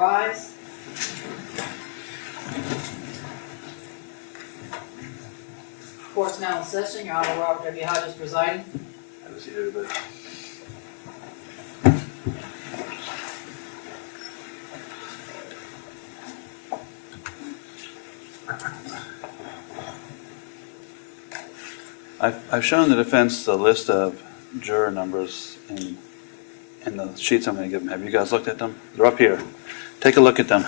rise. Court's now in session. Your Honor, Robert W. Hodges presiding. Have a seat, everybody. I've shown the defense the list of juror numbers in the sheets I'm going to give them. Have you guys looked at them? They're up here. Take a look at them.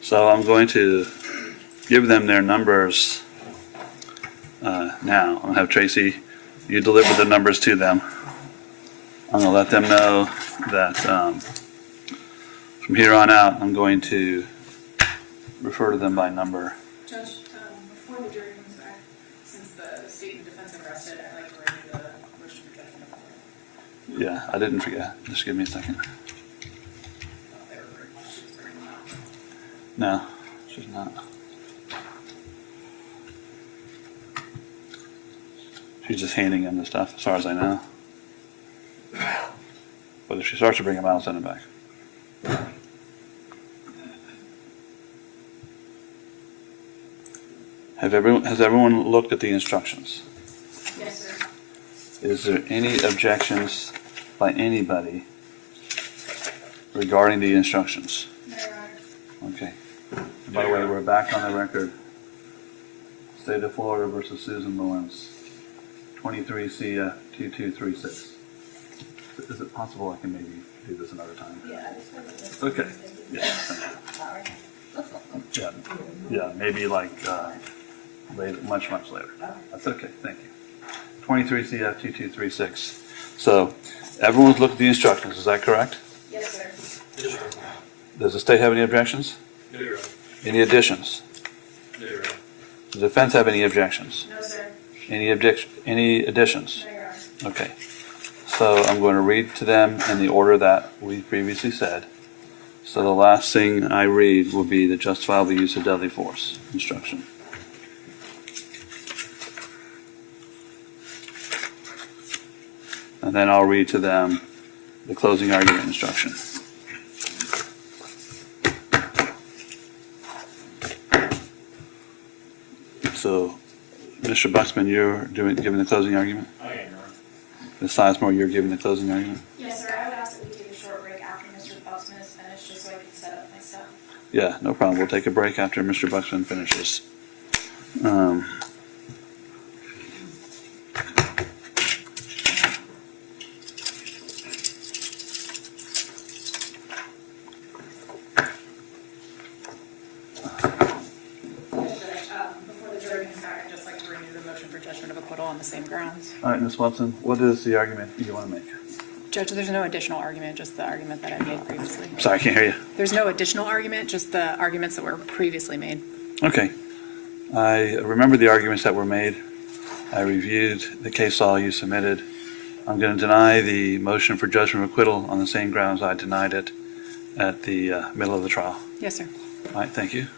So I'm going to give them their numbers now. I'm going to have Tracy, you deliver the numbers to them. I'm going to let them know that from here on out, I'm going to refer to them by number. Judge, before the jury comes back, since the state and defense have arrested, I'd like to review the motion for judgment of acquittal. Yeah, I didn't forget. Just give me a second. They were very much, she was bringing them up. No, she's not. She's just handing him the stuff, as far as I know. But if she starts to bring him out, I'll send him back. Has everyone looked at the instructions? Yes, sir. Is there any objections by anybody regarding the instructions? No, Your Honor. Okay. And by the way, we're back on the record. State of Florida versus Susan Mullins, 23 CF 2236. Is it possible I can maybe do this another time? Yeah. Okay. Yeah. Yeah, maybe like later, much later. That's okay. Thank you. 23 CF 2236. So everyone's looked at the instructions. Is that correct? Yes, sir. Yes, sir. Does the state have any objections? No, Your Honor. Any additions? No, Your Honor. Does the defense have any objections? No, sir. Any additions? No, Your Honor. Okay. So I'm going to read to them in the order that we previously said. So the last thing I read will be the justifiable use of deadly force instruction. And then I'll read to them the closing argument instruction. So, Mr. Buxman, you're giving the closing argument? I am, Your Honor. Ms. Sizemore, you're giving the closing argument? Yes, sir. I would ask that we take a short break after Mr. Buxman is finished, just so I can set up my stuff. Yeah, no problem. We'll take a break after Mr. Buxman finishes. Before the jury comes back, I'd just like to renew the motion for judgment of acquittal on the same grounds. All right, Ms. Watson, what is the argument you want to make? Judge, there's no additional argument, just the argument that I made previously. Sorry, I can't hear you. There's no additional argument, just the arguments that were previously made. Okay. I remember the arguments that were made. I reviewed the case law you submitted. I'm going to deny the motion for judgment of acquittal on the same grounds I denied it at the middle of the trial. Yes, sir. All right, thank you.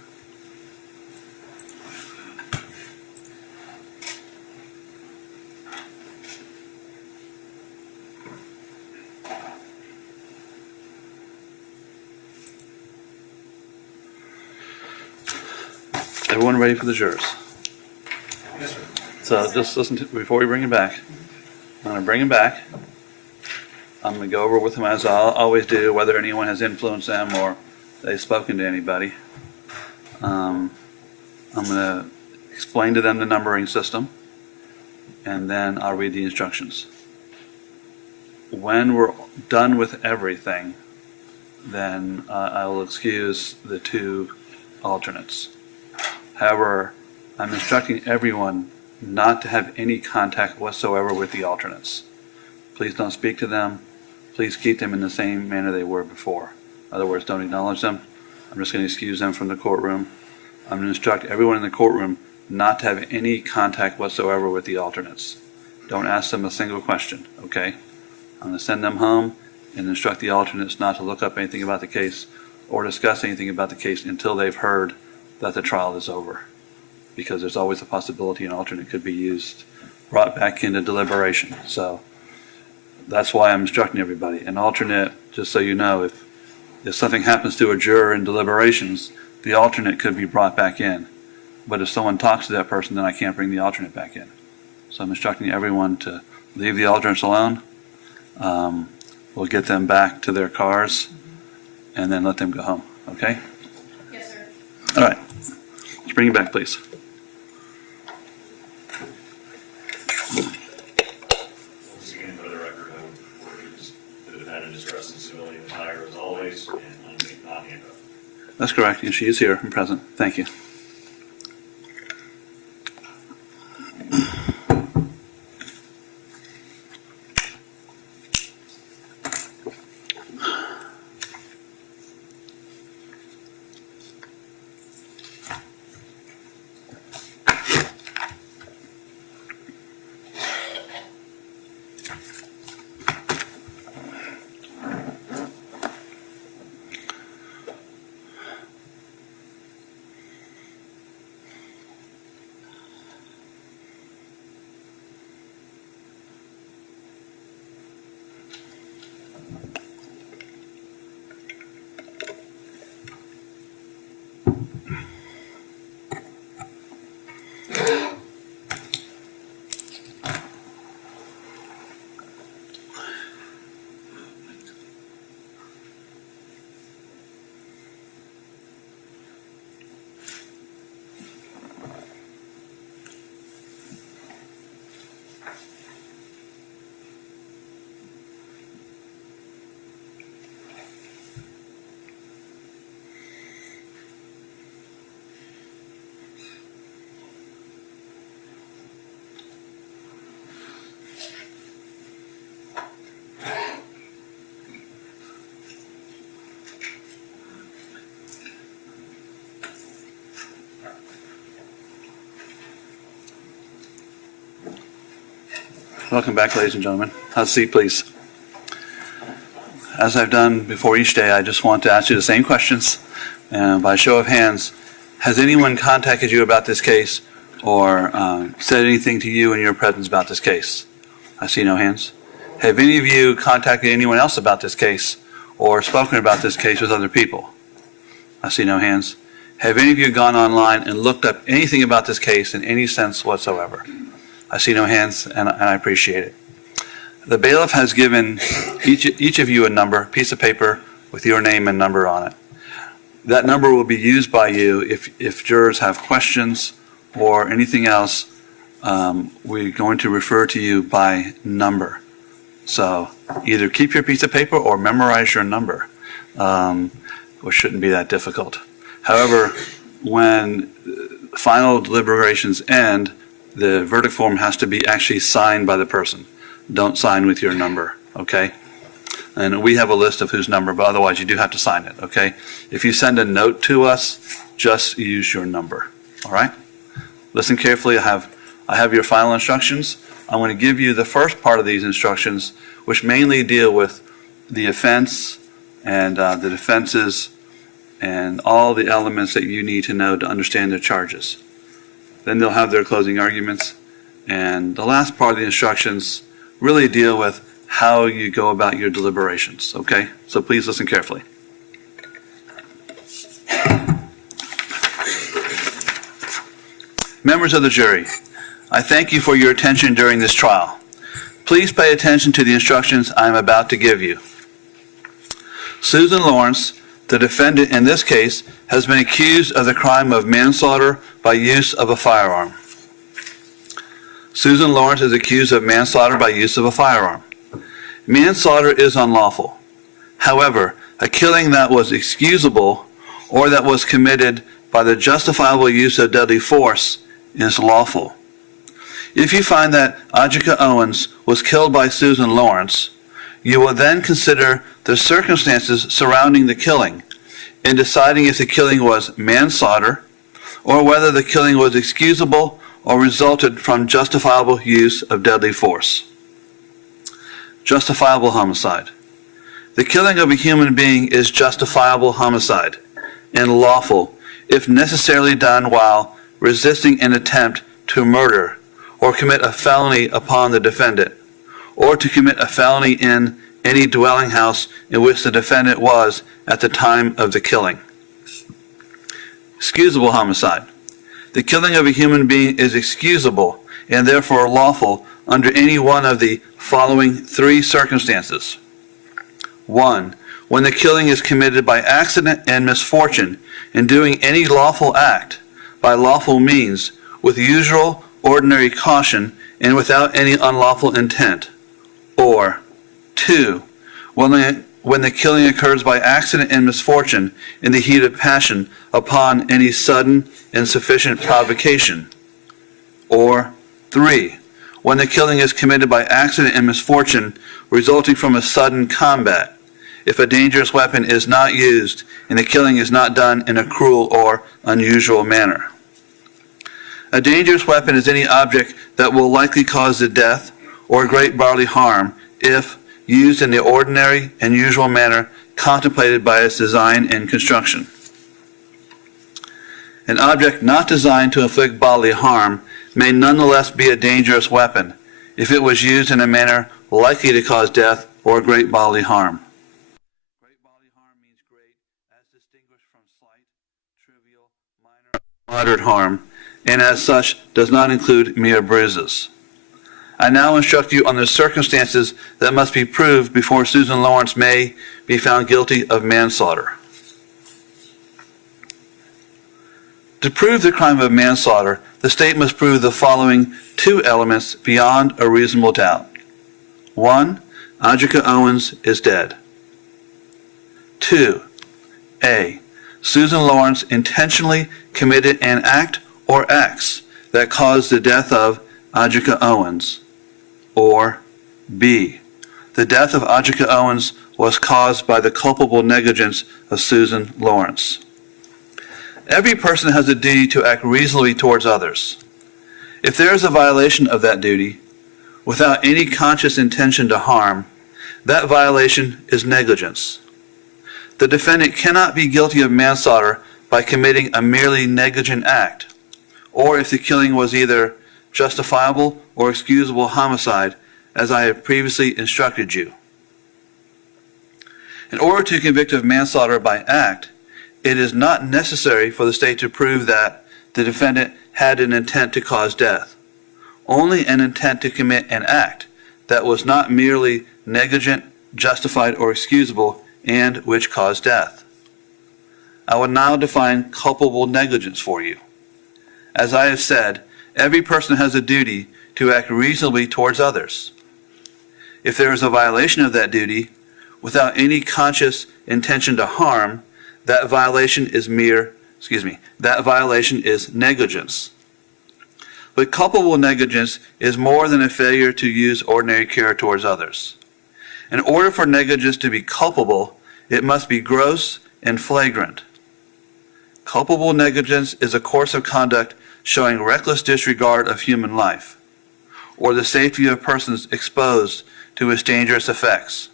Everyone ready for the jurors? Yes, sir. So just listen to, before we bring him back, I'm going to bring him back. I'm going to go over with him as I always do, whether anyone has influenced them or they've spoken to anybody. I'm going to explain to them the numbering system, and then I'll read the instructions. When we're done with everything, then I will excuse the two alternates. However, I'm instructing everyone not to have any contact whatsoever with the alternates. Please don't speak to them. Please keep them in the same manner they were before. In other words, don't acknowledge them. I'm just going to excuse them from the courtroom. I'm going to instruct everyone in the courtroom not to have any contact whatsoever with the alternates. Don't ask them a single question, okay? I'm going to send them home and instruct the alternates not to look up anything about the case or discuss anything about the case until they've heard that the trial is over. Because there's always a possibility an alternate could be used, brought back into deliberation. So that's why I'm instructing everybody. An alternate, just so you know, if something happens to a juror in deliberations, the alternate could be brought back in. But if someone talks to that person, then I can't bring the alternate back in. So I'm instructing everyone to leave the alternates alone. We'll get them back to their cars and then let them go home, okay? Yes, sir. All right. Let's bring it back, please. Once again, for the record, I would order the defendant is dressed in civilian attire as always and not handcuffed. That's correct, and she is here and present. Thank you. Welcome back, ladies and gentlemen. Have a seat, please. As I've done before each day, I just want to ask you the same questions. By show of hands, has anyone contacted you about this case or said anything to you in your presence about this case? I see no hands. Have any of you contacted anyone else about this case or spoken about this case with other people? I see no hands. Have any of you gone online and looked up anything about this case in any sense whatsoever? I see no hands, and I appreciate it. The bailiff has given each of you a number, piece of paper with your name and number on it. That number will be used by you if jurors have questions or anything else. We're going to refer to you by number. So either keep your piece of paper or memorize your number, which shouldn't be that difficult. However, when final deliberations end, the verdict form has to be actually signed by the person. Don't sign with your number, okay? And we have a list of whose number, but otherwise you do have to sign it, okay? If you send a note to us, just use your number, all right? Listen carefully. I have your final instructions. I'm going to give you the first part of these instructions, which mainly deal with the offense and the defenses and all the elements that you need to know to understand the charges. Then they'll have their closing arguments. And the last part of the instructions really deal with how you go about your deliberations, okay? So please listen carefully. Members of the jury, I thank you for your attention during this trial. Please pay attention to the instructions I am about to give you. Susan Lawrence, the defendant in this case, has been accused of the crime of manslaughter by use of a firearm. Susan Lawrence is accused of manslaughter by use of a firearm. Manslaughter is unlawful. However, a killing that was excusable or that was committed by the justifiable use of deadly force is lawful. If you find that Ajika Owens was killed by Susan Lawrence, you will then consider the circumstances surrounding the killing in deciding if the killing was manslaughter or whether the killing was excusable or resulted from justifiable use of deadly force. Justifiable homicide. The killing of a human being is justifiable homicide and lawful if necessarily done while resisting an attempt to murder or commit a felony upon the defendant, or to commit a felony in any dwelling house in which the defendant was at the time of the killing. Excusable homicide. The killing of a human being is excusable and therefore lawful under any one of the following three circumstances. 1. When the killing is committed by accident and misfortune in doing any lawful act by lawful means with usual ordinary caution and without any unlawful intent. Or 2. When the killing occurs by accident and misfortune in the heat of passion upon any sudden and sufficient provocation. Or 3. When the killing is committed by accident and misfortune resulting from a sudden combat, if a dangerous weapon is not used and the killing is not done in a cruel or unusual manner. A dangerous weapon is any object that will likely cause the death or great bodily harm if used in the ordinary and usual manner contemplated by its design and construction. An object not designed to inflict bodily harm may nonetheless be a dangerous weapon if it was used in a manner likely to cause death or great bodily harm. Great bodily harm means great as distinguished from slight, trivial, minor, moderate harm, and as such does not include mere bruises. I now instruct you on the circumstances that must be proved before Susan Lawrence may be found guilty of manslaughter. To prove the crime of manslaughter, the state must prove the following two elements beyond a reasonable doubt. 1. Audrika Owens is dead. 2. A. Susan Lawrence intentionally committed an act or acts that caused the death of Audrika Owens. Or B. The death of Audrika Owens was caused by the culpable negligence of Susan Lawrence. Every person has a duty to act reasonably towards others. If there is a violation of that duty, without any conscious intention to harm, that violation is negligence. The defendant cannot be guilty of manslaughter by committing a merely negligent act, or if the killing was either justifiable or excusable homicide, as I have previously instructed you. In order to convict of manslaughter by act, it is not necessary for the state to prove that the defendant had an intent to cause death, only an intent to commit an act that was not merely negligent, justified, or excusable, and which caused death. I will now define culpable negligence for you. As I have said, every person has a duty to act reasonably towards others. If there is a violation of that duty, without any conscious intention to harm, that violation is negligence. But culpable negligence is more than a failure to use ordinary care towards others. In order for negligence to be culpable, it must be gross and flagrant. Culpable negligence is a course of conduct showing reckless disregard of human life, or the safety of persons exposed to its dangerous effects,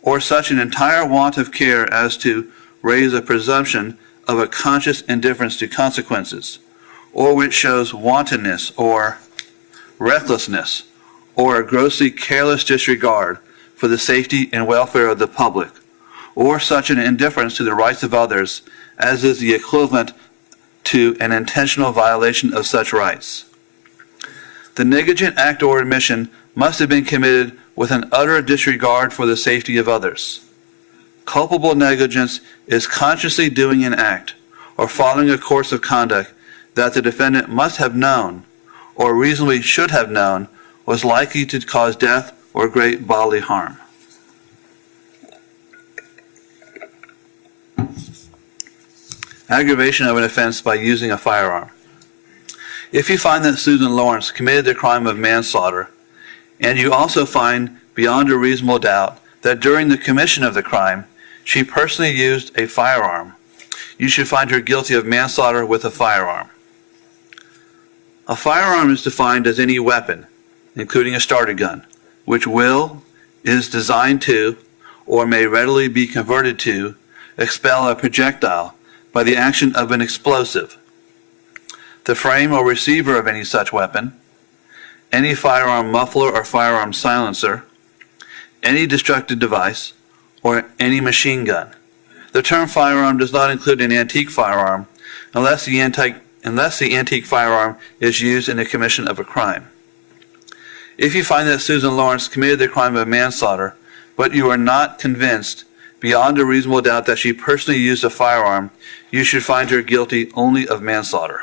or such an entire want of care as to raise a presumption of a conscious indifference to consequences, or which shows wantonness or recklessness, or a grossly careless disregard for the safety and welfare of the public, or such an indifference to the rights of others as is the equivalent to an intentional violation of such rights. The negligent act or omission must have been committed with an utter disregard for the safety of others. Culpable negligence is consciously doing an act or following a course of conduct that the defendant must have known, or reasonably should have known, was likely to cause death or great bodily harm. Aggravation of an offense by using a firearm. If you find that Susan Lawrence committed the crime of manslaughter, and you also find beyond a reasonable doubt that during the commission of the crime she personally used a firearm, you should find her guilty of manslaughter with a firearm. A firearm is defined as any weapon, including a starter gun, which is designed to, or may readily be converted to, expel a projectile by the action of an explosive. The frame or receiver of any such weapon, any firearm muffler or firearm silencer, any destructive device, or any machine gun. The term firearm does not include an antique firearm unless the antique firearm is used in the commission of a crime. If you find that Susan Lawrence committed the crime of manslaughter, but you are not convinced beyond a reasonable doubt that she personally used a firearm, you should find her guilty only of manslaughter.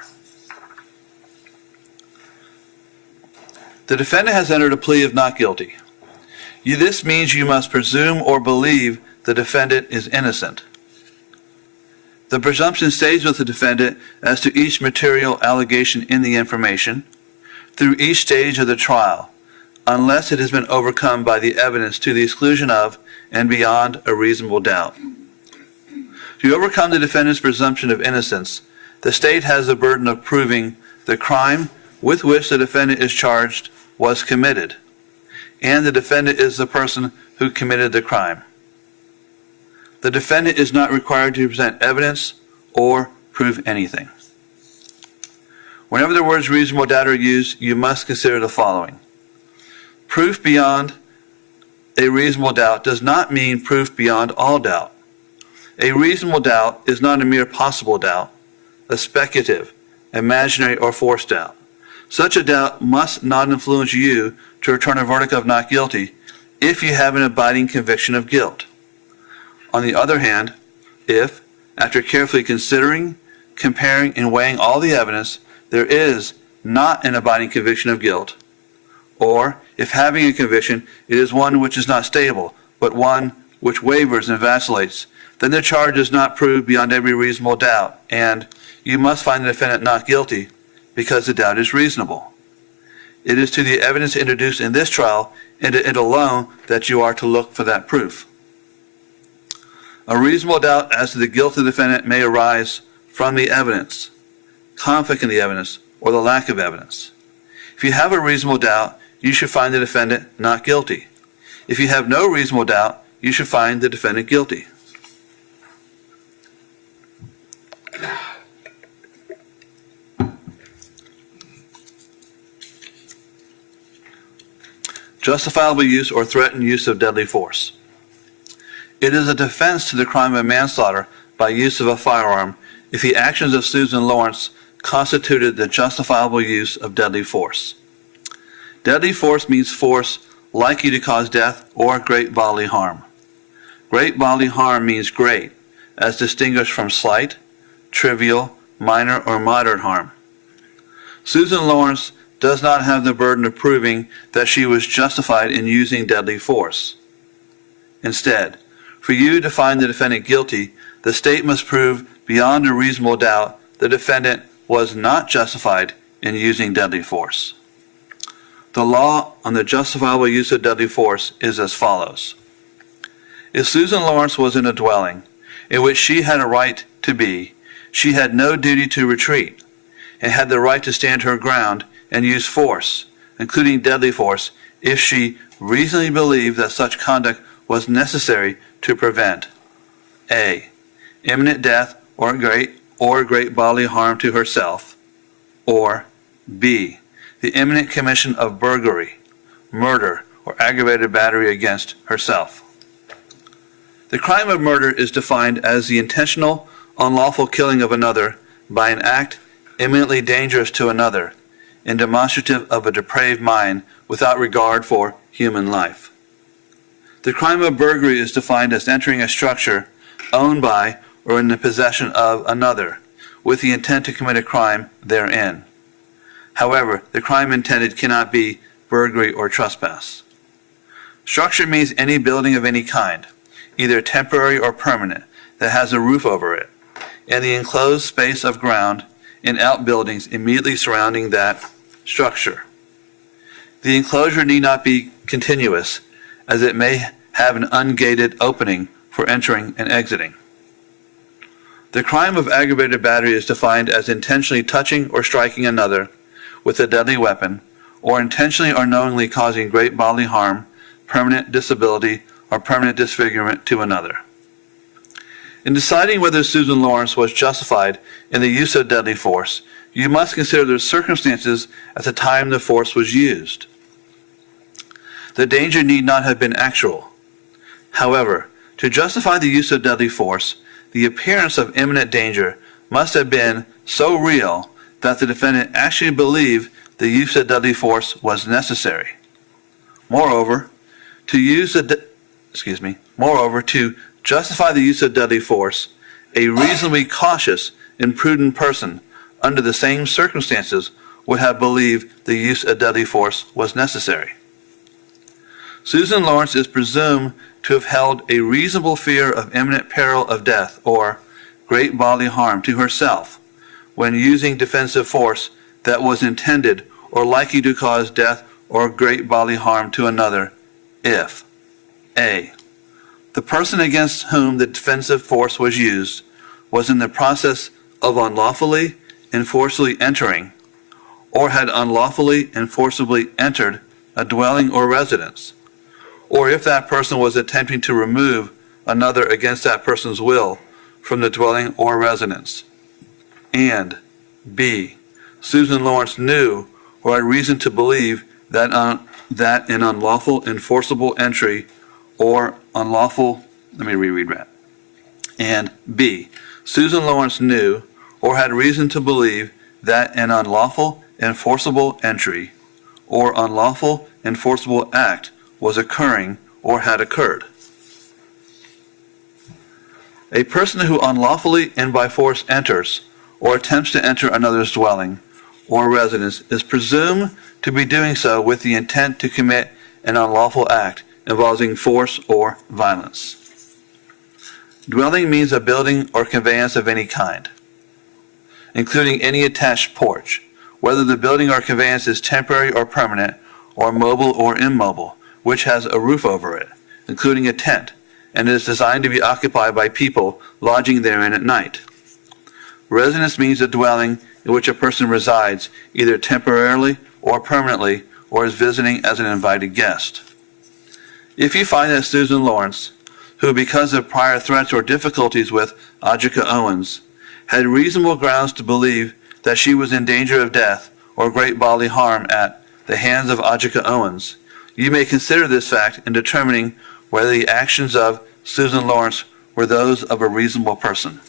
The defendant has entered a plea of not guilty. This means you must presume or believe the defendant is innocent. The presumption stays with the defendant as to each material allegation in the information through each stage of the trial, unless it has been overcome by the evidence to the exclusion of and beyond a reasonable doubt. To overcome the defendant's presumption of innocence, the state has the burden of proving the crime with which the defendant is charged was committed, and the defendant is the person who committed the crime. The defendant is not required to present evidence or prove anything. Whenever the words reasonable doubt are used, you must consider the following. Proof beyond a reasonable doubt does not mean proof beyond all doubt. A reasonable doubt is not a mere possible doubt, a speculative, imaginary, or forced doubt. Such a doubt must not influence you to return a verdict of not guilty if you have an abiding conviction of guilt. On the other hand, if, after carefully considering, comparing, and weighing all the evidence, there is not an abiding conviction of guilt, or if having a conviction, it is one which is not stable, but one which wavers and vacillates, then the charge is not proved beyond every reasonable doubt, and you must find the defendant not guilty because the doubt is reasonable. It is to the evidence introduced in this trial and to it alone that you are to look for that proof. A reasonable doubt as to the guilt of the defendant may arise from the evidence, conflict in the evidence, or the lack of evidence. If you have a reasonable doubt, you should find the defendant not guilty. If you have no reasonable doubt, you should find the defendant guilty. Justifiable use or threatened use of deadly force. It is a defense to the crime of manslaughter by use of a firearm if the actions of Susan Lawrence constituted the justifiable use of deadly force. Deadly force means force likely to cause death or great bodily harm. Great bodily harm means great, as distinguished from slight, trivial, minor, or moderate harm. Susan Lawrence does not have the burden of proving that she was justified in using deadly force. Instead, for you to find the defendant guilty, the state must prove beyond a reasonable doubt the defendant was not justified in using deadly force. The law on the justifiable use of deadly force is as follows. If Susan Lawrence was in a dwelling in which she had a right to be, she had no duty to retreat and had the right to stand her ground and use force, including deadly force, if she reasonably believed that such conduct was necessary to prevent A. Imminent death or great bodily harm to herself, or B. The imminent commission of burglary, murder, or aggravated battery against herself. The crime of murder is defined as the intentional, unlawful killing of another by an act imminently dangerous to another and demonstrative of a depraved mind without regard for human life. The crime of burglary is defined as entering a structure owned by or in the possession of another with the intent to commit a crime therein. However, the crime intended cannot be burglary or trespass. Structure means any building of any kind, either temporary or permanent, that has a roof over it, and the enclosed space of ground and outbuildings immediately surrounding that structure. The enclosure need not be continuous, as it may have an ungated opening for entering and exiting. The crime of aggravated battery is defined as intentionally touching or striking another with a deadly weapon, or intentionally or knowingly causing great bodily harm, permanent disability, or permanent disfigurement to another. In deciding whether Susan Lawrence was justified in the use of deadly force, you must consider the circumstances at the time the force was used. The danger need not have been actual. However, to justify the use of deadly force, the appearance of imminent danger must have been so real that the defendant actually believed the use of deadly force was necessary. Moreover, to justify the use of deadly force, a reasonably cautious and prudent person under the same circumstances would have believed the use of deadly force was necessary. Susan Lawrence is presumed to have held a reasonable fear of imminent peril of death or great bodily harm to herself when using defensive force that was intended or likely to cause death or great bodily harm to another if A. The person against whom the defensive force was used was in the process of unlawfully and forcibly entering or had unlawfully and forcibly entered a dwelling or residence, or if that person was attempting to remove another against that person's will from the dwelling or residence. And B. Susan Lawrence knew or had reason to believe that an unlawful and forcible entry or unlawful, And B. Susan Lawrence knew or had reason to believe that an unlawful and forcible entry or unlawful and forcible act was occurring or had occurred. A person who unlawfully and by force enters or attempts to enter another's dwelling or residence is presumed to be doing so with the intent to commit an unlawful act involving force or violence. Dwelling means a building or conveyance of any kind, including any attached porch, whether the building or conveyance is temporary or permanent, or mobile or immobile, which has a roof over it, including a tent, and is designed to be occupied by people lodging therein at night. Residence means a dwelling in which a person resides, either temporarily or permanently, or is visiting as an invited guest. If you find that Susan Lawrence, who because of prior threats or difficulties with Ajika Owens, had reasonable grounds to believe that she was in danger of death or great bodily harm at the hands of Ajika Owens, you may consider this fact in determining whether the actions of Susan Lawrence were those of a reasonable person.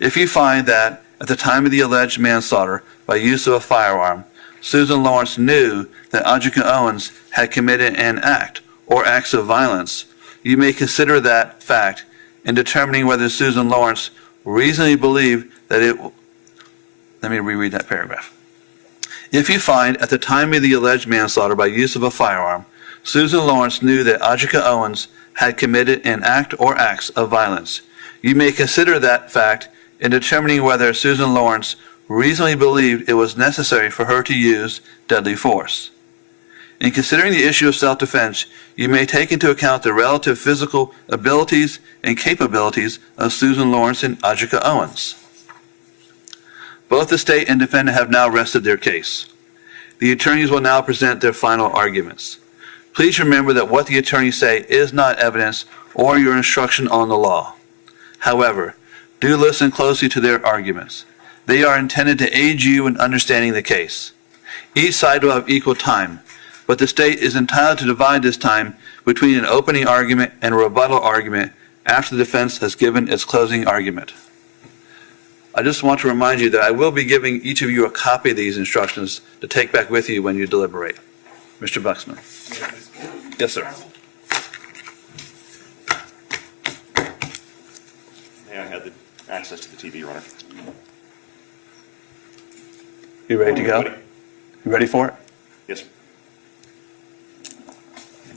If you find that at the time of the alleged manslaughter by use of a firearm, Susan Lawrence knew that Ajika Owens had committed an act or acts of violence, you may consider that fact in determining whether Susan Lawrence reasonably believed that it... Let me reread that paragraph. If you find at the time of the alleged manslaughter by use of a firearm, Susan Lawrence knew that Ajika Owens had committed an act or acts of violence, you may consider that fact in determining whether Susan Lawrence reasonably believed it was necessary for her to use deadly force. In considering the issue of self-defense, you may take into account the relative physical abilities and capabilities of Susan Lawrence and Ajika Owens. Both the state and defendant have now rested their case. The attorneys will now present their final arguments. Please remember that what the attorneys say is not evidence or your instruction on the law. However, do listen closely to their arguments. They are intended to aid you in understanding the case. Each side will have equal time, but the state is entitled to divide this time between an opening argument and a rebuttal argument after the defense has given its closing argument. I just want to remind you that I will be giving each of you a copy of these instructions to take back with you when you deliberate. Mr. Buxman. Yes, sir. May I have the access to the TV runner? You ready to go? You ready for it? Yes, sir.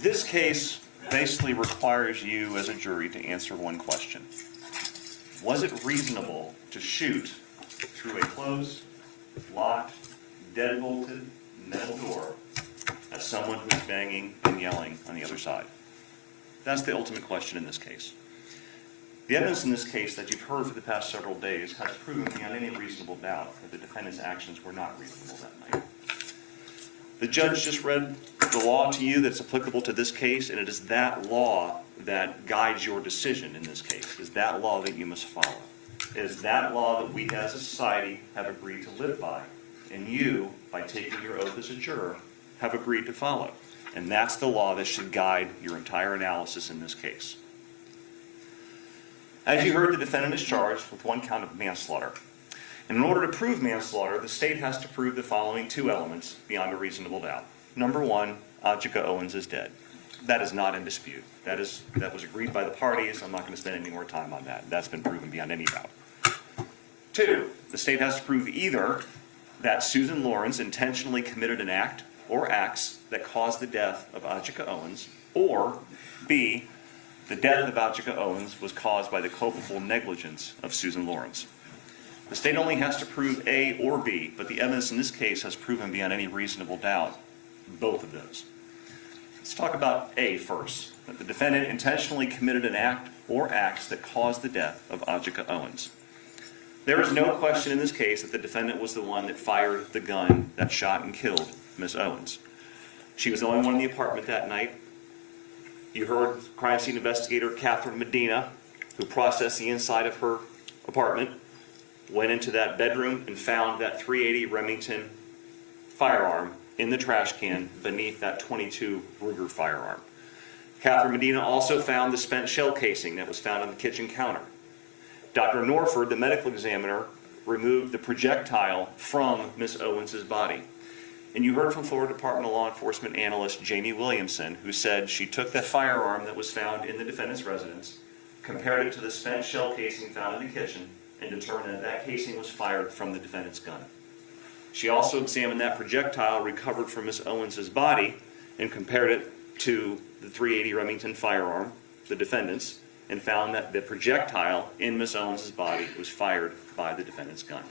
This case basically requires you as a jury to answer one question. Was it reasonable to shoot through a closed, locked, deadbolted metal door at someone who's banging and yelling on the other side? That's the ultimate question in this case. The evidence in this case that you've heard for the past several days has proven beyond any reasonable doubt that the defendant's actions were not reasonable that night. The judge just read the law to you that's applicable to this case, and it is that law that guides your decision in this case. It is that law that you must follow. It is that law that we as a society have agreed to live by, and you, by taking your oath as a juror, have agreed to follow. And that's the law that should guide your entire analysis in this case. As you heard, the defendant is charged with one count of manslaughter. And in order to prove manslaughter, the state has to prove the following two elements beyond a reasonable doubt. Number one, Ajika Owens is dead. That is not in dispute. That was agreed by the parties. I'm not going to spend any more time on that. That's been proven beyond any doubt. Two, the state has to prove either that Susan Lawrence intentionally committed an act or acts that caused the death of Ajika Owens, or B, the death of Ajika Owens was caused by the culpable negligence of Susan Lawrence. The state only has to prove A or B, but the evidence in this case has proven beyond any reasonable doubt both of those. Let's talk about A first. That the defendant intentionally committed an act or acts that caused the death of Ajika Owens. There is no question in this case that the defendant was the one that fired the gun that shot and killed Ms. Owens. She was the only one in the apartment that night. You heard crime scene investigator Catherine Medina, who processed the inside of her apartment, went into that bedroom and found that .380 Remington firearm in the trash can beneath that .22 Ruger firearm. Catherine Medina also found the spent shell casing that was found on the kitchen counter. Dr. Norford, the medical examiner, removed the projectile from Ms. Owens' body. And you heard from Florida Department of Law Enforcement analyst Jamie Williamson, who said she took that firearm that was found in the defendant's residence, compared it to the spent shell casing found in the kitchen, and determined that that casing was fired from the defendant's gun. She also examined that projectile recovered from Ms. Owens' body and compared it to the .380 Remington firearm, the defendant's, and found that the projectile in Ms. Owens' body was fired by the defendant's gun.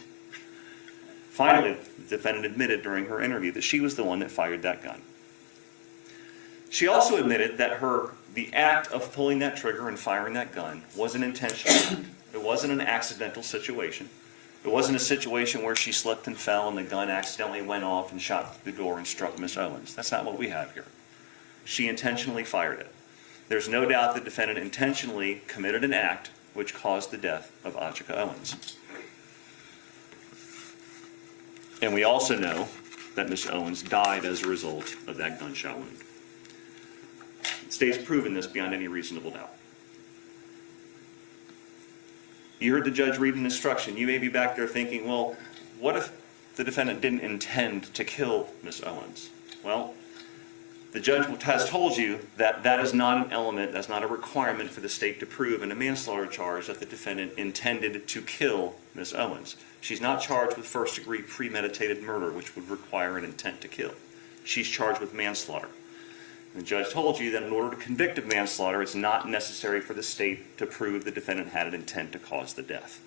Finally, the defendant admitted during her interview that she was the one that fired that gun. She also admitted that the act of pulling that trigger and firing that gun was an intentional act. It wasn't an accidental situation. It wasn't a situation where she slipped and fell and the gun accidentally went off and shot through the door and struck Ms. Owens. That's not what we have here. She intentionally fired it. There's no doubt the defendant intentionally committed an act which caused the death of Ajika Owens. And we also know that Ms. Owens died as a result of that gunshot wound. The state's proven this beyond any reasonable doubt. You heard the judge read an instruction. You may be back there thinking, well, what if the defendant didn't intend to kill Ms. Owens? Well, the judge has told you that that is not an element, that's not a requirement for the state to prove in a manslaughter charge that the defendant intended to kill Ms. Owens. She's not charged with first-degree premeditated murder, which would require an intent to kill. She's charged with manslaughter. The judge told you that in order to convict of manslaughter, it's not necessary for the state to prove the defendant had an intent to cause the death.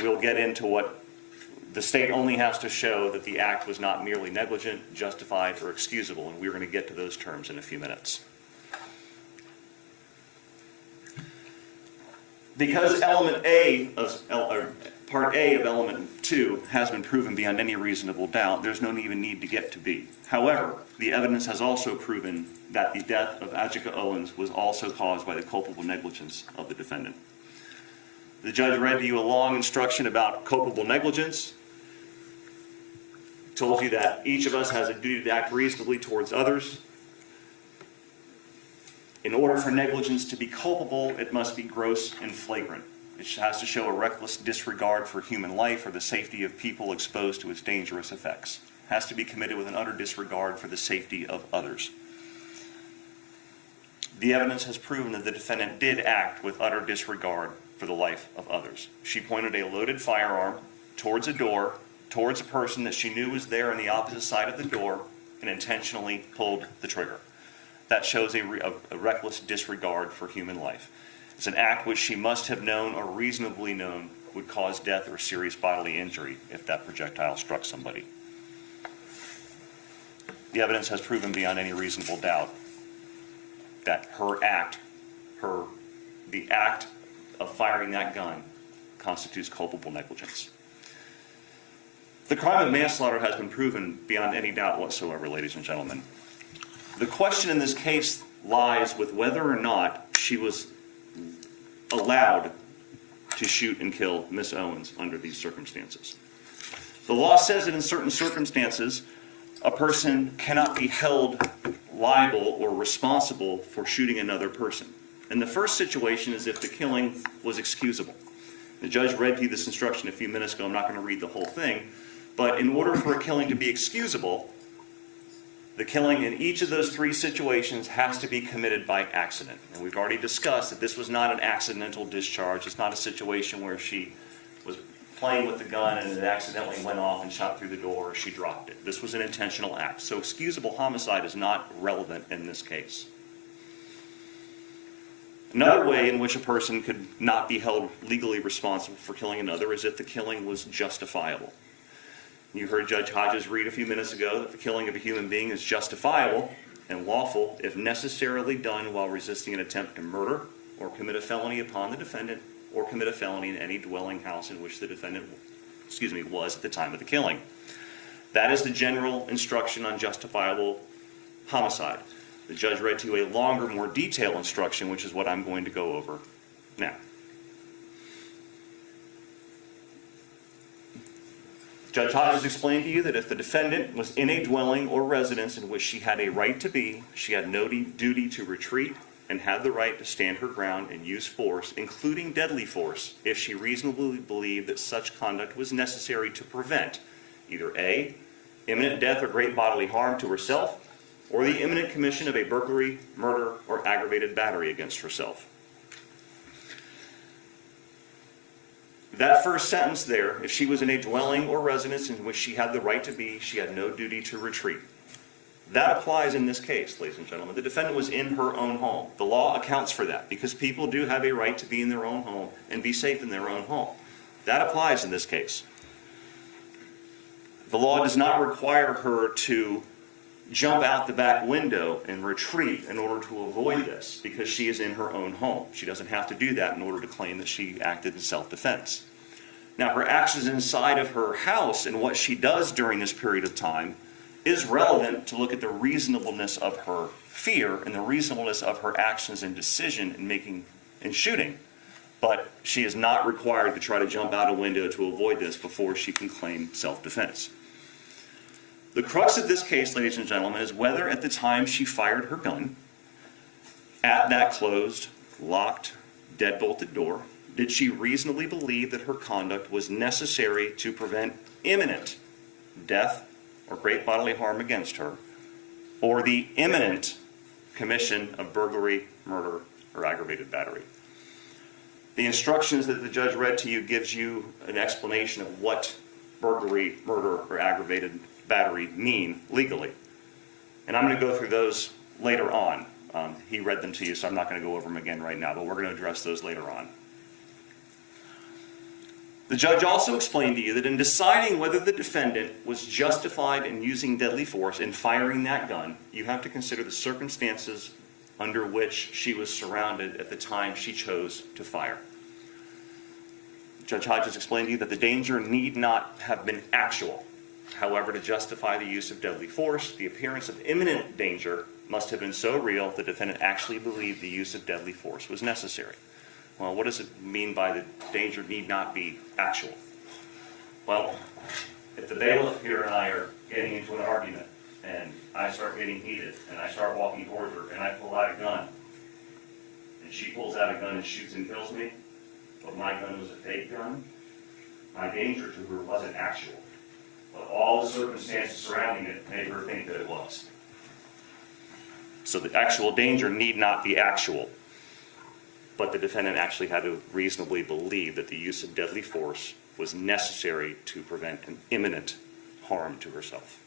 We'll get into what the state only has to show that the act was not merely negligent, justified, or excusable, and we're going to get to those terms in a few minutes. Because Part A of Element 2 has been proven beyond any reasonable doubt, there's no even need to get to B. However, the evidence has also proven that the death of Ajika Owens was also caused by the culpable negligence of the defendant. The judge read to you a long instruction about culpable negligence, told you that each of us has a duty to act reasonably towards others. In order for negligence to be culpable, it must be gross and flagrant. It has to show a reckless disregard for human life or the safety of people exposed to its dangerous effects. It has to be committed with an utter disregard for the safety of others. The evidence has proven that the defendant did act with utter disregard for the life of others. She pointed a loaded firearm towards a door, towards a person that she knew was there on the opposite side of the door, and intentionally pulled the trigger. That shows a reckless disregard for human life. It's an act which she must have known or reasonably known would cause death or serious bodily injury if that projectile struck somebody. The evidence has proven beyond any reasonable doubt that her the act of firing that gun constitutes culpable negligence. The crime of manslaughter has been proven beyond any doubt whatsoever, ladies and gentlemen. The question in this case lies with whether or not she was allowed to shoot and kill Miss Owens under these circumstances. The law says that in certain circumstances, a person cannot be held liable or responsible for shooting another person. And the first situation is if the killing was excusable. The judge read to you this instruction a few minutes ago. I'm not going to read the whole thing. But in order for a killing to be excusable, the killing in each of those three situations has to be committed by accident. And we've already discussed that this was not an accidental discharge. It's not a situation where she was playing with the gun and it accidentally went off and shot through the door, or she dropped it. This was an intentional act. So excusable homicide is not relevant in this case. Another way in which a person could not be held legally responsible for killing another is if the killing was justifiable. You heard Judge Hodges read a few minutes ago that the killing of a human being is justifiable and lawful if necessarily done while resisting an attempt to murder or commit a felony upon the defendant or commit a felony in any dwelling house in which the defendant was at the time of the killing. That is the general instruction on justifiable homicide. The judge read to you a longer, more detailed instruction, which is what I'm going to go over now. Judge Hodges explained to you that if the defendant was in a dwelling or residence in which she had a right to be, she had no duty to retreat and had the right to stand her ground and use force, including deadly force, if she reasonably believed that such conduct was necessary to prevent either A, imminent death or great bodily harm to herself, or the imminent commission of a burglary, murder, or aggravated battery against herself. That first sentence there, if she was in a dwelling or residence in which she had the right to be, she had no duty to retreat. That applies in this case, ladies and gentlemen. The defendant was in her own home. The law accounts for that because people do have a right to be in their own home and be safe in their own home. That applies in this case. The law does not require her to jump out the back window and retreat in order to avoid this because she is in her own home. She doesn't have to do that in order to claim that she acted in self-defense. Now, her actions inside of her house and what she does during this period of time is relevant to look at the reasonableness of her fear and the reasonableness of her actions and decision in making and shooting. But she is not required to try to jump out a window to avoid this before she can claim self-defense. The crux of this case, ladies and gentlemen, is whether at the time she fired her gun at that closed, locked, deadbolted door, did she reasonably believe that her conduct was necessary to prevent imminent death or great bodily harm against her, or the imminent commission of burglary, murder, or aggravated battery. The instructions that the judge read to you gives you an explanation of what burglary, murder, or aggravated battery mean legally. And I'm going to go through those later on. He read them to you, so I'm not going to go over them again right now, but we're going to address those later on. The judge also explained to you that in deciding whether the defendant was justified in using deadly force in firing that gun, you have to consider the circumstances under which she was surrounded at the time she chose to fire. Judge Hodges explained to you that the danger need not have been actual. However, to justify the use of deadly force, the appearance of imminent danger must have been so real the defendant actually believed the use of deadly force was necessary. Well, what does it mean by the danger need not be actual? Well, if the bailiff here and I are getting into an argument, and I start getting heated, and I start walking towards her, and I pull out a gun, and she pulls out a gun and shoots and kills me, but my gun was a fake gun, my danger to her wasn't actual. But all the circumstances surrounding it made her think that it was. So the actual danger need not be actual. But the defendant actually had to reasonably believe that the use of deadly force was necessary to prevent an imminent harm to herself.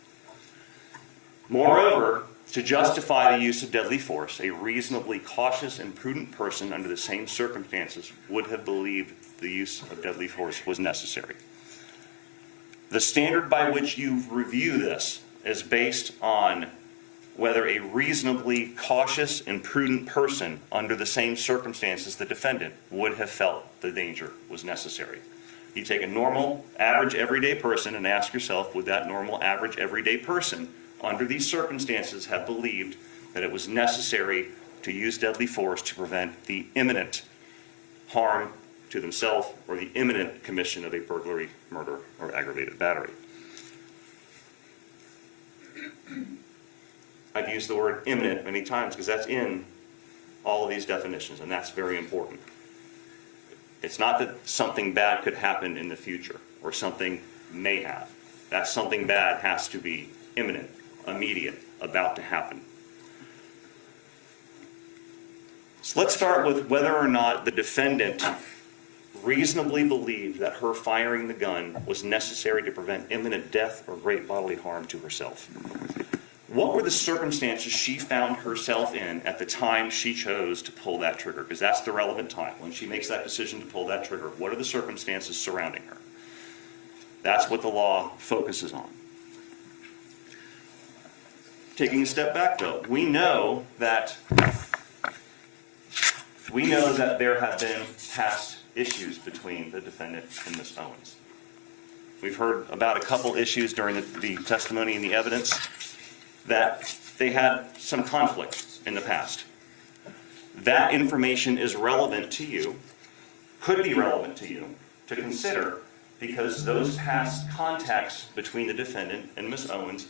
Moreover, to justify the use of deadly force, a reasonably cautious and prudent person under the same circumstances would have believed the use of deadly force was necessary. The standard by which you review this is based on whether a reasonably cautious and prudent person under the same circumstances the defendant would have felt the danger was necessary. You take a normal, average, everyday person and ask yourself, would that normal, average, everyday person under these circumstances have believed that it was necessary to use deadly force to prevent the imminent harm to themselves or the imminent commission of a burglary, murder, or aggravated battery? I've used the word imminent many times because that's in all of these definitions, and that's very important. It's not that something bad could happen in the future or something may have. That something bad has to be imminent, immediate, about to happen. So let's start with whether or not the defendant reasonably believed that her firing the gun was necessary to prevent imminent death or great bodily harm to herself. What were the circumstances she found herself in at the time she chose to pull that trigger? Because that's the relevant time. When she makes that decision to pull that trigger, what are the circumstances surrounding her? That's what the law focuses on. Taking a step back, though, we know that there have been past issues between the defendant and Ms. Owens. We've heard about a couple issues during the testimony and the evidence that they had some conflict in the past. That information is relevant to you, could be relevant to you, to consider, because those past contacts between the defendant and Ms. Owens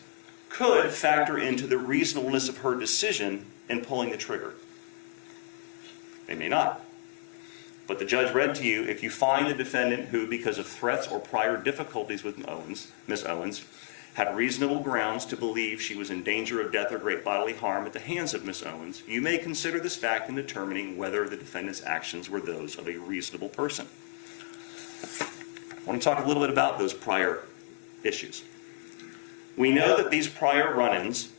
could factor into the reasonableness of her decision in pulling the trigger. They may not. But the judge read to you, if you find a defendant who, because of threats or prior difficulties with Ms. Owens, had reasonable grounds to believe she was in danger of death or great bodily harm at the hands of Ms. Owens, you may consider this fact in determining whether the defendant's actions were those of a reasonable person. I want to talk a little bit about those prior issues. We know that these prior run-ins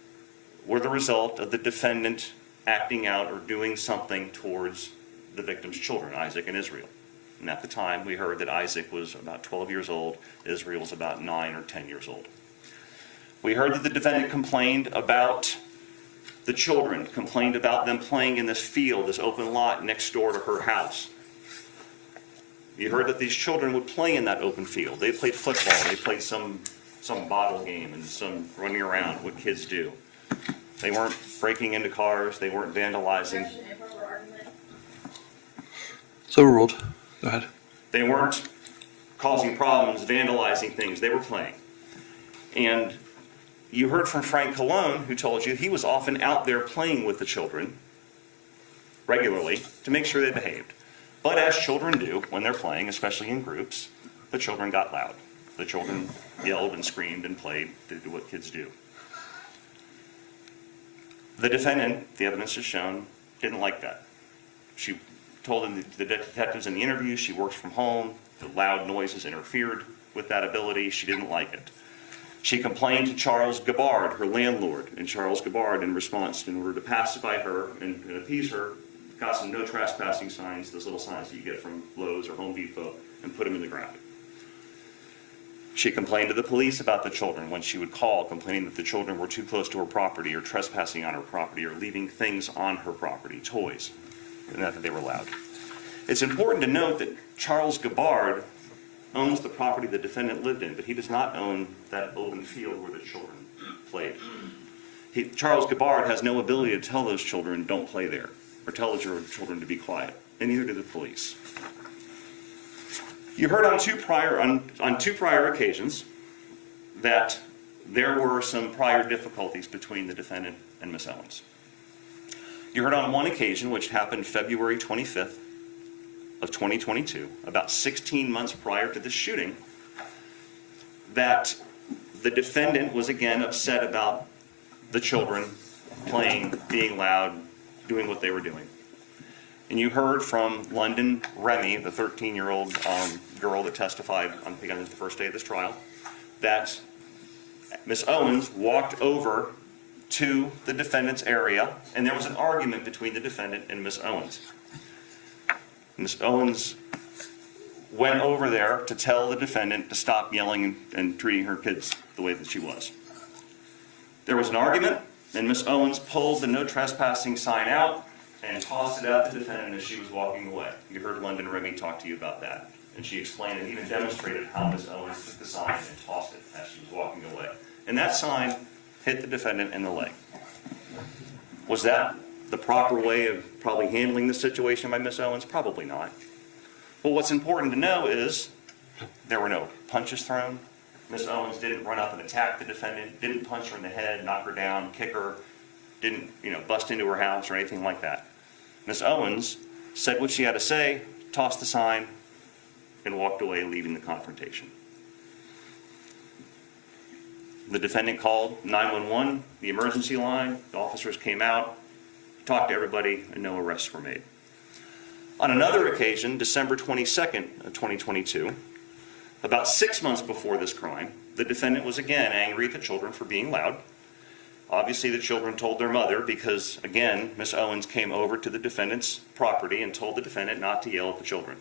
were the result of the defendant acting out or doing something towards the victim's children, Isaac and Israel. And at the time, we heard that Isaac was about 12 years old, Israel was about 9 or 10 years old. We heard that the defendant complained about the children, complained about them playing in this field, this open lot next door to her house. You heard that these children would play in that open field. They played football, they played some bottle game and some running around, what kids do. They weren't breaking into cars, they weren't vandalizing. So ruled. Go ahead. They weren't causing problems, vandalizing things, they were playing. And you heard from Frank Colon, who told you he was often out there playing with the children regularly to make sure they behaved. But as children do when they're playing, especially in groups, the children got loud. The children yelled and screamed and played, did what kids do. The defendant, the evidence has shown, didn't like that. She told the detectives in the interview she works from home, the loud noises interfered with that ability, she didn't like it. She complained to Charles Gabbard, her landlord, and Charles Gabbard, in response, in order to pacify her and appease her, got some no trespassing signs, those little signs that you get from Lowe's or Home Depot, and put them in the ground. She complained to the police about the children when she would call, complaining that the children were too close to her property or trespassing on her property or leaving things on her property, toys, and that they were loud. It's important to note that Charles Gabbard owns the property the defendant lived in, but he does not own that open field where the children played. Charles Gabbard has no ability to tell those children don't play there, or tell the children to be quiet, and neither do the police. You heard on two prior occasions that there were some prior difficulties between the defendant and Ms. Owens. You heard on one occasion, which happened February 25th of 2022, about 16 months prior to the shooting, that the defendant was again upset about the children playing, being loud, doing what they were doing. And you heard from London Remy, the 13-year-old girl that testified on the first day of this trial, that Ms. Owens walked over to the defendant's area, and there was an argument between the defendant and Ms. Owens. Ms. Owens went over there to tell the defendant to stop yelling and treating her kids the way that she was. There was an argument. and Miss Owens pulled the no trespassing sign out and tossed it at the defendant as she was walking away. You heard London Remy talk to you about that. And she explained and even demonstrated how Miss Owens took the sign and tossed it as she was walking away. And that sign hit the defendant in the leg. Was that the proper way of probably handling the situation by Miss Owens? Probably not. But what's important to know is there were no punches thrown. Miss Owens didn't run up and attack the defendant, didn't punch her in the head, knock her down, kick her, didn't, bust into her house or anything like that. Miss Owens said what she had to say, tossed the sign, and walked away, leaving the confrontation. The defendant called 911, the emergency line. The officers came out, talked to everybody, and no arrests were made. On another occasion, December 22nd of 2022, about 6 months before this crime, the defendant was again angry at the children for being loud. Obviously, the children told their mother because, again, Miss Owens came over to the defendant's property and told the defendant not to yell at the children.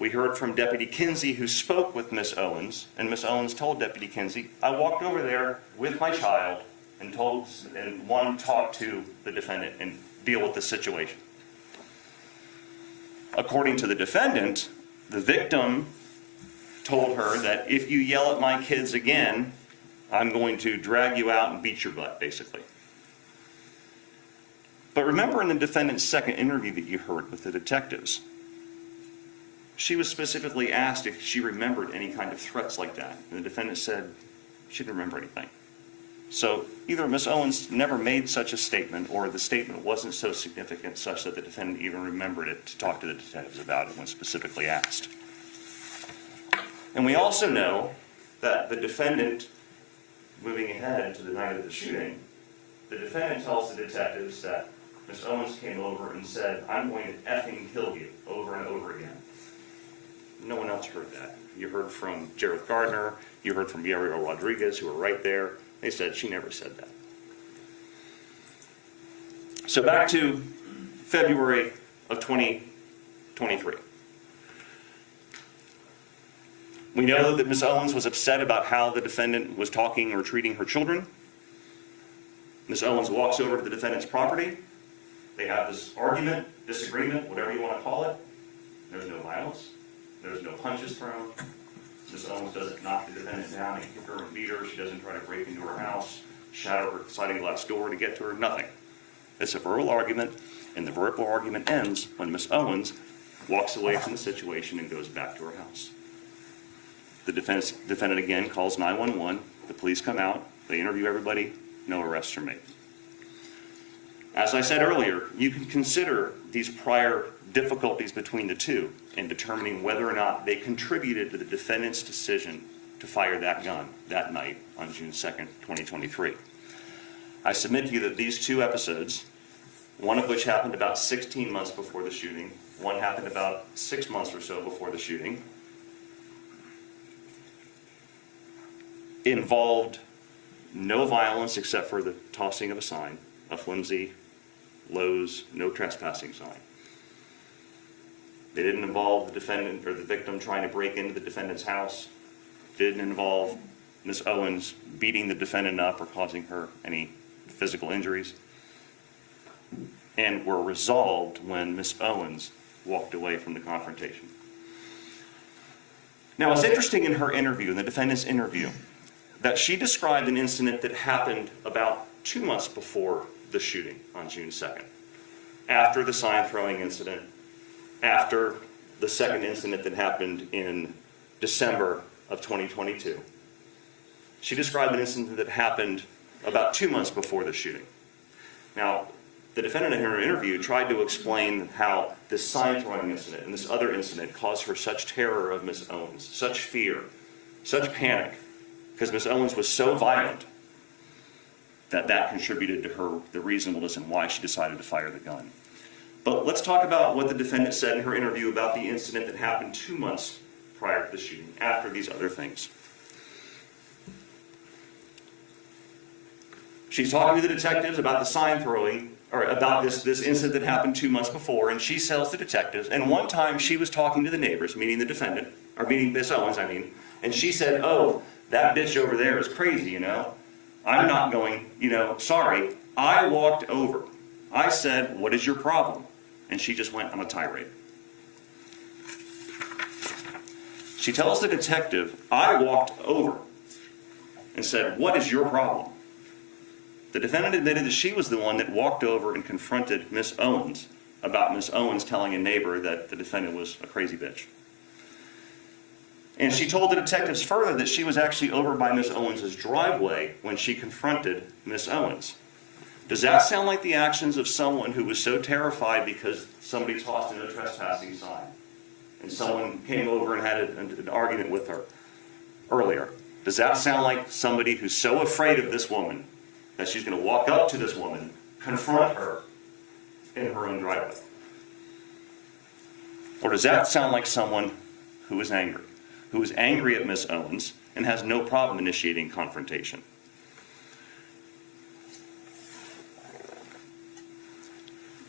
We heard from Deputy Kinsey, who spoke with Miss Owens, and Miss Owens told Deputy Kinsey, I walked over there with my child and wanted to talk to the defendant and deal with the situation. According to the defendant, the victim told her that if you yell at my kids again, I'm going to drag you out and beat your butt, basically. But remember in the defendant's second interview that you heard with the detectives, she was specifically asked if she remembered any kind of threats like that. And the defendant said she didn't remember anything. So either Miss Owens never made such a statement, or the statement wasn't so significant such that the defendant even remembered it to talk to the detectives about it when specifically asked. And we also know that the defendant, moving ahead to the night of the shooting, the defendant tells the detectives that Miss Owens came over and said, I'm going to effing kill you, over and over again. No one else heard that. You heard from Jared Gardner, you heard from Ariel Rodriguez, who were right there. They said she never said that. So back to February of 2023. We know that Ms. Owens was upset about how the defendant was talking or treating her children. Ms. Owens walks over to the defendant's property. They have this argument, disagreement, whatever you want to call it. There's no violence. There's no punches thrown. Ms. Owens doesn't knock the defendant down and kick her and beat her. She doesn't try to break into her house, shatter her sliding glass door to get to her, nothing. It's a verbal argument, and the verbal argument ends when Ms. Owens walks away from the situation and goes back to her house. The defendant again calls 911. The police come out. They interview everybody. No arrests are made. As I said earlier, you can consider these prior difficulties between the two in determining whether or not they contributed to the defendant's decision to fire that gun that night on June 2nd, 2023. I submit to you that these two episodes, one of which happened about 16 months before the shooting, one happened about 6 months or so before the shooting, involved no violence except for the tossing of a sign, a flimsy Lowe's no trespassing sign. They didn't involve the defendant or the victim trying to break into the defendant's house. Didn't involve Ms. Owens beating the defendant up or causing her any physical injuries. And were resolved when Ms. Owens walked away from the confrontation. Now, it's interesting in her interview, in the defendant's interview, that she described an incident that happened about 2 months before the shooting on June 2nd, after the sign throwing incident, after the second incident that happened in December of 2022. She described an incident that happened about 2 months before the shooting. Now, the defendant in her interview tried to explain how this sign throwing incident and this other incident caused her such terror of Ms. Owens, such fear, such panic, because Ms. Owens was so violent that contributed to her, the reasonableness and why she decided to fire the gun. But let's talk about what the defendant said in her interview about the incident that happened 2 months prior to the shooting, after these other things. She's talking to the detectives about the sign throwing, or about this incident that happened 2 months before, and she tells the detectives, and one time she was talking to the neighbors, meaning the defendant, or meaning Miss Owens, and she said, oh, that bitch over there is crazy, you know? I'm not going, sorry, I walked over. I said, what is your problem? And she just went on a tirade. She tells the detective, I walked over and said, what is your problem? The defendant admitted that she was the one that walked over and confronted Miss Owens about Miss Owens telling a neighbor that the defendant was a crazy bitch. And she told the detectives further that she was actually over by Miss Owens' driveway when she confronted Miss Owens. Does that sound like the actions of someone who was so terrified because somebody tossed in a trespassing sign and someone came over and had an argument with her earlier? Does that sound like somebody who's so afraid of this woman that she's going to walk up to this woman, confront her in her own driveway? Or does that sound like someone who is angry at Miss Owens and has no problem initiating confrontation?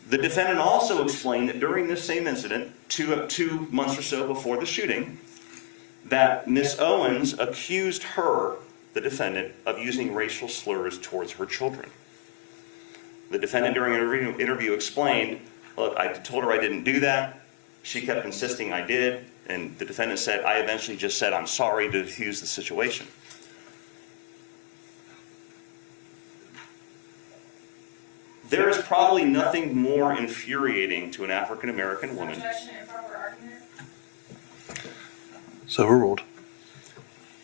The defendant also explained that during this same incident, 2 months or so before the shooting, that Miss Owens accused her, the defendant, of using racial slurs towards her children. The defendant during an interview explained, look, I told her I didn't do that. She kept insisting I did. And the defendant said, I eventually just said, I'm sorry, to diffuse the situation. There is probably nothing more infuriating to an African American woman. Objection and proper argument. So overruled.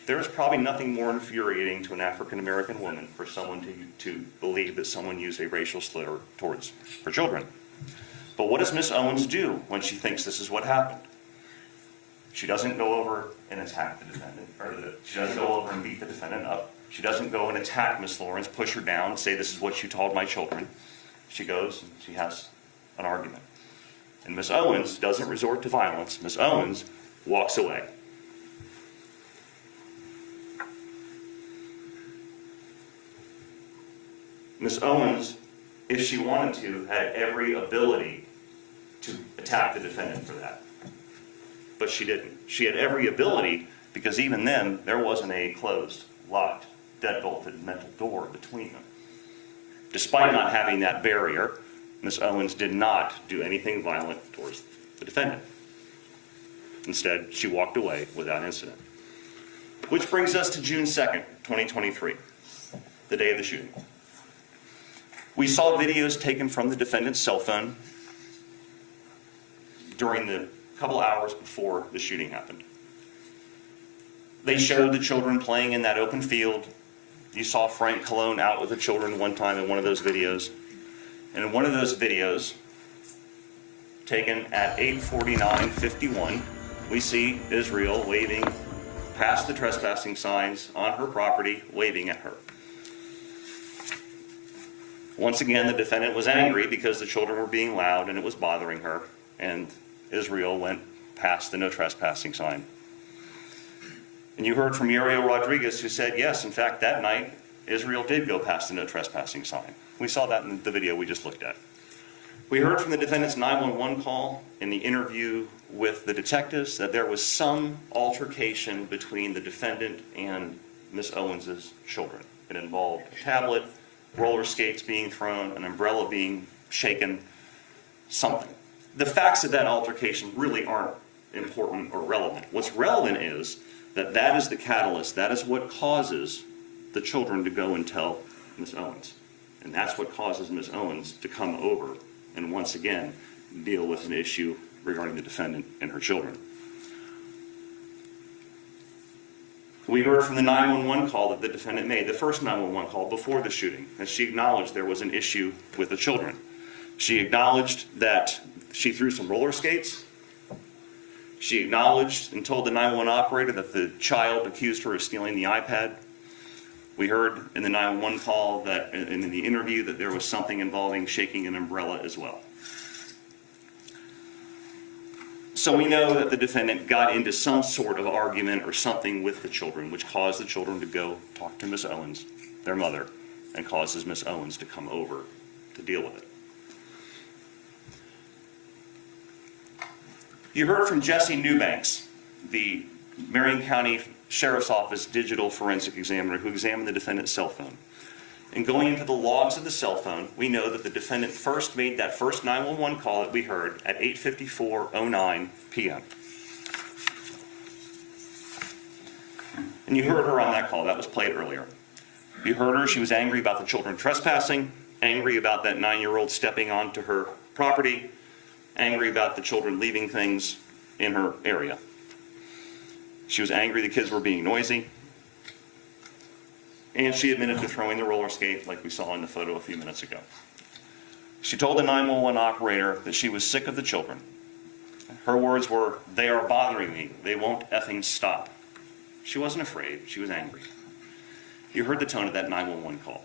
There is probably nothing more infuriating to an African American woman for someone to believe that someone used a racial slur towards her children. But what does Miss Owens do when she thinks this is what happened? She doesn't go over and attack the defendant, she doesn't go over and beat the defendant up. She doesn't go and attack Miss Lawrence, push her down, say this is what you told my children. She goes and she has an argument. And Miss Owens doesn't resort to violence. Miss Owens walks away. Miss Owens, if she wanted to, had every ability to attack the defendant for that. But she didn't. She had every ability because even then, there wasn't a closed, locked, deadbolted metal door between them. Despite not having that barrier, Miss Owens did not do anything violent towards the defendant. Instead, she walked away without incident. Which brings us to June 2nd, 2023, the day of the shooting. We saw videos taken from the defendant's cell phone during the couple hours before the shooting happened. They showed the children playing in that open field. You saw Frank Cologne out with the children one time in one of those videos. And in one of those videos, taken at 8:49:51, we see Israel waving past the trespassing signs on her property, waving at her. Once again, the defendant was angry because the children were being loud and it was bothering her, and Israel went past the no trespassing sign. And you heard from Uriel Rodriguez, who said, yes, in fact, that night, Israel did go past the no trespassing sign. We saw that in the video we just looked at. We heard from the defendant's 911 call in the interview with the detectives that there was some altercation between the defendant and Miss Owens' children. It involved a tablet, roller skates being thrown, an umbrella being shaken, something. The facts of that altercation really aren't important or relevant. What's relevant is that that is the catalyst, that is what causes the children to go and tell Miss Owens. And that's what causes Miss Owens to come over and once again deal with an issue regarding the defendant and her children. We heard from the 911 call that the defendant made, the first 911 call before the shooting, and she acknowledged there was an issue with the children. She acknowledged that she threw some roller skates. She acknowledged and told the 911 operator that the child accused her of stealing the iPad. We heard in the 911 call that, in the interview, that there was something involving shaking an umbrella as well. So we know that the defendant got into some sort of argument or something with the children, which caused the children to go talk to Miss Owens, their mother, and causes Miss Owens to come over to deal with it. You heard from Jesse Newbanks, the Marion County Sheriff's Office digital forensic examiner who examined the defendant's cell phone. And going into the logs of the cell phone, we know that the defendant first made that first 911 call that we heard at 8:54:09 p.m. And you heard her on that call. That was played earlier. You heard her. She was angry about the children trespassing, angry about that 9-year-old stepping onto her property, angry about the children leaving things in her area. She was angry the kids were being noisy. And she admitted to throwing the roller skate like we saw in the photo a few minutes ago. She told the 911 operator that she was sick of the children. Her words were, "They are bothering me. They won't effing stop." She wasn't afraid. She was angry. You heard the tone of that 911 call.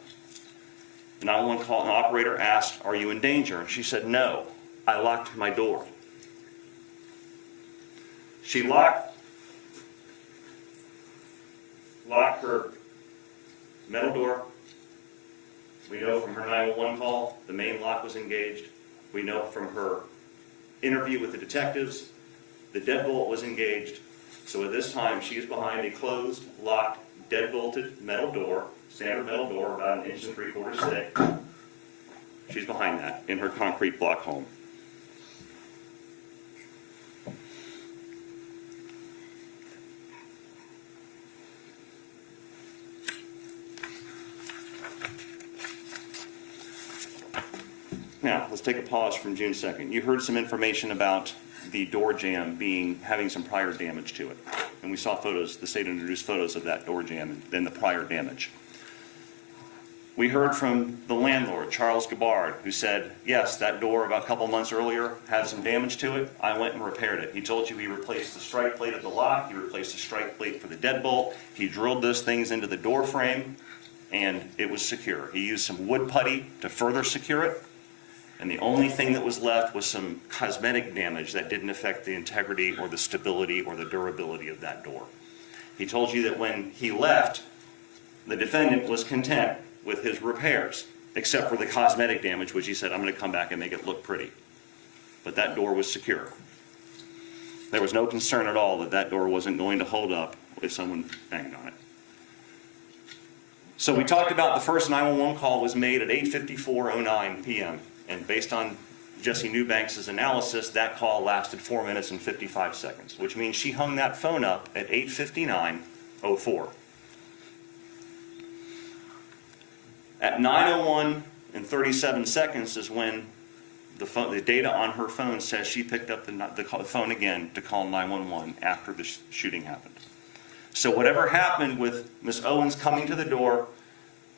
The 911 call, an operator asked, "Are you in danger?" And she said, "No, I locked my door." She locked her metal door. We know from her 911 call, the main lock was engaged. We know from her interview with the detectives, the deadbolt was engaged. So at this time, she is behind a closed, locked, deadbolted metal door, standard metal door, about 1 3/4 inches thick. She's behind that in her concrete block home. Now, let's take a pause from June 2nd. You heard some information about the door jamb having some prior damage to it. And we saw photos, the state introduced photos of that door jamb and then the prior damage. We heard from the landlord, Charles Gabbard, who said, yes, that door about a couple months earlier had some damage to it. I went and repaired it. He told you he replaced the strike plate of the lock, he replaced the strike plate for the deadbolt, he drilled those things into the door frame, and it was secure. He used some wood putty to further secure it. And the only thing that was left was some cosmetic damage that didn't affect the integrity or the stability or the durability of that door. He told you that when he left, the defendant was content with his repairs, except for the cosmetic damage, which he said, "I'm going to come back and make it look pretty." But that door was secure. There was no concern at all that that door wasn't going to hold up if someone banged on it. So we talked about the first 911 call was made at 8:54:09 p.m. And based on Jesse Newbanks' analysis, that call lasted 4 minutes and 55 seconds, which means she hung that phone up at 8:59:04. At 9:01 and 37 seconds is when the data on her phone says she picked up the phone again to call 911 after the shooting happened. So whatever happened with Ms. Owens coming to the door,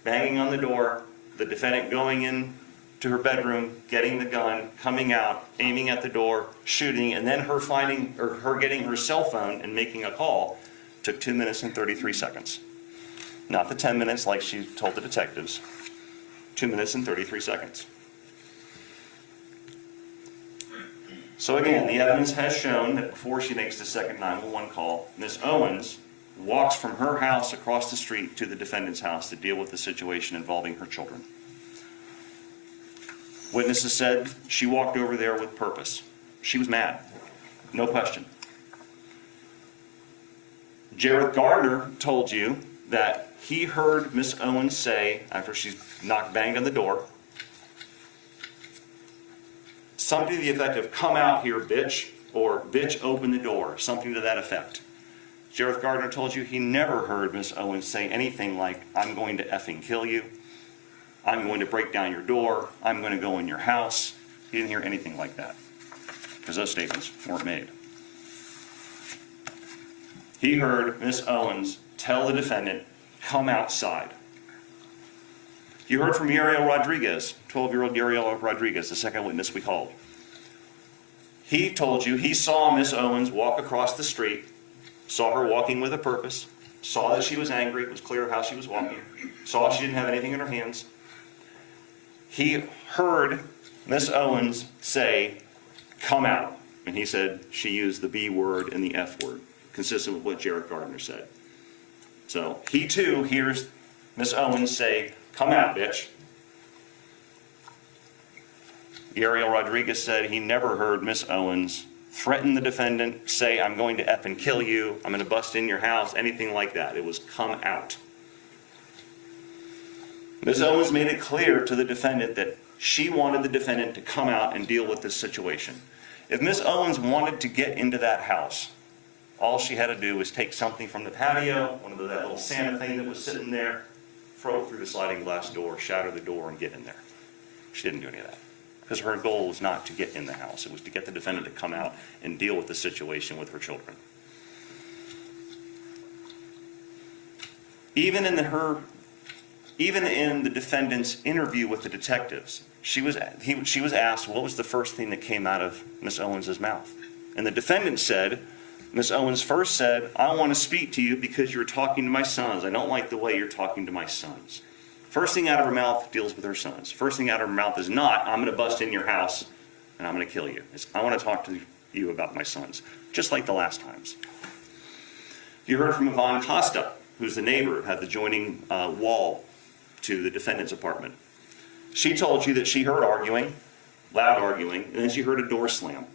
banging on the door, the defendant going in to her bedroom, getting the gun, coming out, aiming at the door, shooting, and then her getting her cell phone and making a call, took 2 minutes and 33 seconds. Not the 10 minutes like she told the detectives. 2 minutes and 33 seconds. So again, the evidence has shown that before she makes the second 911 call, Ms. Owens walks from her house across the street to the defendant's house to deal with the situation involving her children. Witnesses said she walked over there with purpose. She was mad, no question. Jared Gardner told you that he heard Miss Owens say, after she's banged on the door, something to the effect of, "Come out here, bitch," or "Bitch, open the door," something to that effect. Jared Gardner told you he never heard Miss Owens say anything like, "I'm going to effing kill you," "I'm going to break down your door," "I'm going to go in your house." He didn't hear anything like that, because those statements weren't made. He heard Miss Owens tell the defendant, "Come outside." You heard from Uriel Rodriguez, 12-year-old Uriel Rodriguez, the second witness we called. He told you he saw Miss Owens walk across the street, saw her walking with a purpose, saw that she was angry, it was clear how she was walking, saw she didn't have anything in her hands. He heard Miss Owens say, "Come out." And he said she used the B word and the F word, consistent with what Jared Gardner said. So he too hears Miss Owens say, "Come out, bitch." Uriel Rodriguez said he never heard Miss Owens threaten the defendant, say, "I'm going to F and kill you, I'm going to bust in your house," anything like that. It was "come out." Ms. Owens made it clear to the defendant that she wanted the defendant to come out and deal with this situation. If Ms. Owens wanted to get into that house, all she had to do was take something from the patio, that little Santa thing that was sitting there, throw it through the sliding glass door, shatter the door, and get in there. She didn't do any of that, because her goal was not to get in the house. It was to get the defendant to come out and deal with the situation with her children. Even in the defendant's interview with the detectives, she was asked what was the first thing that came out of Ms. Owens' mouth. And the defendant said, Ms. Owens first said, "I want to speak to you because you're talking to my sons. I don't like the way you're talking to my sons." First thing out of her mouth deals with her sons. First thing out of her mouth is not, "I'm going to bust in your house and I'm going to kill you." It's, "I want to talk to you about my sons," just like the last times. You heard from Yvonne Costa, who's the neighbor, had the joining wall to the defendant's apartment. She told you that she heard arguing, loud arguing, and then she heard a door slam.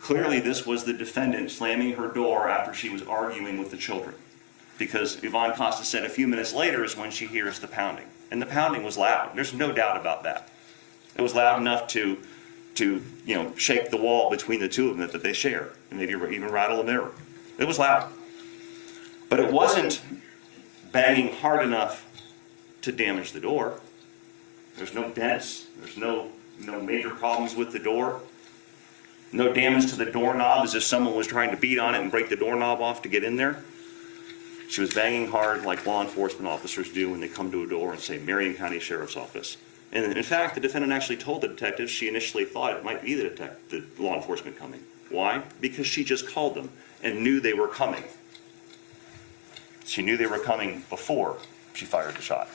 Clearly, this was the defendant slamming her door after she was arguing with the children, because Yvonne Costa said a few minutes later is when she hears the pounding. And the pounding was loud. There's no doubt about that. It was loud enough to shake the wall between the two of them that they share, and maybe even rattle a mirror. It was loud. But it wasn't banging hard enough to damage the door. There's no dents. There's no major problems with the door. No damage to the doorknob as if someone was trying to beat on it and break the doorknob off to get in there. She was banging hard like law enforcement officers do when they come to a door and say, "Marion County Sheriff's Office." And in fact, the defendant actually told the detectives she initially thought it might be the law enforcement coming. Why? Because she just called them and knew they were coming. She knew they were coming before she fired the shot.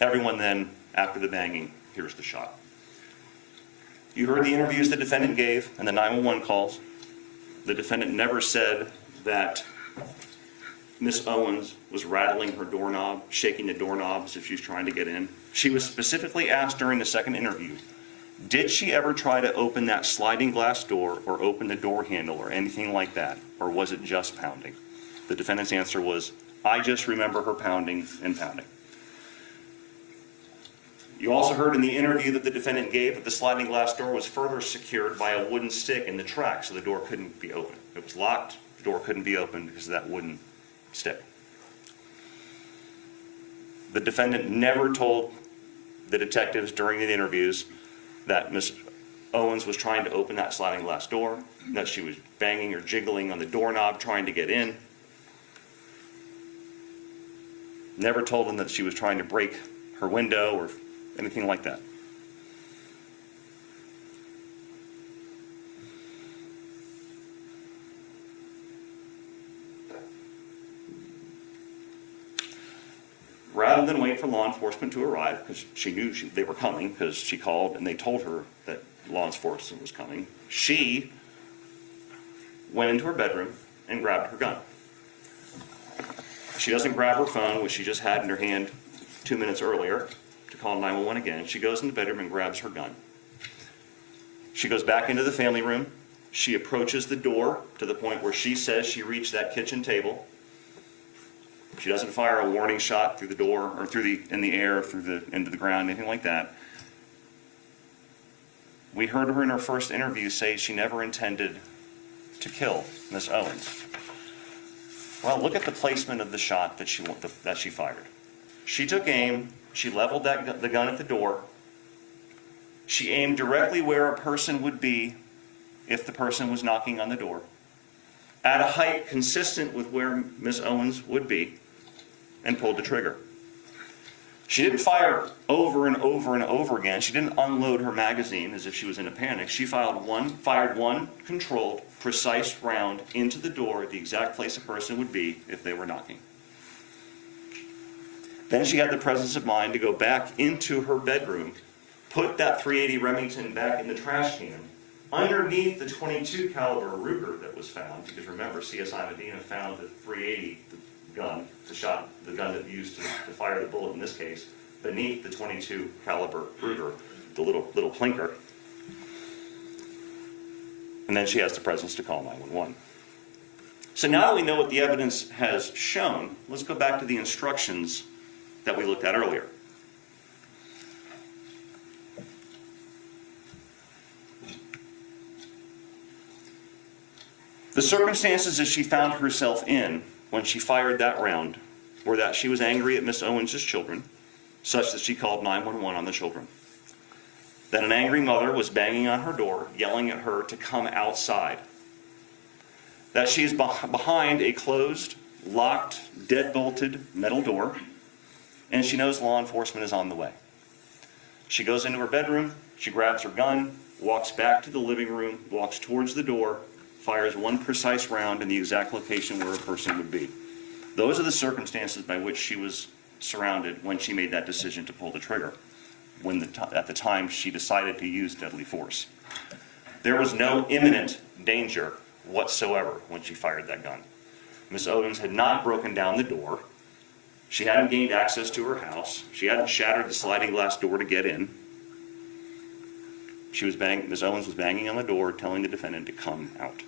Everyone then, after the banging, hears the shot. You heard the interviews the defendant gave and the 911 calls. The defendant never said that Miss Owens was rattling her doorknob, shaking the doorknob as if she was trying to get in. She was specifically asked during the second interview, did she ever try to open that sliding glass door or open the door handle or anything like that, or was it just pounding? The defendant's answer was, "I just remember her pounding and pounding." You also heard in the interview that the defendant gave that the sliding glass door was further secured by a wooden stick in the track, so the door couldn't be opened. It was locked, the door couldn't be opened because of that wooden stick. The defendant never told the detectives during the interviews that Ms. Owens was trying to open that sliding glass door, that she was banging or jiggling on the doorknob trying to get in. Never told them that she was trying to break her window or anything like that. Rather than wait for law enforcement to arrive, because she knew they were coming, because she called and they told her that law enforcement was coming, she went into her bedroom and grabbed her gun. She doesn't grab her phone, which she just had in her hand 2 minutes earlier, to call 911 again. She goes in the bedroom and grabs her gun. She goes back into the family room. She approaches the door to the point where she says she reached that kitchen table. She doesn't fire a warning shot through the door or in the air, into the ground, anything like that. We heard her in her first interview say she never intended to kill Miss Owens. Well, look at the placement of the shot that she fired. She took aim. She leveled the gun at the door. She aimed directly where a person would be if the person was knocking on the door, at a height consistent with where Miss Owens would be, and pulled the trigger. She didn't fire over and over and over again. She didn't unload her magazine as if she was in a panic. She fired one controlled, precise round into the door at the exact place a person would be if they were knocking. Then she had the presence of mind to go back into her bedroom, put that .380 Remington back in the trash can, underneath the .22 caliber Ruger that was found, because remember, CSI Medina found the .380 gun, the gun that used to fire the bullet in this case, beneath the .22 caliber Ruger, the little plinker. And then she has the presence to call 911. So now that we know what the evidence has shown, let's go back to the instructions that we looked at earlier. The circumstances that she found herself in when she fired that round were that she was angry at Miss Owens' children, such that she called 911 on the children. That an angry mother was banging on her door, yelling at her to come outside. That she is behind a closed, locked, deadbolted metal door, and she knows law enforcement is on the way. She goes into her bedroom, she grabs her gun, walks back to the living room, walks towards the door, fires one precise round in the exact location where a person would be. Those are the circumstances by which she was surrounded when she made that decision to pull the trigger, at the time she decided to use deadly force. There was no imminent danger whatsoever when she fired that gun. Miss Owens had not broken down the door. She hadn't gained access to her house. She hadn't shattered the sliding glass door to get in. Miss Owens was banging on the door, telling the defendant to come out.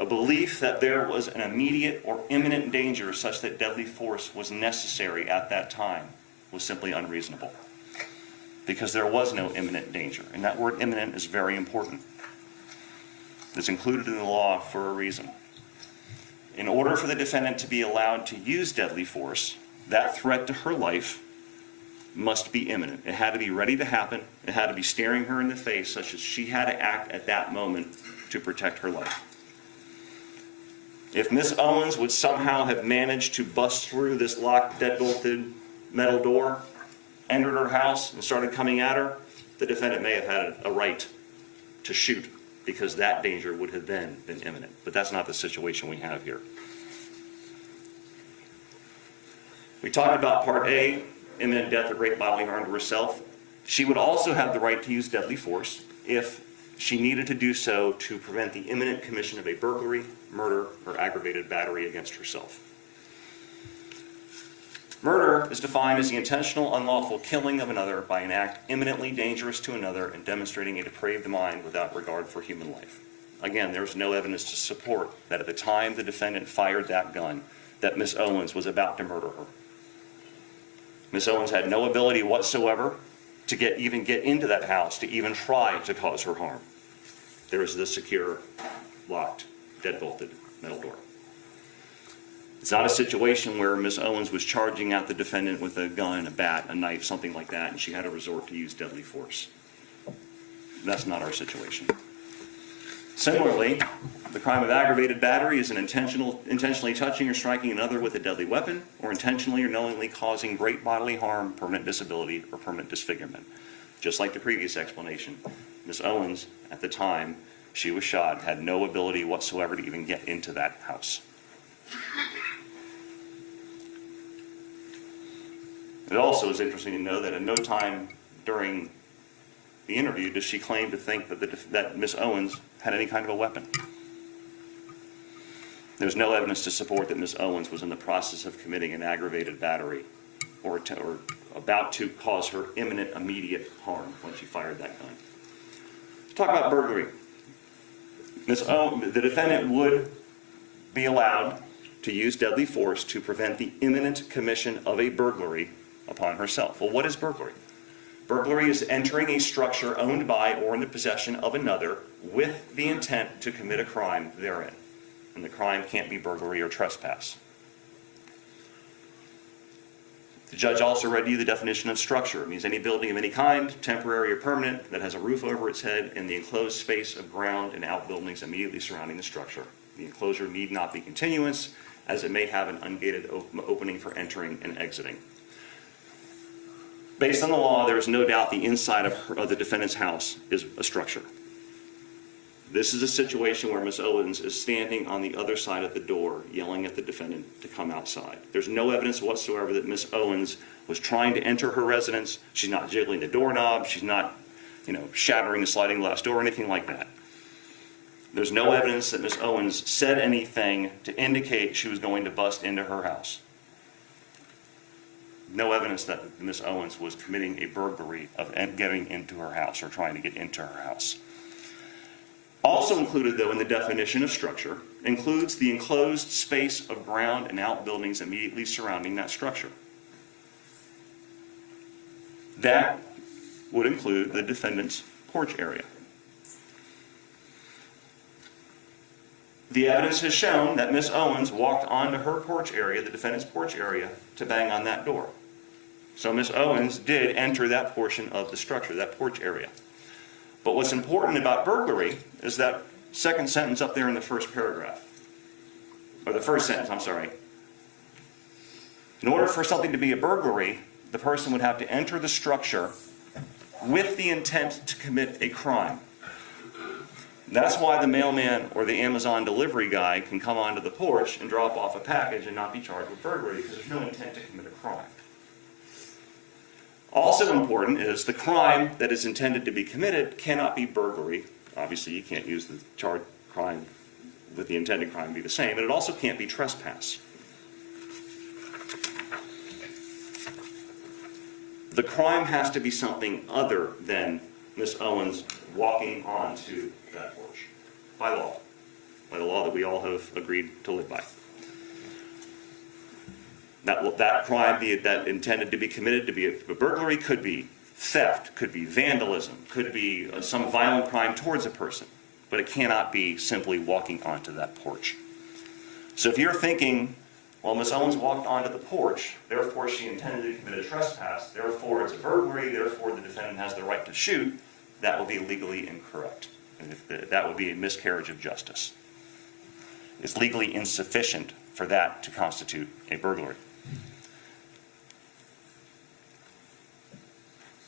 A belief that there was an immediate or imminent danger such that deadly force was necessary at that time was simply unreasonable, because there was no imminent danger. And that word imminent is very important. It's included in the law for a reason. In order for the defendant to be allowed to use deadly force, that threat to her life must be imminent. It had to be ready to happen. It had to be staring her in the face, such as she had to act at that moment to protect her life. If Miss Owens would somehow have managed to bust through this locked, deadbolted metal door, entered her house, and started coming at her, the defendant may have had a right to shoot, because that danger would have then been imminent. But that's not the situation we have here. We talked about Part A, imminent death or great bodily harm to herself. She would also have the right to use deadly force if she needed to do so to prevent the imminent commission of a burglary, murder, or aggravated battery against herself. Murder is defined as the intentional, unlawful killing of another by an act imminently dangerous to another and demonstrating a depraved mind without regard for human life. Again, there's no evidence to support that at the time the defendant fired that gun, that Miss Owens was about to murder her. Miss Owens had no ability whatsoever to even get into that house, to even try to cause her harm. There is the secure, locked, deadbolted metal door. It's not a situation where Miss Owens was charging at the defendant with a gun, a bat, a knife, something like that, and she had to resort to use deadly force. That's not our situation. Similarly, the crime of aggravated battery is an intentionally touching or striking another with a deadly weapon, or intentionally or knowingly causing great bodily harm, permanent disability, or permanent disfigurement. Just like the previous explanation, Miss Owens, at the time she was shot, had no ability whatsoever to even get into that house. It also is interesting to know that at no time during the interview does she claim to think that Miss Owens had any kind of a weapon. There's no evidence to support that Miss Owens was in the process of committing an aggravated battery or about to cause her imminent, immediate harm when she fired that gun. Let's talk about burglary. The defendant would be allowed to use deadly force to prevent the imminent commission of a burglary upon herself. Well, what is burglary? Burglary is entering a structure owned by or in the possession of another with the intent to commit a crime therein. And the crime can't be burglary or trespass. The judge also read to you the definition of structure. It means any building of any kind, temporary or permanent, that has a roof over its head and the enclosed space of ground and outbuildings immediately surrounding the structure. The enclosure need not be continuous, as it may have an ungated opening for entering and exiting. Based on the law, there is no doubt the inside of the defendant's house is a structure. This is a situation where Ms. Owens is standing on the other side of the door, yelling at the defendant to come outside. There's no evidence whatsoever that Ms. Owens was trying to enter her residence. She's not jiggling the doorknob. She's not, shattering the sliding glass door or anything like that. There's no evidence that Ms. Owens said anything to indicate she was going to bust into her house. No evidence that Ms. Owens was committing a burglary of getting into her house or trying to get into her house. Also included, though, in the definition of structure, includes the enclosed space of ground and outbuildings immediately surrounding that structure. That would include the defendant's porch area. The evidence has shown that Ms. Owens walked onto her porch area, the defendant's porch area, to bang on that door. So Ms. Owens did enter that portion of the structure, that porch area. But what's important about burglary is that second sentence up there in the first paragraph. Or the first sentence, I'm sorry. In order for something to be a burglary, the person would have to enter the structure with the intent to commit a crime. That's why the mailman or the Amazon delivery guy can come onto the porch and drop off a package and not be charged with burglary, because there's no intent to commit a crime. Also important is the crime that is intended to be committed cannot be burglary. Obviously, you can't use the charged crime with the intended crime to be the same, and it also can't be trespass. The crime has to be something other than Ms. Owens walking onto that porch, by the law that we all have agreed to live by. That crime that intended to be committed to be a burglary could be theft, could be vandalism, could be some violent crime towards a person, but it cannot be simply walking onto that porch. So if you're thinking, well, Ms. Owens walked onto the porch, therefore she intended to commit a trespass, therefore it's a burglary, therefore the defendant has the right to shoot, that would be legally incorrect. And that would be a miscarriage of justice. It's legally insufficient for that to constitute a burglary.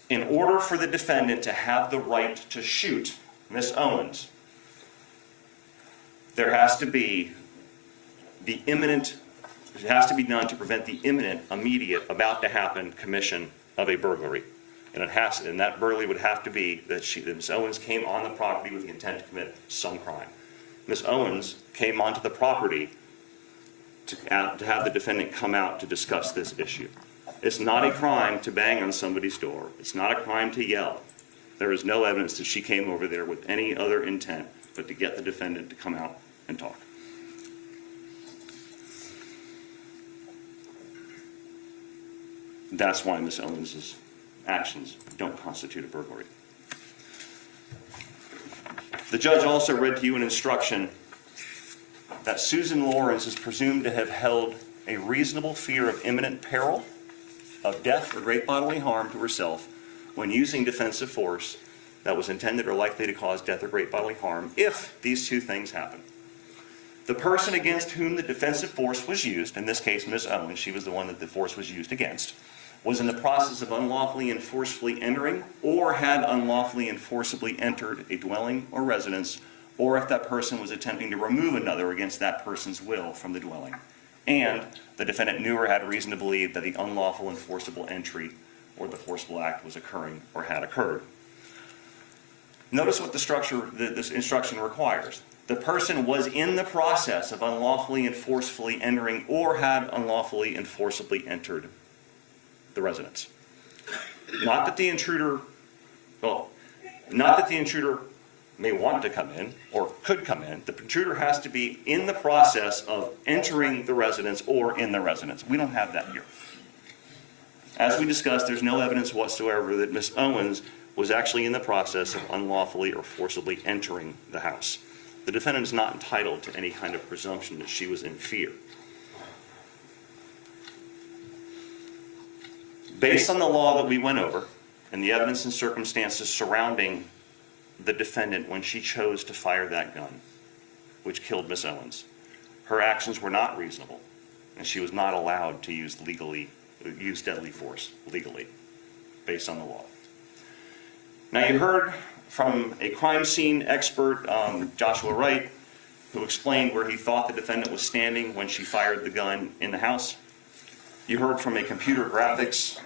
In order for the defendant to have the right to shoot Ms. Owens, there has to be it has to be done to prevent the imminent, immediate, about to happen commission of a burglary. And that burglary would have to be that Ms. Owens came on the property with the intent to commit some crime. Ms. Owens came onto the property to have the defendant come out to discuss this issue. It's not a crime to bang on somebody's door. It's not a crime to yell. There is no evidence that she came over there with any other intent but to get the defendant to come out and talk. That's why Ms. Owens' actions don't constitute a burglary. The judge also read to you an instruction that Susan Lawrence is presumed to have held a reasonable fear of imminent peril, of death or great bodily harm to herself when using defensive force that was intended or likely to cause death or great bodily harm if these two things happen. The person against whom the defensive force was used, in this case Ms. Owens, she was the one that the force was used against, was in the process of unlawfully and forcibly entering or had unlawfully and forcibly entered a dwelling or residence, or if that person was attempting to remove another against that person's will from the dwelling. And the defendant knew or had reason to believe that the unlawful and forcible entry or the forcible act was occurring or had occurred. Notice what this instruction requires. The person was in the process of unlawfully and forcefully entering or had unlawfully and forcibly entered the residence. Not that the intruder may want to come in or could come in. The intruder has to be in the process of entering the residence or in the residence. We don't have that here. As we discussed, there's no evidence whatsoever that Ms. Owens was actually in the process of unlawfully or forcibly entering the house. The defendant is not entitled to any kind of presumption that she was in fear. Based on the law that we went over and the evidence and circumstances surrounding the defendant when she chose to fire that gun, which killed Ms. Owens, her actions were not reasonable, and she was not allowed to use deadly force legally, based on the law. Now, you heard from a crime scene expert, Joshua Wright, who explained where he thought the defendant was standing when she fired the gun in the house. You heard from a computer graphics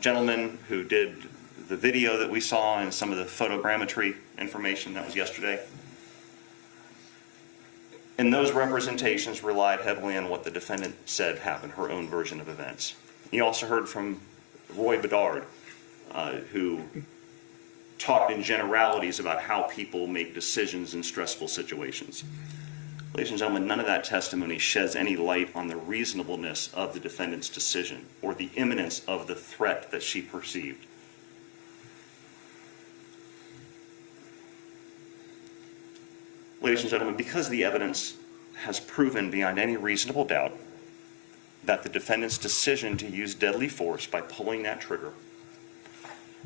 gentleman who did the video that we saw and some of the photogrammetry information that was yesterday. And those representations relied heavily on what the defendant said happened, her own version of events. You also heard from Roy Bedard, who talked in generalities about how people make decisions in stressful situations. Ladies and gentlemen, none of that testimony sheds any light on the reasonableness of the defendant's decision or the imminence of the threat that she perceived. Ladies and gentlemen, because the evidence has proven beyond any reasonable doubt that the defendant's decision to use deadly force by pulling that trigger,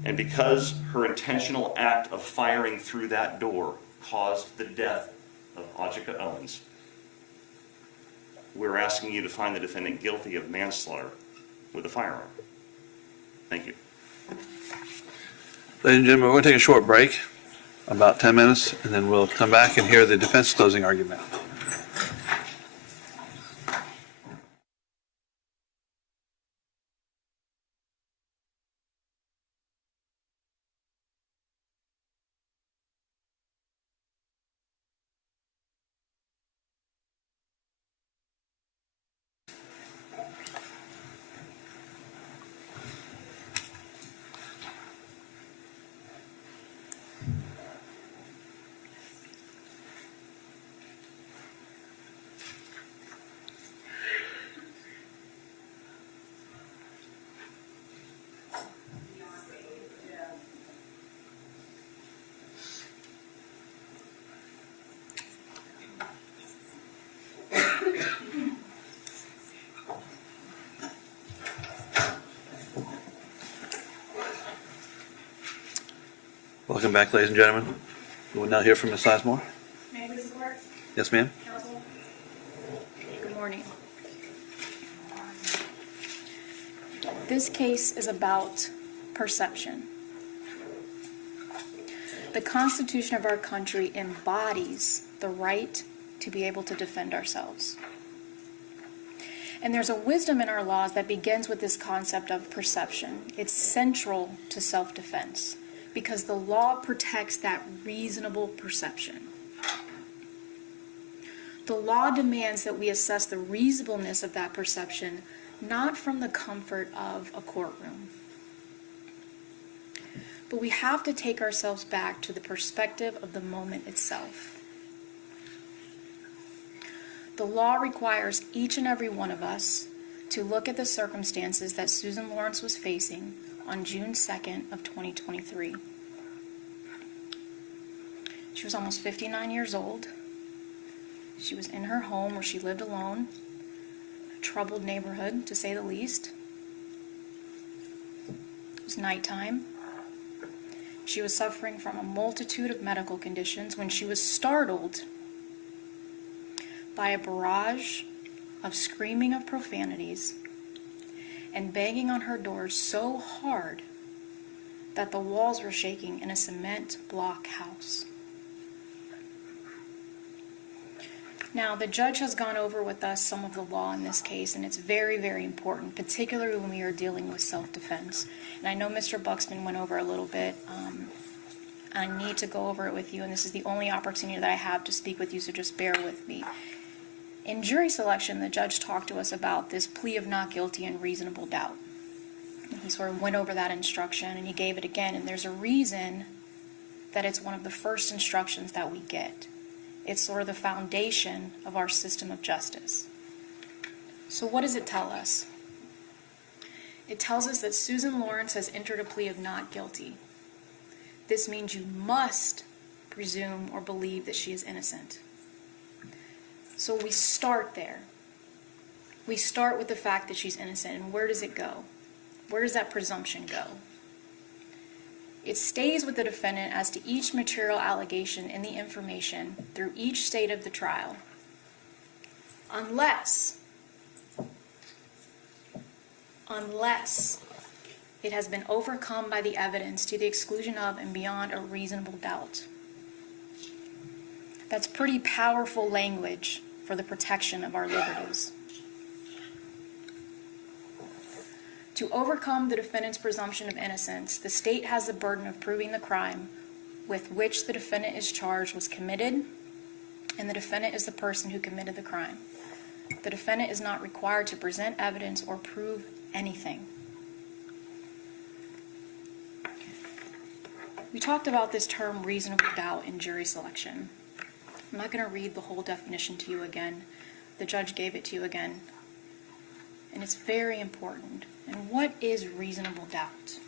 and because her intentional act of firing through that door caused the death of Ajika Owens, we're asking you to find the defendant guilty of manslaughter with a firearm. Thank you. Ladies and gentlemen, we're going to take a short break, about 10 minutes, and then we'll come back and hear the defense closing argument. Welcome back, ladies and gentlemen. We will now hear from Ms. Sizemore. May I please report, Yes, ma'am? counsel? Good morning. This case is about perception. The Constitution of our country embodies the right to be able to defend ourselves. And there's a wisdom in our laws that begins with this concept of perception. It's central to self-defense because the law protects that reasonable perception. The law demands that we assess the reasonableness of that perception, not from the comfort of a courtroom. But we have to take ourselves back to the perspective of the moment itself. The law requires each and every one of us to look at the circumstances that Susan Lawrence was facing on June 2nd of 2023. She was almost 59 years old. She was in her home where she lived alone, a troubled neighborhood to say the least. It was nighttime. She was suffering from a multitude of medical conditions when she was startled by a barrage of screaming of profanities and banging on her door so hard that the walls were shaking in a cement block house. Now, the judge has gone over with us some of the law in this case, and it's very, very important, particularly when we are dealing with self-defense. And I know Mr. Buxman went over a little bit. I need to go over it with you, and this is the only opportunity that I have to speak with you, so just bear with me. In jury selection, the judge talked to us about this plea of not guilty and reasonable doubt. And he sort of went over that instruction, and he gave it again, and there's a reason that it's one of the first instructions that we get. It's sort of the foundation of our system of justice. So what does it tell us? It tells us that Susan Lawrence has entered a plea of not guilty. This means you must presume or believe that she is innocent. So we start there. We start with the fact that she's innocent, and where does it go? Where does that presumption go? It stays with the defendant as to each material allegation in the information through each state of the trial, unless it has been overcome by the evidence to the exclusion of and beyond a reasonable doubt. That's pretty powerful language for the protection of our liberties. To overcome the defendant's presumption of innocence, the state has the burden of proving the crime with which the defendant is charged was committed, and the defendant is the person who committed the crime. The defendant is not required to present evidence or prove anything. We talked about this term reasonable doubt in jury selection. I'm not going to read the whole definition to you again. The judge gave it to you again. And it's very important. And what is reasonable doubt?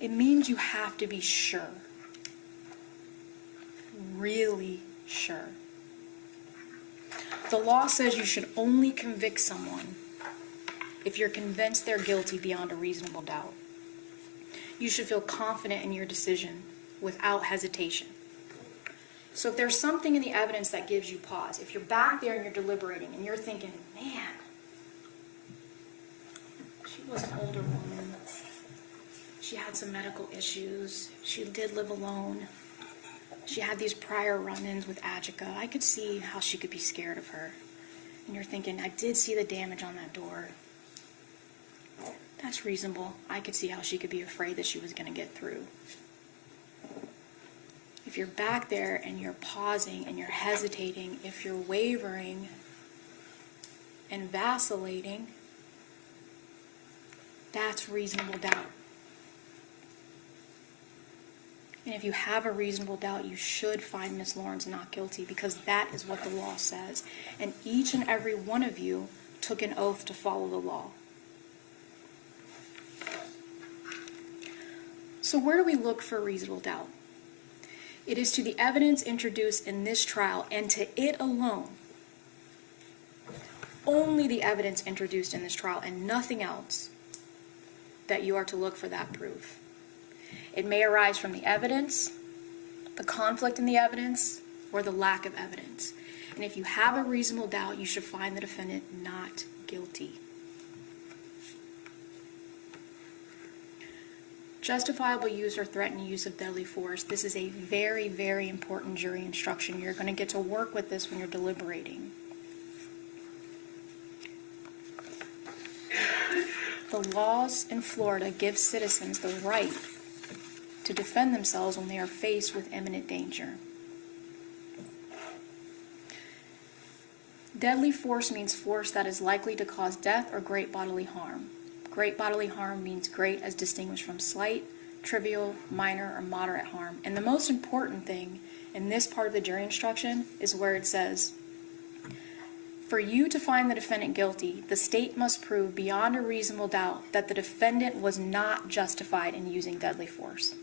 It means you have to be sure. Really sure. The law says you should only convict someone if you're convinced they're guilty beyond a reasonable doubt. You should feel confident in your decision without hesitation. So if there's something in the evidence that gives you pause, if you're back there and you're deliberating and you're thinking, man, she was an older woman, she had some medical issues, she did live alone, she had these prior run-ins with Agika, I could see how she could be scared of her. And you're thinking, I did see the damage on that door. That's reasonable. I could see how she could be afraid that she was going to get through. If you're back there and you're pausing and you're hesitating, if you're wavering and vacillating, that's reasonable doubt. And if you have a reasonable doubt, you should find Ms. Lawrence not guilty, because that is what the law says. And each and every one of you took an oath to follow the law. So where do we look for reasonable doubt? It is to the evidence introduced in this trial, and to it alone. Only the evidence introduced in this trial and nothing else, that you are to look for that proof. It may arise from the evidence, the conflict in the evidence, or the lack of evidence. And if you have a reasonable doubt, you should find the defendant not guilty. Justifiable use or threatened use of deadly force. This is a very, very important jury instruction. You're going to get to work with this when you're deliberating. The laws in Florida give citizens the right to defend themselves when they are faced with imminent danger. Deadly force means force that is likely to cause death or great bodily harm. Great bodily harm means great as distinguished from slight, trivial, minor, or moderate harm. And the most important thing in this part of the jury instruction is where it says, for you to find the defendant guilty, the state must prove beyond a reasonable doubt that the defendant was not justified in using deadly force.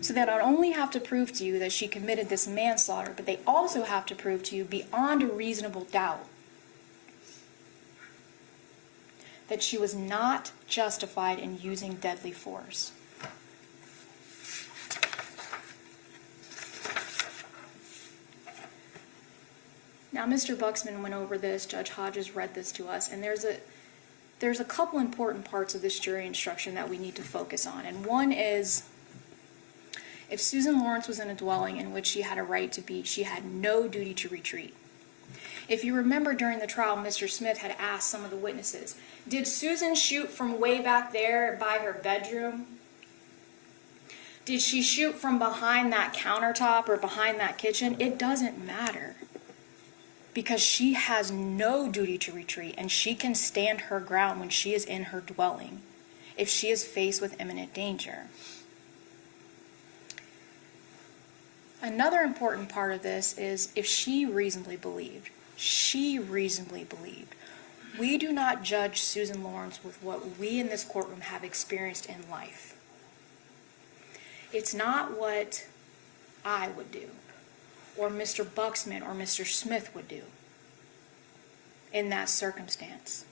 So they not only have to prove to you that she committed this manslaughter, but they also have to prove to you beyond a reasonable doubt that she was not justified in using deadly force. Now, Mr. Buxman went over this, Judge Hodges read this to us, and there's a couple important parts of this jury instruction that we need to focus on. And one is, if Susan Lawrence was in a dwelling in which she had a right to be, she had no duty to retreat. If you remember during the trial, Mr. Smith had asked some of the witnesses, did Susan shoot from way back there by her bedroom? Did she shoot from behind that countertop or behind that kitchen? It doesn't matter, because she has no duty to retreat, and she can stand her ground when she is in her dwelling if she is faced with imminent danger. Another important part of this is if she reasonably believed. We do not judge Susan Lawrence with what we in this courtroom have experienced in life. It's not what I would do, or Mr. Buxman or Mr. Smith would do in that circumstance.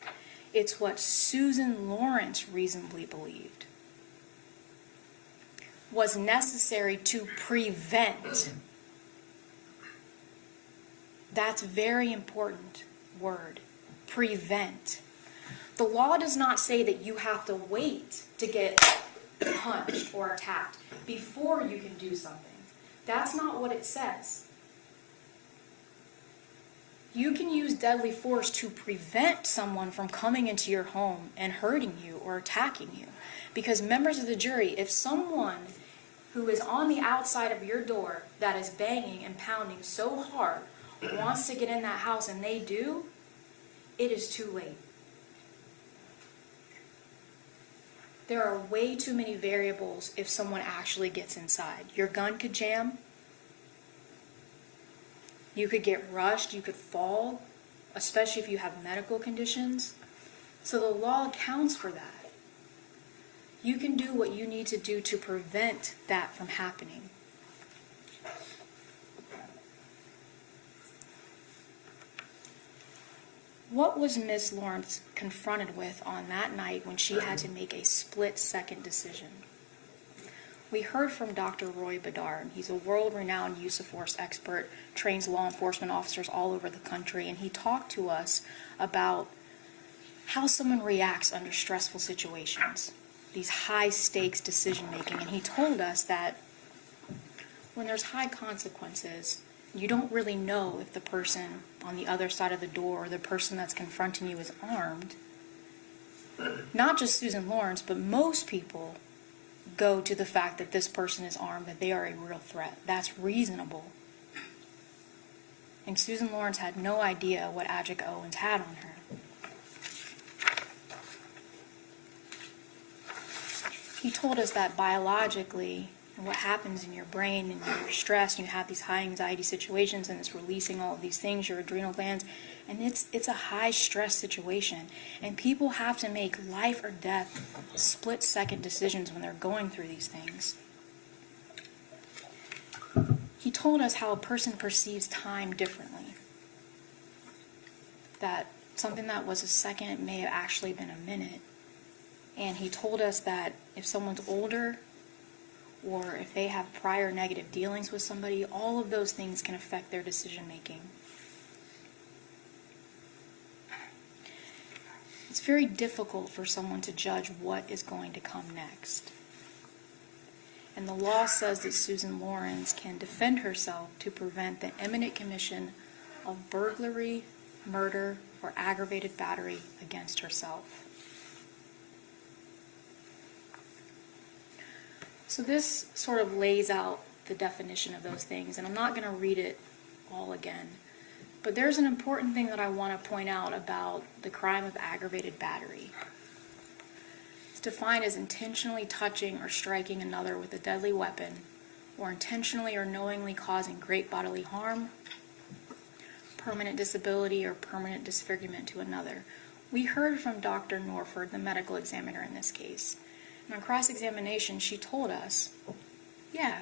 It's what Susan Lawrence reasonably believed was necessary to prevent. That's a very important word, prevent. The law does not say that you have to wait to get punched or attacked before you can do something. That's not what it says. You can use deadly force to prevent someone from coming into your home and hurting you or attacking you. Because members of the jury, if someone who is on the outside of your door that is banging and pounding so hard wants to get in that house and they do, it is too late. There are way too many variables if someone actually gets inside. Your gun could jam. You could get rushed. You could fall, especially if you have medical conditions. So the law accounts for that. You can do what you need to do to prevent that from happening. What was Miss Lawrence confronted with on that night when she had to make a split-second decision? We heard from Dr. Roy Bedard. He's a world-renowned use of force expert, trains law enforcement officers all over the country, and he talked to us about how someone reacts under stressful situations, these high-stakes decision-making, and he told us that when there's high consequences, you don't really know if the person on the other side of the door or the person that's confronting you is armed. Not just Susan Lawrence, but most people go to the fact that this person is armed, that they are a real threat. That's reasonable. And Susan Lawrence had no idea what Adjika Owens had on her. He told us that biologically, what happens in your brain and you're stressed, and you have these high anxiety situations, and it's releasing all of these things, your adrenal glands, and it's a high stress situation. And people have to make life or death split-second decisions when they're going through these things. He told us how a person perceives time differently. That something that was a second may have actually been a minute. And he told us that if someone's older, or if they have prior negative dealings with somebody, all of those things can affect their decision making. It's very difficult for someone to judge what is going to come next. And the law says that Susan Lawrence can defend herself to prevent the imminent commission of burglary, murder, or aggravated battery against herself. So this sort of lays out the definition of those things, and I'm not going to read it all again. But there's an important thing that I want to point out about the crime of aggravated battery. It's defined as intentionally touching or striking another with a deadly weapon, or intentionally or knowingly causing great bodily harm, permanent disability, or permanent disfigurement to another. We heard from Dr. Norford, the medical examiner in this case. And on cross-examination, she told us, yeah,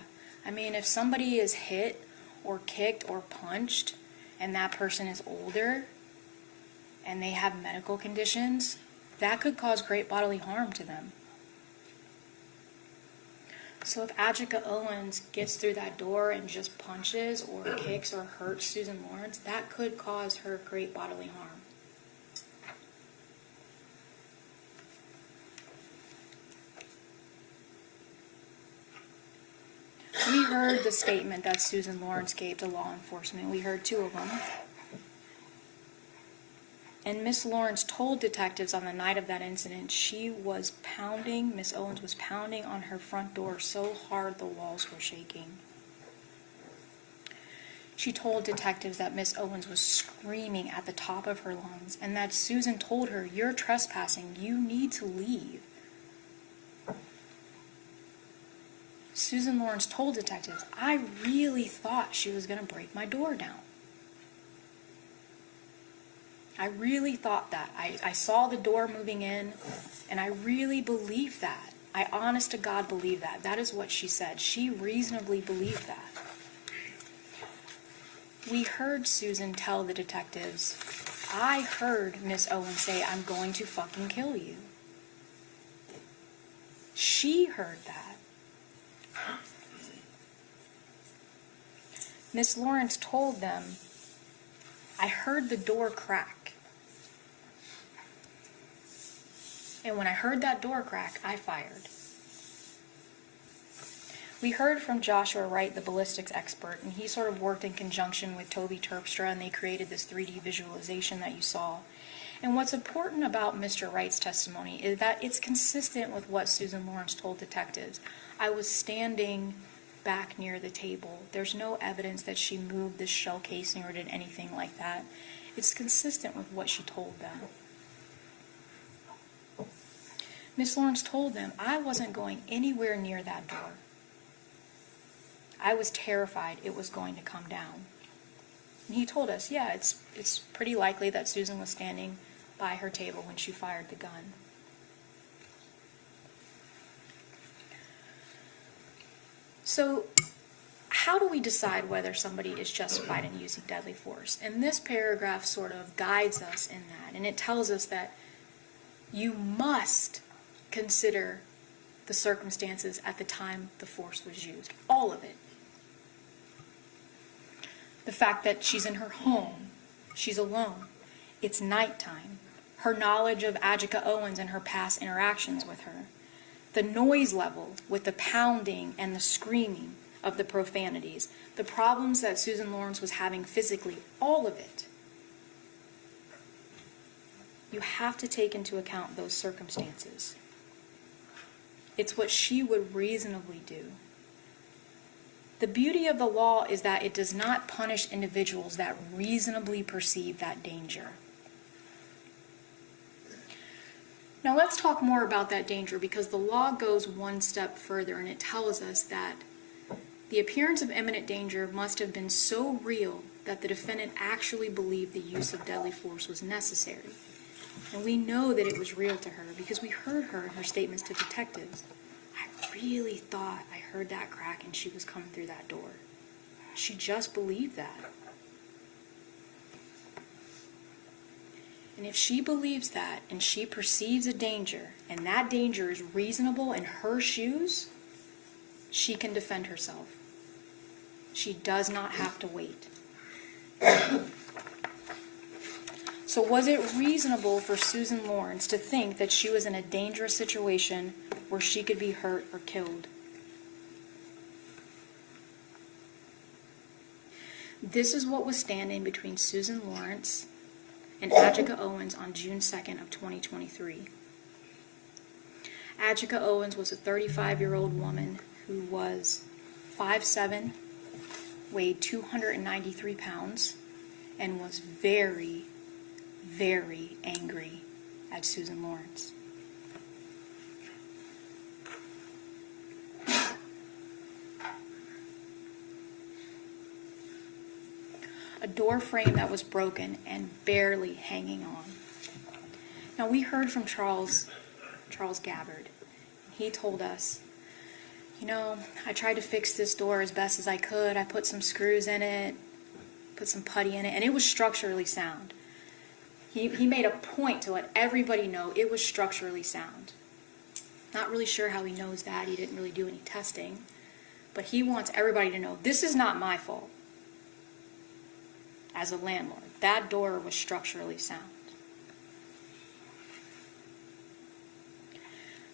I mean, if somebody is hit or kicked or punched, and that person is older, and they have medical conditions, that could cause great bodily harm to them. So if Adjika Owens gets through that door and just punches or kicks or hurts Susan Lawrence, that could cause her great bodily harm. We heard the statement that Susan Lawrence gave to law enforcement. We heard two of them. And Miss Lawrence told detectives on the night of that incident she was pounding, Miss Owens was pounding on her front door so hard the walls were shaking. She told detectives that Miss Owens was screaming at the top of her lungs and that Susan told her, "You're trespassing, you need to leave." Susan Lawrence told detectives, "I really thought she was going to break my door down. I really thought that. I saw the door moving in, and I really believed that. I honest to God believe that." That is what she said. She reasonably believed that. We heard Susan tell the detectives, "I heard Miss Owens say, 'I'm going to fucking kill you.'" She heard that. Miss Lawrence told them, "I heard the door crack. And when I heard that door crack, I fired." We heard from Joshua Wright, the ballistics expert, and he sort of worked in conjunction with Toby Terpstra, and they created this 3D visualization that you saw. And what's important about Mr. Wright's testimony is that it's consistent with what Susan Lawrence told detectives. I was standing back near the table. There's no evidence that she moved this shell casing or did anything like that. It's consistent with what she told them. Miss Lawrence told them, I wasn't going anywhere near that door. I was terrified it was going to come down. And he told us, yeah, it's pretty likely that Susan was standing by her table when she fired the gun. So, how do we decide whether somebody is justified in using deadly force? And this paragraph sort of guides us in that, and it tells us that you must consider the circumstances at the time the force was used. All of it. The fact that she's in her home, she's alone, it's nighttime, her knowledge of Adjika Owens and her past interactions with her, the noise level with the pounding and the screaming of the profanities, the problems that Susan Lawrence was having physically, all of it. You have to take into account those circumstances. It's what she would reasonably do. The beauty of the law is that it does not punish individuals that reasonably perceive that danger. Now let's talk more about that danger, because the law goes one step further and it tells us that the appearance of imminent danger must have been so real that the defendant actually believed the use of deadly force was necessary. And we know that it was real to her because we heard her in her statements to detectives. I really thought I heard that crack and she was coming through that door. She just believed that. And if she believes that and she perceives a danger, and that danger is reasonable in her shoes, she can defend herself. She does not have to wait. So was it reasonable for Susan Lawrence to think that she was in a dangerous situation where she could be hurt or killed? This is what was standing between Susan Lawrence and Adjika Owens on June 2nd of 2023. Adjika Owens was a 35-year-old woman who was 5'7", weighed 293 pounds, and was very, very angry at Susan Lawrence. A door frame that was broken and barely hanging on. Now we heard from Charles Gabbard. He told us, I tried to fix this door as best as I could. I put some screws in it, put some putty in it, and it was structurally sound. He made a point to let everybody know it was structurally sound. Not really sure how he knows that. He didn't really do any testing. But he wants everybody to know, this is not my fault. As a landlord, that door was structurally sound.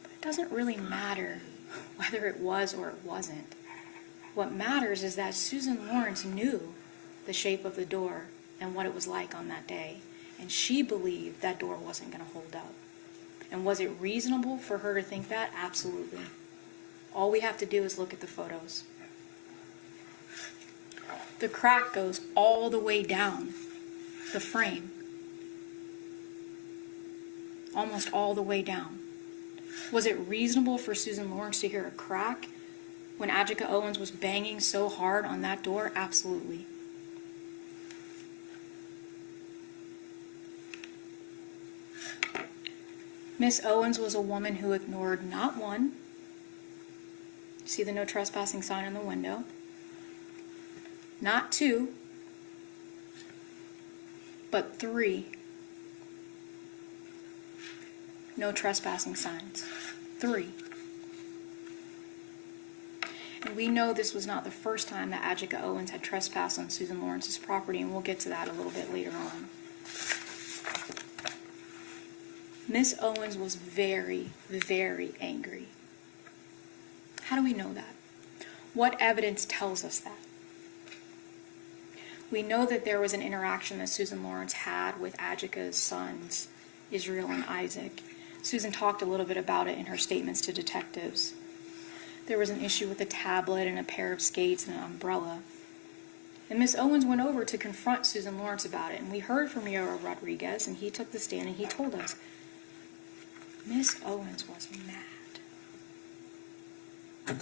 But it doesn't really matter whether it was or it wasn't. What matters is that Susan Lawrence knew the shape of the door and what it was like on that day. And she believed that door wasn't going to hold up. And was it reasonable for her to think that? Absolutely. All we have to do is look at the photos. The crack goes all the way down the frame. Almost all the way down. Was it reasonable for Susan Lawrence to hear a crack when Adjika Owens was banging so hard on that door? Absolutely. Miss Owens was a woman who ignored not one, see the no trespassing sign on the window, not two, but three no trespassing signs. 3. And we know this was not the first time that Adjika Owens had trespassed on Susan Lawrence's property, and we'll get to that a little bit later on. Miss Owens was very, very angry. How do we know that? What evidence tells us that? We know that there was an interaction that Susan Lawrence had with Adjika's sons, Israel and Isaac. Susan talked a little bit about it in her statements to detectives. There was an issue with a tablet and a pair of skates and an umbrella. And Miss Owens went over to confront Susan Lawrence about it, and we heard from Yoro Rodriguez, and he took the stand and he told us, Miss Owens was mad.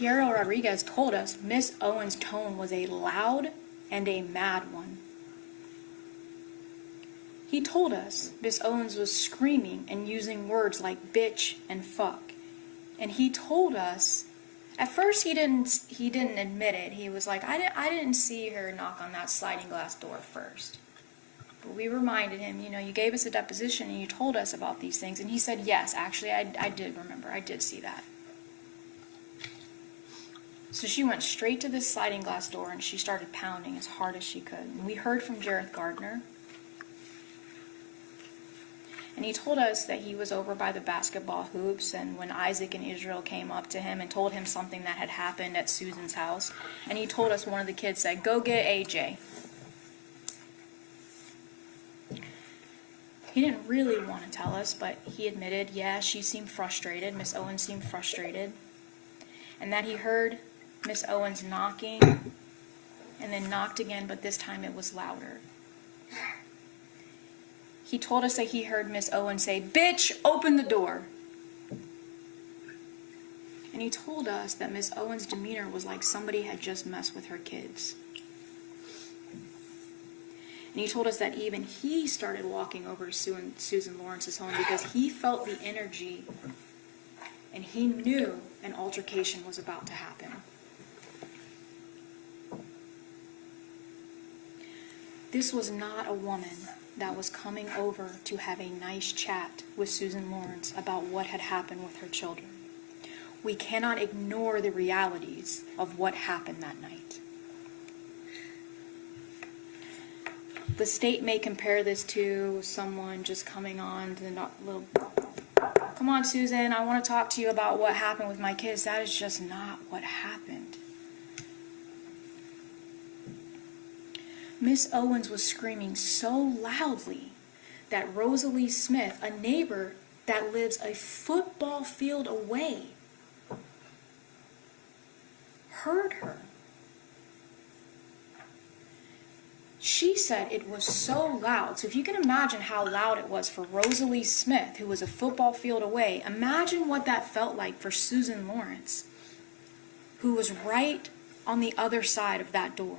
Yariel Rodriguez told us Miss Owens' tone was a loud and a mad one. He told us Miss Owens was screaming and using words like bitch and fuck. And he told us, at first he didn't admit it. He was like, I didn't see her knock on that sliding glass door first. But we reminded him, you gave us a deposition and you told us about these things. And he said, yes, actually, I did remember. I did see that. So she went straight to this sliding glass door and she started pounding as hard as she could. And we heard from Jareth Gardner. And he told us that he was over by the basketball hoops, and when Isaac and Israel came up to him and told him something that had happened at Susan's house, and he told us one of the kids said, go get AJ. He didn't really want to tell us, but he admitted, yeah, she seemed frustrated, Miss Owens seemed frustrated, and that he heard Miss Owens knocking, and then knocked again, but this time it was louder. He told us that he heard Miss Owens say, bitch, open the door. And he told us that Miss Owens' demeanor was like somebody had just messed with her kids. And he told us that even he started walking over to Susan Lawrence's home because he felt the energy and he knew an altercation was about to happen. This was not a woman that was coming over to have a nice chat with Susan Lawrence about what had happened with her children. We cannot ignore the realities of what happened that night. The state may compare this to someone just coming on to the little, come on Susan, I want to talk to you about what happened with my kids. That is just not what happened. Miss Owens was screaming so loudly that Rosalie Smith, a neighbor that lives a football field away, heard her. She said it was so loud. So if you can imagine how loud it was for Rosalie Smith, who was a football field away, imagine what that felt like for Susan Lawrence, who was right on the other side of that door,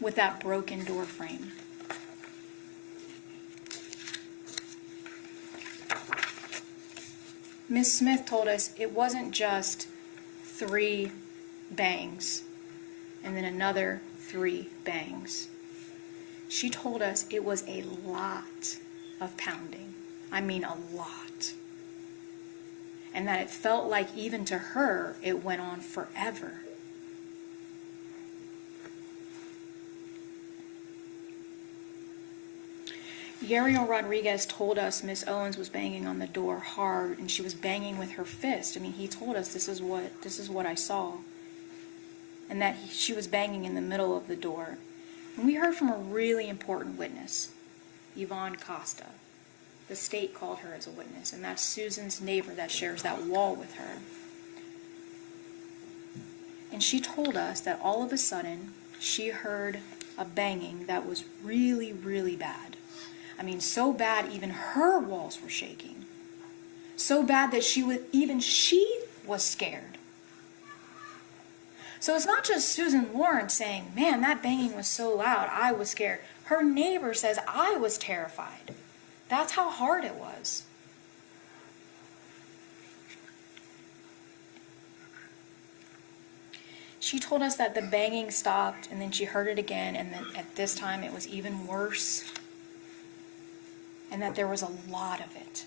with that broken door frame. Miss Smith told us it wasn't just 3 bangs and then another 3 bangs. She told us it was a lot of pounding. I mean a lot. And that it felt like even to her it went on forever. Yariel Rodriguez told us Miss Owens was banging on the door hard, and she was banging with her fist. I mean, he told us this is what I saw, and that she was banging in the middle of the door. And we heard from a really important witness, Yvonne Costa. The state called her as a witness, and that's Susan's neighbor that shares that wall with her. And she told us that all of a sudden she heard a banging that was really, really bad. I mean, so bad even her walls were shaking. So bad that she was scared. So it's not just Susan Lawrence saying, man, that banging was so loud, I was scared. Her neighbor says, I was terrified. That's how hard it was. She told us that the banging stopped, and then she heard it again, and then at this time it was even worse. And that there was a lot of it.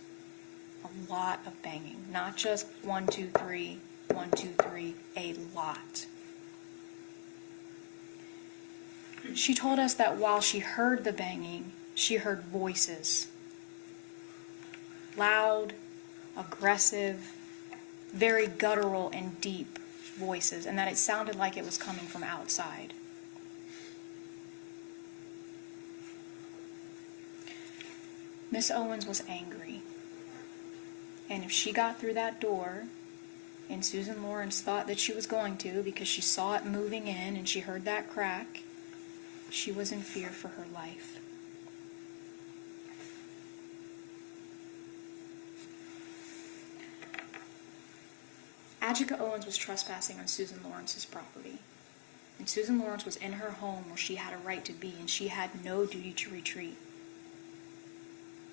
A lot of banging. Not just 1, 2, 3, 1, 2, 3, a lot. She told us that while she heard the banging, she heard voices. Loud, aggressive, very guttural and deep voices, and that it sounded like it was coming from outside. Miss Owens was angry, and if she got through that door, and Susan Lawrence thought that she was going to because she saw it moving in and she heard that crack, she was in fear for her life. Adjika Owens was trespassing on Susan Lawrence's property. And Susan Lawrence was in her home where she had a right to be, and she had no duty to retreat.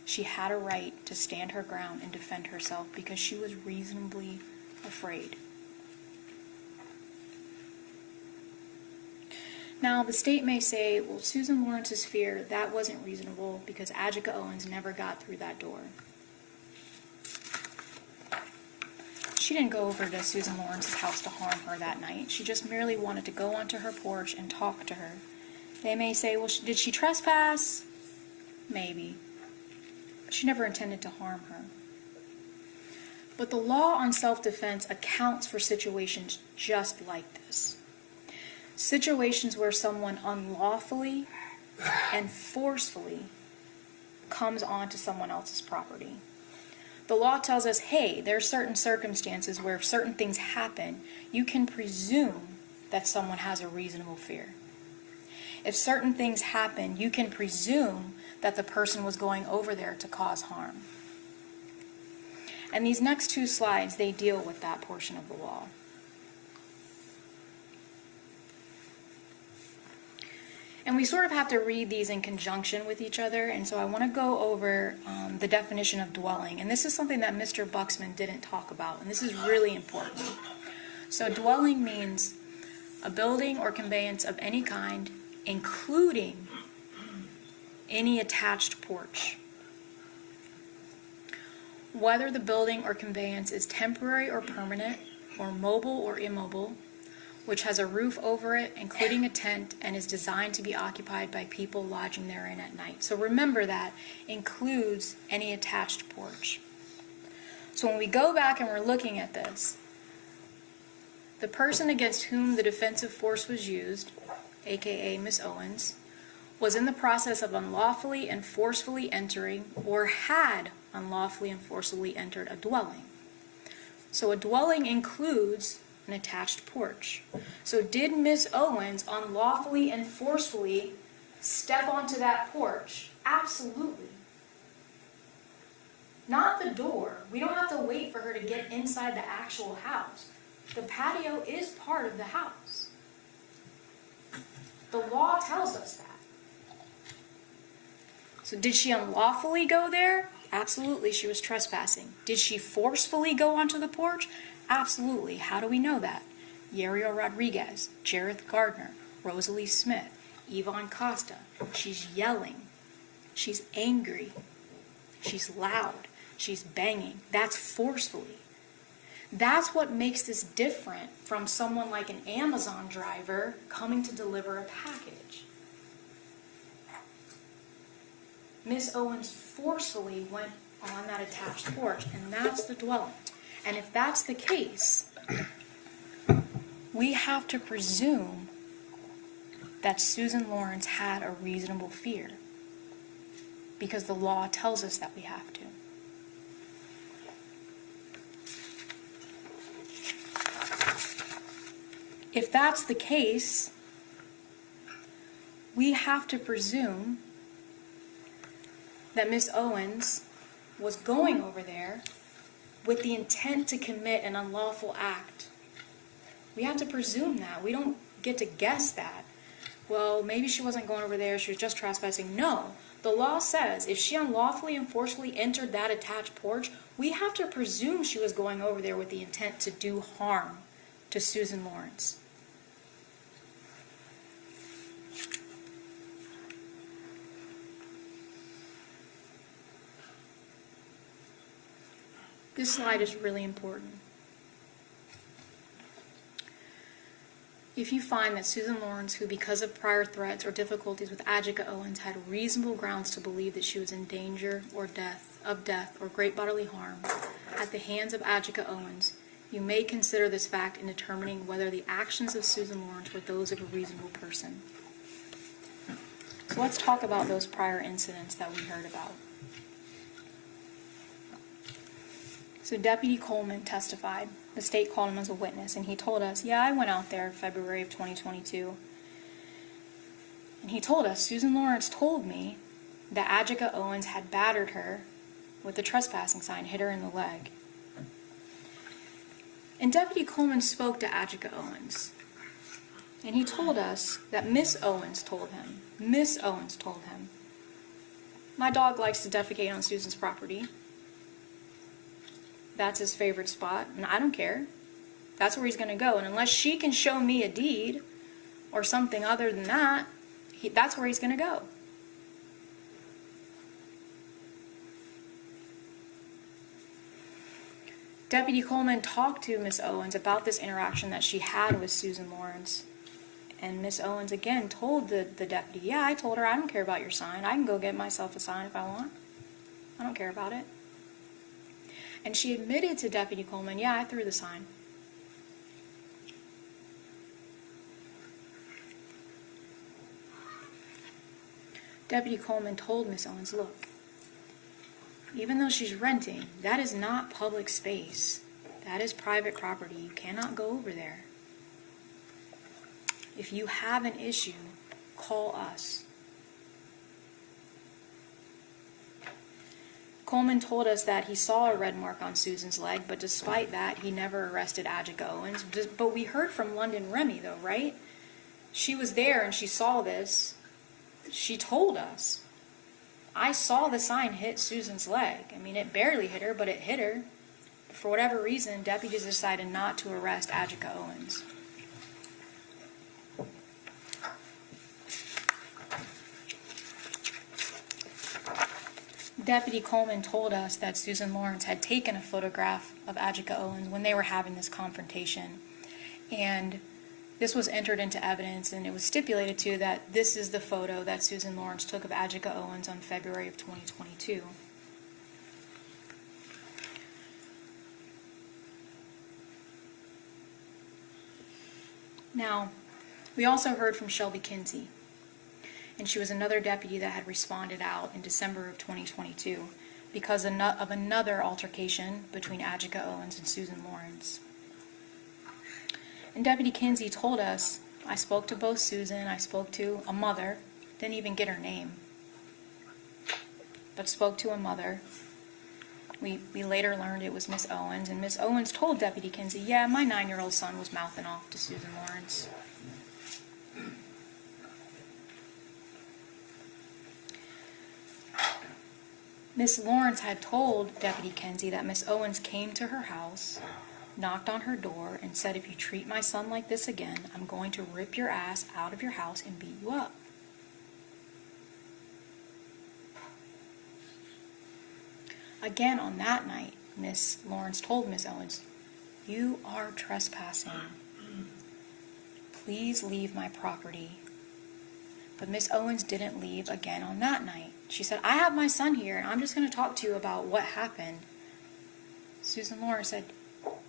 She had a right to stand her ground and defend herself because she was reasonably afraid. Now, the state may say, well, Susan Lawrence's fear, that wasn't reasonable because Adjika Owens never got through that door. She didn't go over to Susan Lawrence's house to harm her that night. She just merely wanted to go onto her porch and talk to her. They may say, well, did she trespass? Maybe. But she never intended to harm her. But the law on self-defense accounts for situations just like this. Situations where someone unlawfully and forcefully comes onto someone else's property. The law tells us, hey, there are certain circumstances where if certain things happen, you can presume that someone has a reasonable fear. If certain things happen, you can presume that the person was going over there to cause harm. And these next two slides, they deal with that portion of the law. And we sort of have to read these in conjunction with each other, and so I want to go over the definition of dwelling. And this is something that Mr. Buxman didn't talk about, and this is really important. So dwelling means a building or conveyance of any kind, including any attached porch. Whether the building or conveyance is temporary or permanent, or mobile or immobile, which has a roof over it, including a tent, and is designed to be occupied by people lodging therein at night. So remember that includes any attached porch. So when we go back and we're looking at this, the person against whom the defensive force was used, aka Miss Owens, was in the process of unlawfully and forcefully entering, or had unlawfully and forcibly entered a dwelling. So a dwelling includes an attached porch. So did Miss Owens unlawfully and forcefully step onto that porch? Absolutely. Not the door. We don't have to wait for her to get inside the actual house. The patio is part of the house. The law tells us that. So did she unlawfully go there? Absolutely, she was trespassing. Did she forcefully go onto the porch? Absolutely. How do we know that? Yariel Rodriguez, Jareth Gardner, Rosalie Smith, Yvonne Costa. She's yelling. She's angry. She's loud. She's banging. That's forcefully. That's what makes this different from someone like an Amazon driver coming to deliver a package. Miss Owens forcefully went on that attached porch, and that's the dwelling. And if that's the case, we have to presume that Susan Lawrence had a reasonable fear, because the law tells us that we have to. If that's the case, we have to presume that Miss Owens was going over there with the intent to commit an unlawful act. We have to presume that. We don't get to guess that. Well, maybe she wasn't going over there, she was just trespassing. No. The law says if she unlawfully and forcefully entered that attached porch, we have to presume she was going over there with the intent to do harm to Susan Lawrence. This slide is really important. If you find that Susan Lawrence, who because of prior threats or difficulties with Adjika Owens had reasonable grounds to believe that she was in danger or death or great bodily harm at the hands of Adjika Owens, you may consider this fact in determining whether the actions of Susan Lawrence were those of a reasonable person. So let's talk about those prior incidents that we heard about. So Deputy Coleman testified. The state called him as a witness, and he told us, yeah, I went out there February of 2022. And he told us, Susan Lawrence told me that Adjika Owens had battered her with a trespassing sign, hit her in the leg. And Deputy Coleman spoke to Adjika Owens. And he told us that Miss Owens told him, my dog likes to defecate on Susan's property. That's his favorite spot, and I don't care. That's where he's going to go. And unless she can show me a deed or something other than that, that's where he's going to go. Deputy Coleman talked to Miss Owens about this interaction that she had with Susan Lawrence. And Miss Owens again told the deputy, yeah, I told her I don't care about your sign. I can go get myself a sign if I want. I don't care about it. And she admitted to Deputy Coleman, yeah, I threw the sign. Deputy Coleman told Miss Owens, look, even though she's renting, that is not public space. That is private property. You cannot go over there. If you have an issue, call us. Coleman told us that he saw a red mark on Susan's leg, but despite that, he never arrested Adjika Owens. But we heard from London Remy, though, right? She was there and she saw this. She told us, I saw the sign hit Susan's leg. I mean, it barely hit her, but it hit her. For whatever reason, deputies decided not to arrest Adjika Owens. Deputy Coleman told us that Susan Lawrence had taken a photograph of Adjika Owens when they were having this confrontation. And this was entered into evidence, and it was stipulated too that this is the photo that Susan Lawrence took of Adjika Owens on February of 2022. Now, we also heard from Shelby Kinsey, and she was another deputy that had responded out in December of 2022 because of another altercation between Adjika Owens and Susan Lawrence. And Deputy Kinsey told us, I spoke to both Susan, I spoke to a mother, didn't even get her name, but spoke to a mother. We later learned it was Miss Owens, and Miss Owens told Deputy Kinsey, yeah, my 9-year-old son was mouthing off to Susan Lawrence. Miss Lawrence had told Deputy Kinsey that Miss Owens came to her house, knocked on her door, and said, if you treat my son like this again, I'm going to rip your ass out of your house and beat you up. Again, on that night, Miss Lawrence told Miss Owens, you are trespassing. Please leave my property. But Miss Owens didn't leave again on that night. She said, I have my son here, and I'm just going to talk to you about what happened. Susan Lawrence said,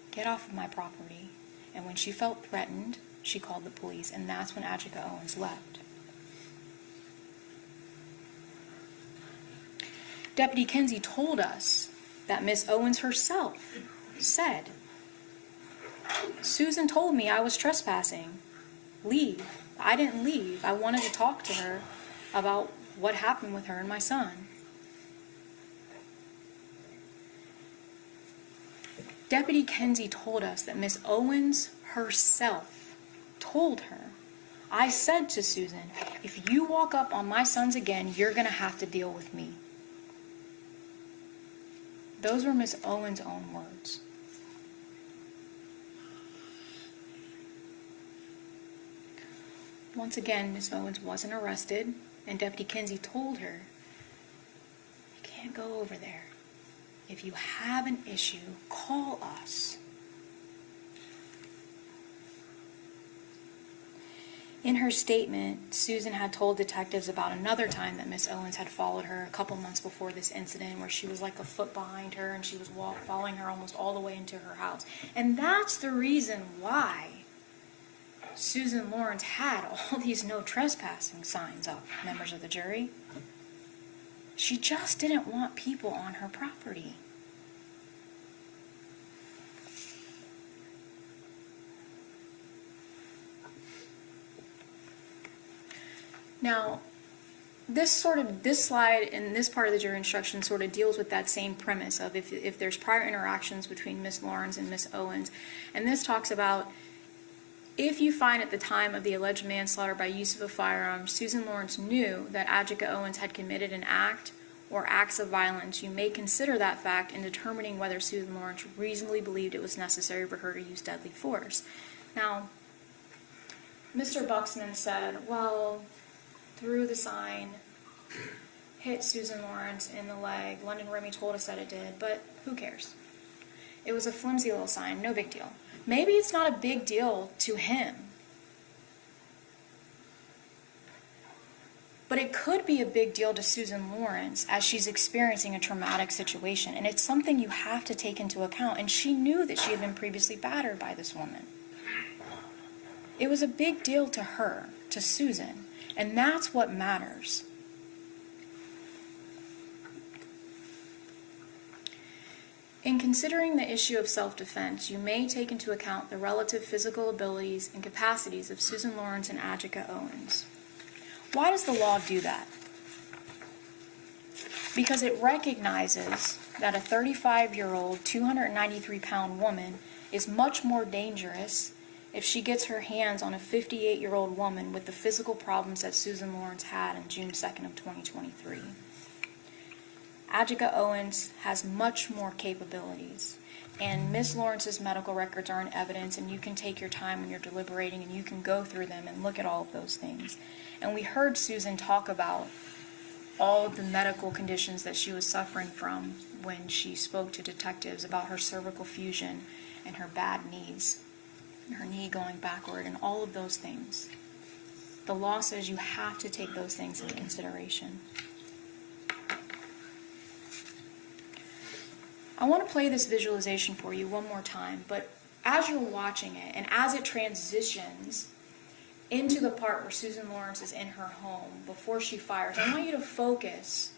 get off of my property. And when she felt threatened, she called the police, and that's when Adjika Owens left. Deputy Kinsey told us that Miss Owens herself said, Susan told me I was trespassing. Leave. I didn't leave. I wanted to talk to her about what happened with her and my son. Deputy Kinsey told us that Miss Owens herself told her, I said to Susan, if you walk up on my sons again, you're going to have to deal with me. Those were Miss Owens' own words. Once again, Miss Owens wasn't arrested, and Deputy Kinsey told her, you can't go over there. If you have an issue, call us. In her statement, Susan had told detectives about another time that Miss Owens had followed her a couple months before this incident, where she was like a foot behind her and she was following her almost all the way into her house. And that's the reason why Susan Lawrence had all these no trespassing signs up, members of the jury. She just didn't want people on her property. Now, this slide and this part of the jury instruction sort of deals with that same premise of if there's prior interactions between Miss Lawrence and Miss Owens. And this talks about if you find at the time of the alleged manslaughter by use of a firearm, Susan Lawrence knew that Adjika Owens had committed an act or acts of violence, you may consider that fact in determining whether Susan Lawrence reasonably believed it was necessary for her to use deadly force. Now, Mr. Buxman said, well, threw the sign, hit Susan Lawrence in the leg. London Remy told us that it did, but who cares? It was a flimsy little sign, no big deal. Maybe it's not a big deal to him, but it could be a big deal to Susan Lawrence as she's experiencing a traumatic situation, and it's something you have to take into account, and she knew that she had been previously battered by this woman. It was a big deal to her, to Susan, and that's what matters. In considering the issue of self-defense, you may take into account the relative physical abilities and capacities of Susan Lawrence and Adjika Owens. Why does the law do that? Because it recognizes that a 35-year-old, 293-pound woman is much more dangerous if she gets her hands on a 58-year-old woman with the physical problems that Susan Lawrence had on June 2nd of 2023. Adjika Owens has much more capabilities, and Ms. Lawrence's medical records are in evidence, and you can take your time when you're deliberating and you can go through them and look at all of those things. And we heard Susan talk about all of the medical conditions that she was suffering from when she spoke to detectives about her cervical fusion and her bad knees, and her knee going backward, and all of those things. The law says you have to take those things into consideration. I want to play this visualization for you one more time, but as you're watching it and as it transitions into the part where Susan Lawrence is in her home before she fires, I want you to focus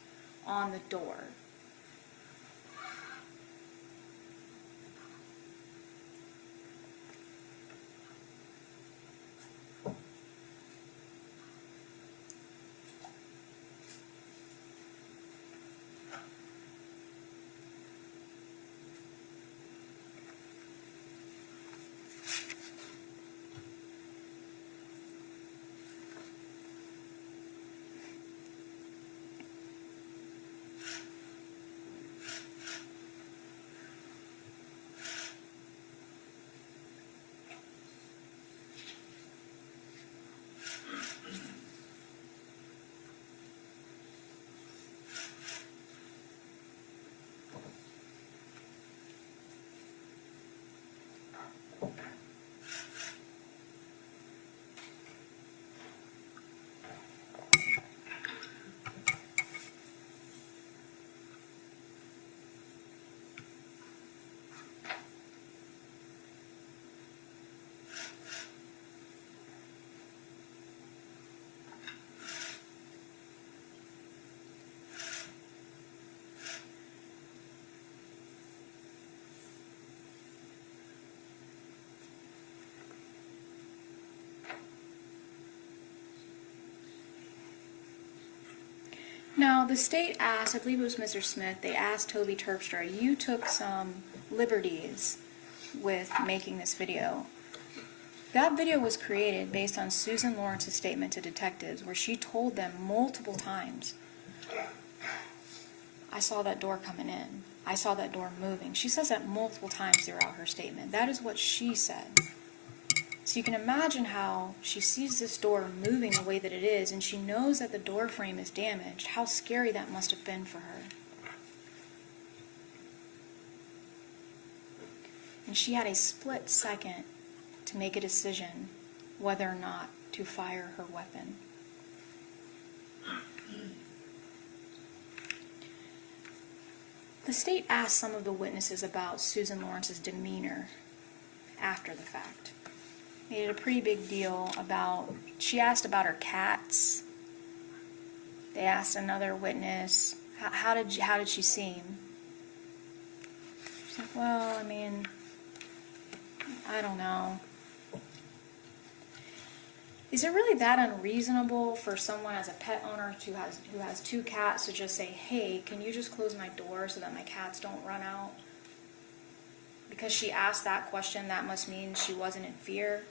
on the door. Now, the state asked, I believe it was Mr. Smith, they asked Toby Terpstra, you took some liberties with making this video. That video was created based on Susan Lawrence's statement to detectives where she told them multiple times, I saw that door coming in. I saw that door moving. She says that multiple times throughout her statement. That is what she said. So you can imagine how she sees this door moving the way that it is, and she knows that the door frame is damaged. How scary that must have been for her. And she had a split second to make a decision whether or not to fire her weapon. The state asked some of the witnesses about Susan Lawrence's demeanor after the fact. Made it a pretty big deal about, she asked about her cats. They asked another witness, how did she seem? She's like, well, I mean, I don't know. Is it really that unreasonable for someone as a pet owner who has 2 cats to just say, hey, can you just close my door so that my cats don't run out? Because she asked that question, that must mean she wasn't in fear.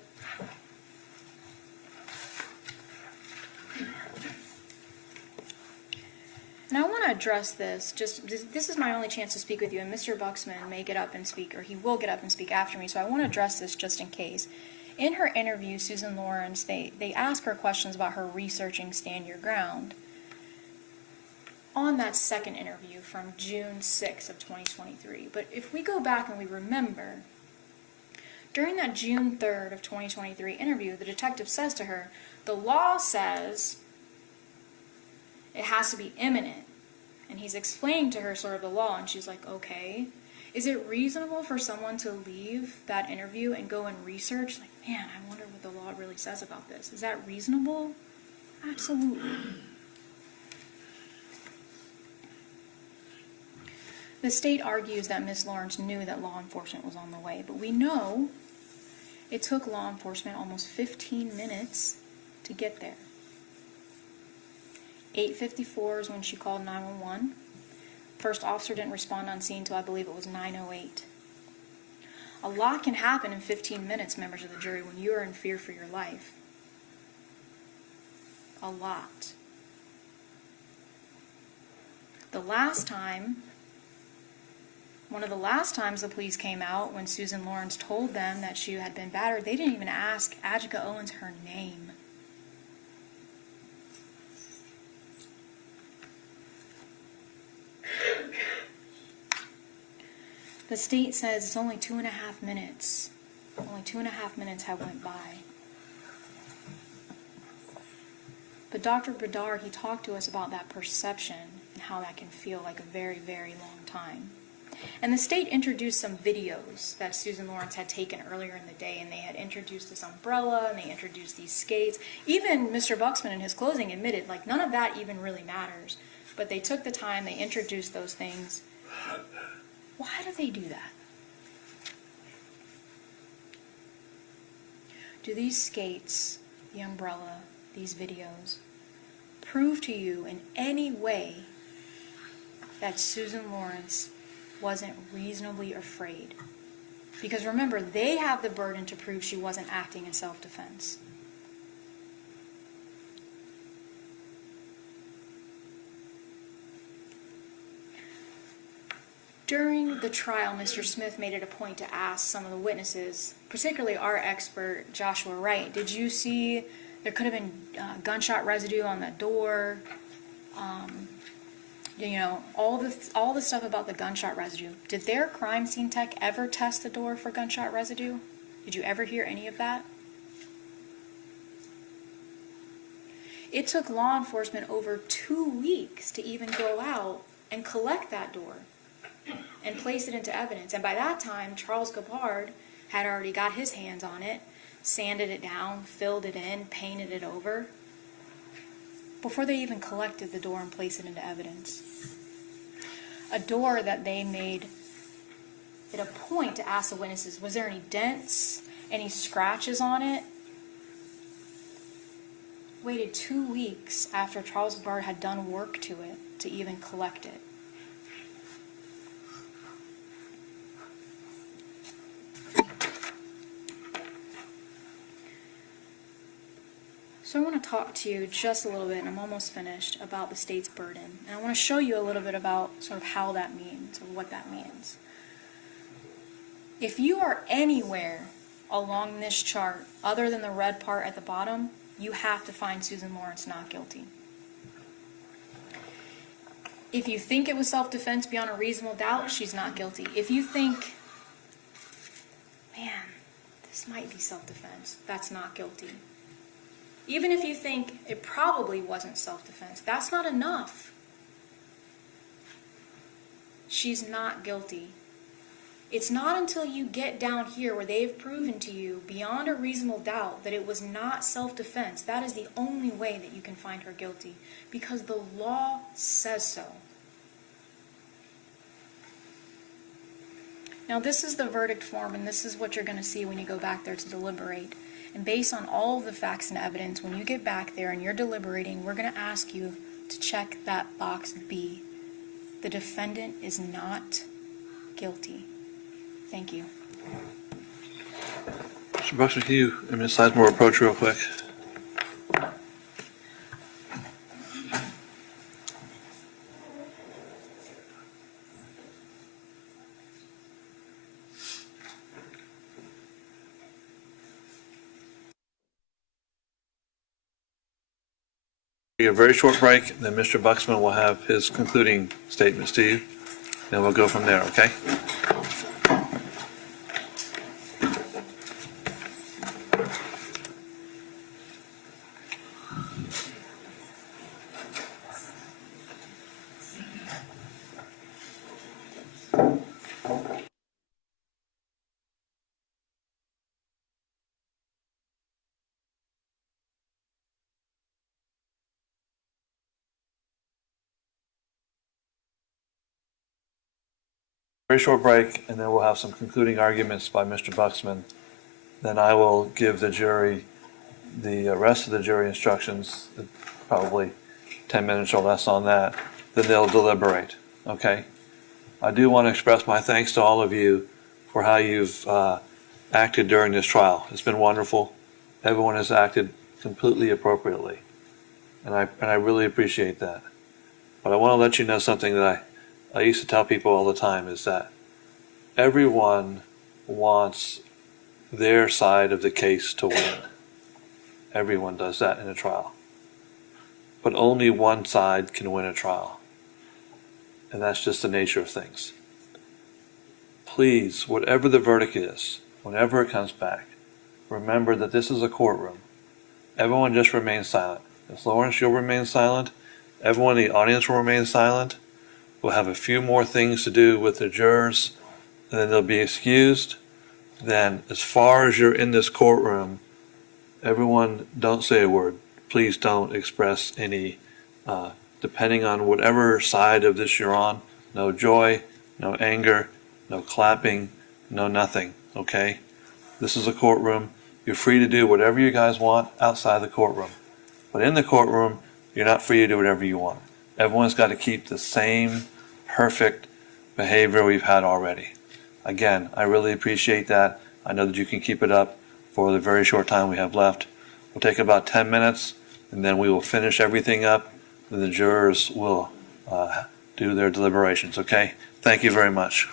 And I want to address this, this is my only chance to speak with you, and Mr. Buxman may get up and speak, or he will get up and speak after me, so I want to address this just in case. In her interview, Susan Lawrence, they ask her questions about her researching Stand Your Ground. On that second interview from June 6th of 2023. But if we go back and we remember, during that June 3rd of 2023 interview, the detective says to her, the law says it has to be imminent. And he's explaining to her sort of the law, and she's like, okay. Is it reasonable for someone to leave that interview and go and research? Like, man, I wonder what the law really says about this. Is that reasonable? Absolutely. The state argues that Ms. Lawrence knew that law enforcement was on the way, but we know it took law enforcement almost 15 minutes to get there. 8:54 is when she called 911. First officer didn't respond on scene until I believe it was 9:08. A lot can happen in 15 minutes, members of the jury, when you are in fear for your life. A lot. One of the last times the police came out, when Susan Lawrence told them that she had been battered, they didn't even ask Adjika Owens her name. The state says it's only 2.5 minutes. Only 2.5 minutes have went by. But Dr. Bedard, he talked to us about that perception and how that can feel like a very, very long time. And the state introduced some videos that Susan Lawrence had taken earlier in the day, and they had introduced this umbrella, and they introduced these skates. Even Mr. Buxman in his closing admitted, like, none of that even really matters. But they took the time, they introduced those things. Why do they do that? Do these skates, the umbrella, these videos, prove to you in any way that Susan Lawrence wasn't reasonably afraid? Because remember, they have the burden to prove she wasn't acting in self-defense. During the trial, Mr. Smith made it a point to ask some of the witnesses, particularly our expert, Joshua Wright, did you see there could have been gunshot residue on the door? All the stuff about the gunshot residue. Did their crime scene tech ever test the door for gunshot residue? Did you ever hear any of that? It took law enforcement over 2 weeks to even go out and collect that door and place it into evidence. And by that time, Charles Gabbard had already got his hands on it, sanded it down, filled it in, painted it over, before they even collected the door and placed it into evidence. A door that they made it a point to ask the witnesses, was there any dents, any scratches on it? Waited 2 weeks after Charles Gabbard had done work to it to even collect it. So I want to talk to you just a little bit, and I'm almost finished, about the state's burden. And I want to show you a little bit about sort of how that means, or what that means. If you are anywhere along this chart, other than the red part at the bottom, you have to find Susan Lawrence not guilty. If you think it was self-defense beyond a reasonable doubt, she's not guilty. If you think, man, this might be self-defense, that's not guilty. Even if you think it probably wasn't self-defense, that's not enough. She's not guilty. It's not until you get down here where they've proven to you beyond a reasonable doubt that it was not self-defense, that is the only way that you can find her guilty, because the law says so. Now this is the verdict form, and this is what you're going to see when you go back there to deliberate. And based on all of the facts and evidence, when you get back there and you're deliberating, we're going to ask you to check that box B. The defendant is not guilty. Thank you. Mr. Buxton, can you, Ms. Sizemore, approach real quick? A very short break, then Mr. Buxman will have his concluding statements to you. Then we'll go from there, okay? Very short break, and then we'll have some concluding arguments by Mr. Buxman. Then I will give the jury the rest of the jury instructions, probably 10 minutes or less on that. Then they'll deliberate, okay? I do want to express my thanks to all of you for how you've acted during this trial. It's been wonderful. Everyone has acted completely appropriately, and I really appreciate that. But I want to let you know something that I used to tell people all the time, is that everyone wants their side of the case to win. Everyone does that in a trial. But only one side can win a trial. And that's just the nature of things. Please, whatever the verdict is, whenever it comes back, remember that this is a courtroom. Everyone just remain silent. Ms. Lawrence, you'll remain silent. Everyone in the audience will remain silent. We'll have a few more things to do with the jurors, and then they'll be excused. Then, as far as you're in this courtroom, everyone don't say a word. Please don't express any, depending on whatever side of this you're on, no joy, no anger, no clapping, no nothing, okay? This is a courtroom. You're free to do whatever you guys want outside the courtroom. But in the courtroom, you're not free to do whatever you want. Everyone's got to keep the same perfect behavior we've had already. Again, I really appreciate that. I know that you can keep it up for the very short time we have left. We'll take about 10 minutes, and then we will finish everything up, and the jurors will do their deliberations, okay? Thank you very much.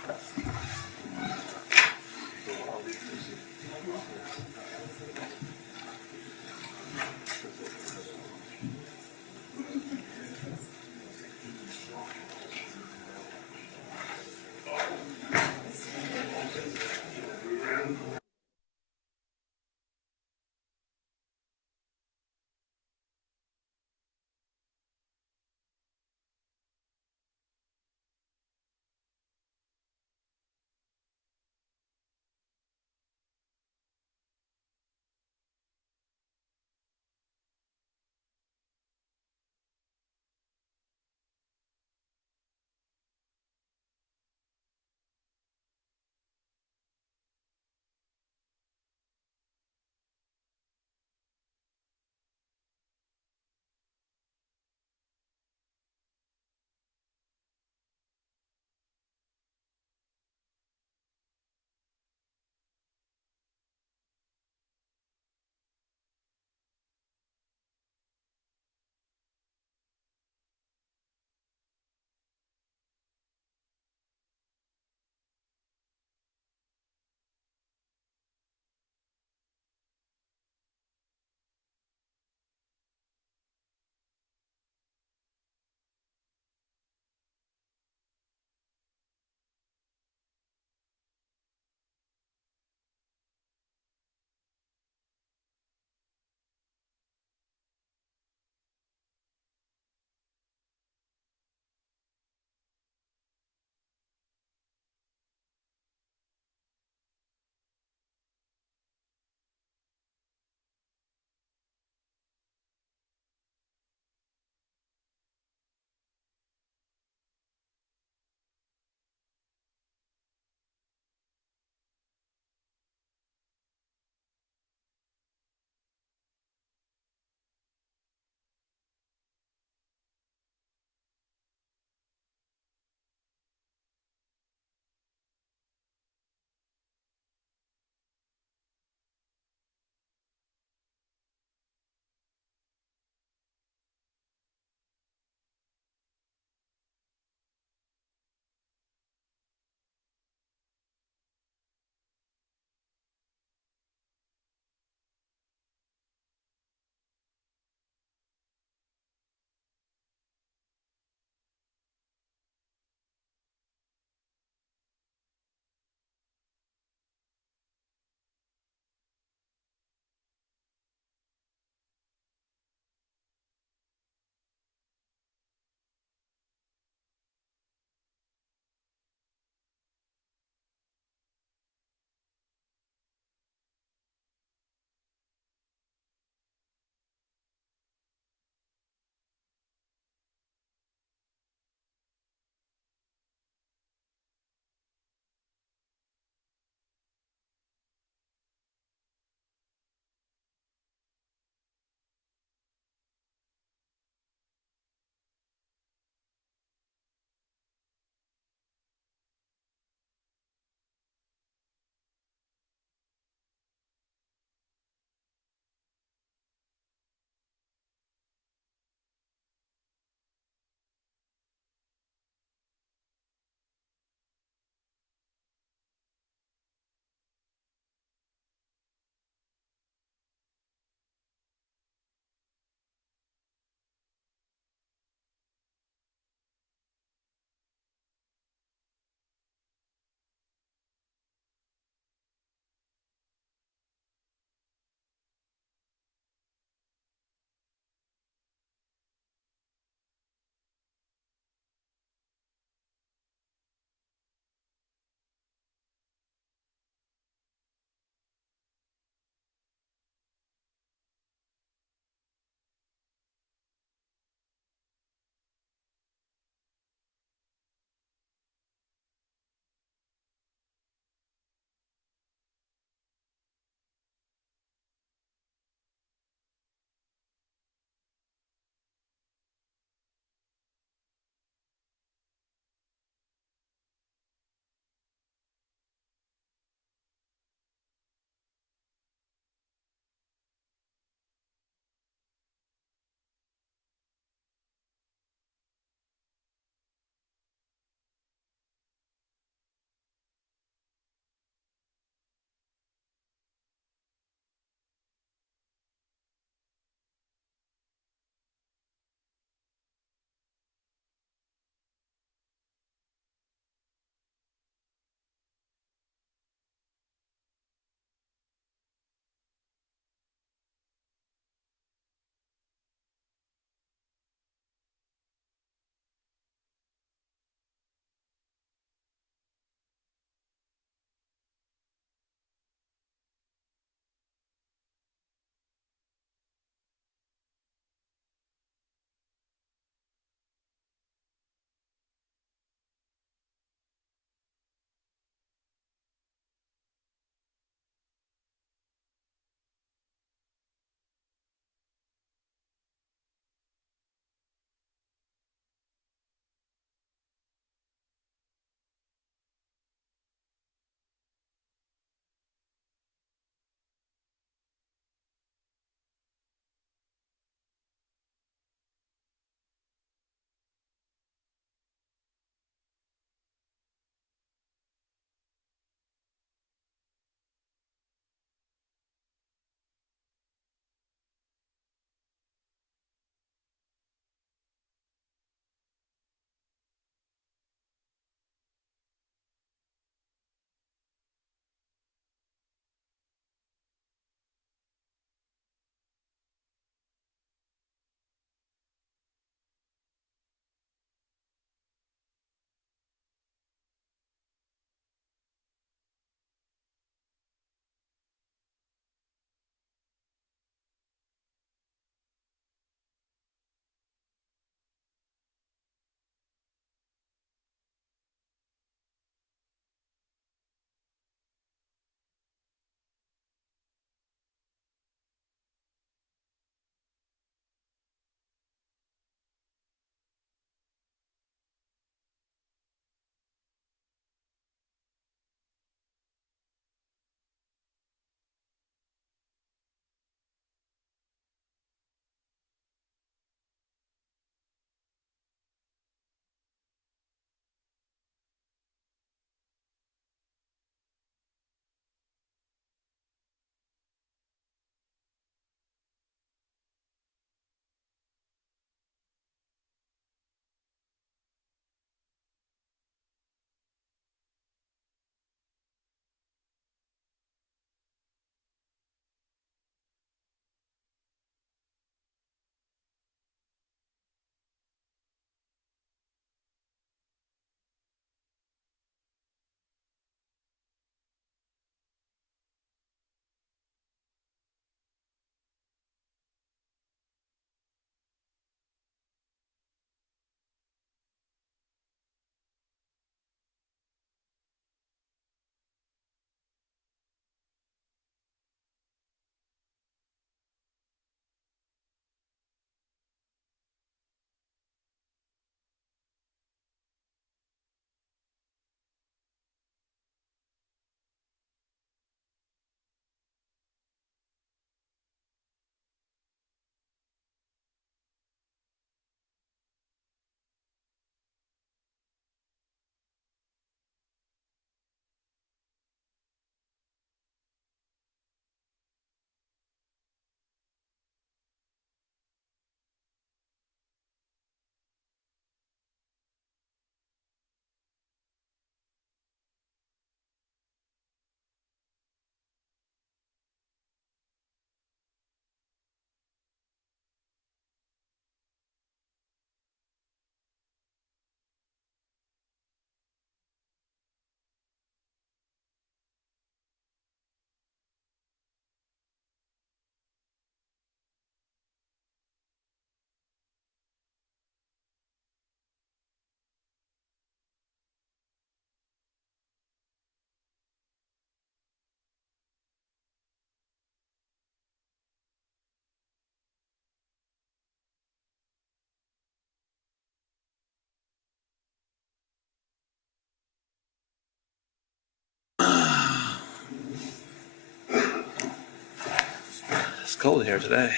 cold here today.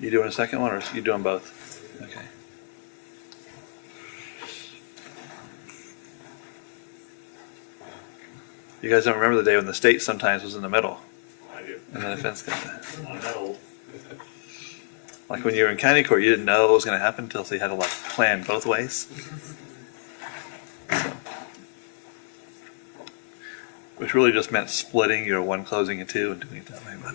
You doing a second one, or you doing both? Okay. You guys don't remember the day when the state sometimes was in the middle, I do. and the defense got that? I know. Like when you were in county court, you didn't know what was going to happen until you had to like plan both ways. So, which really just meant splitting your one closing in two and doing it that way. But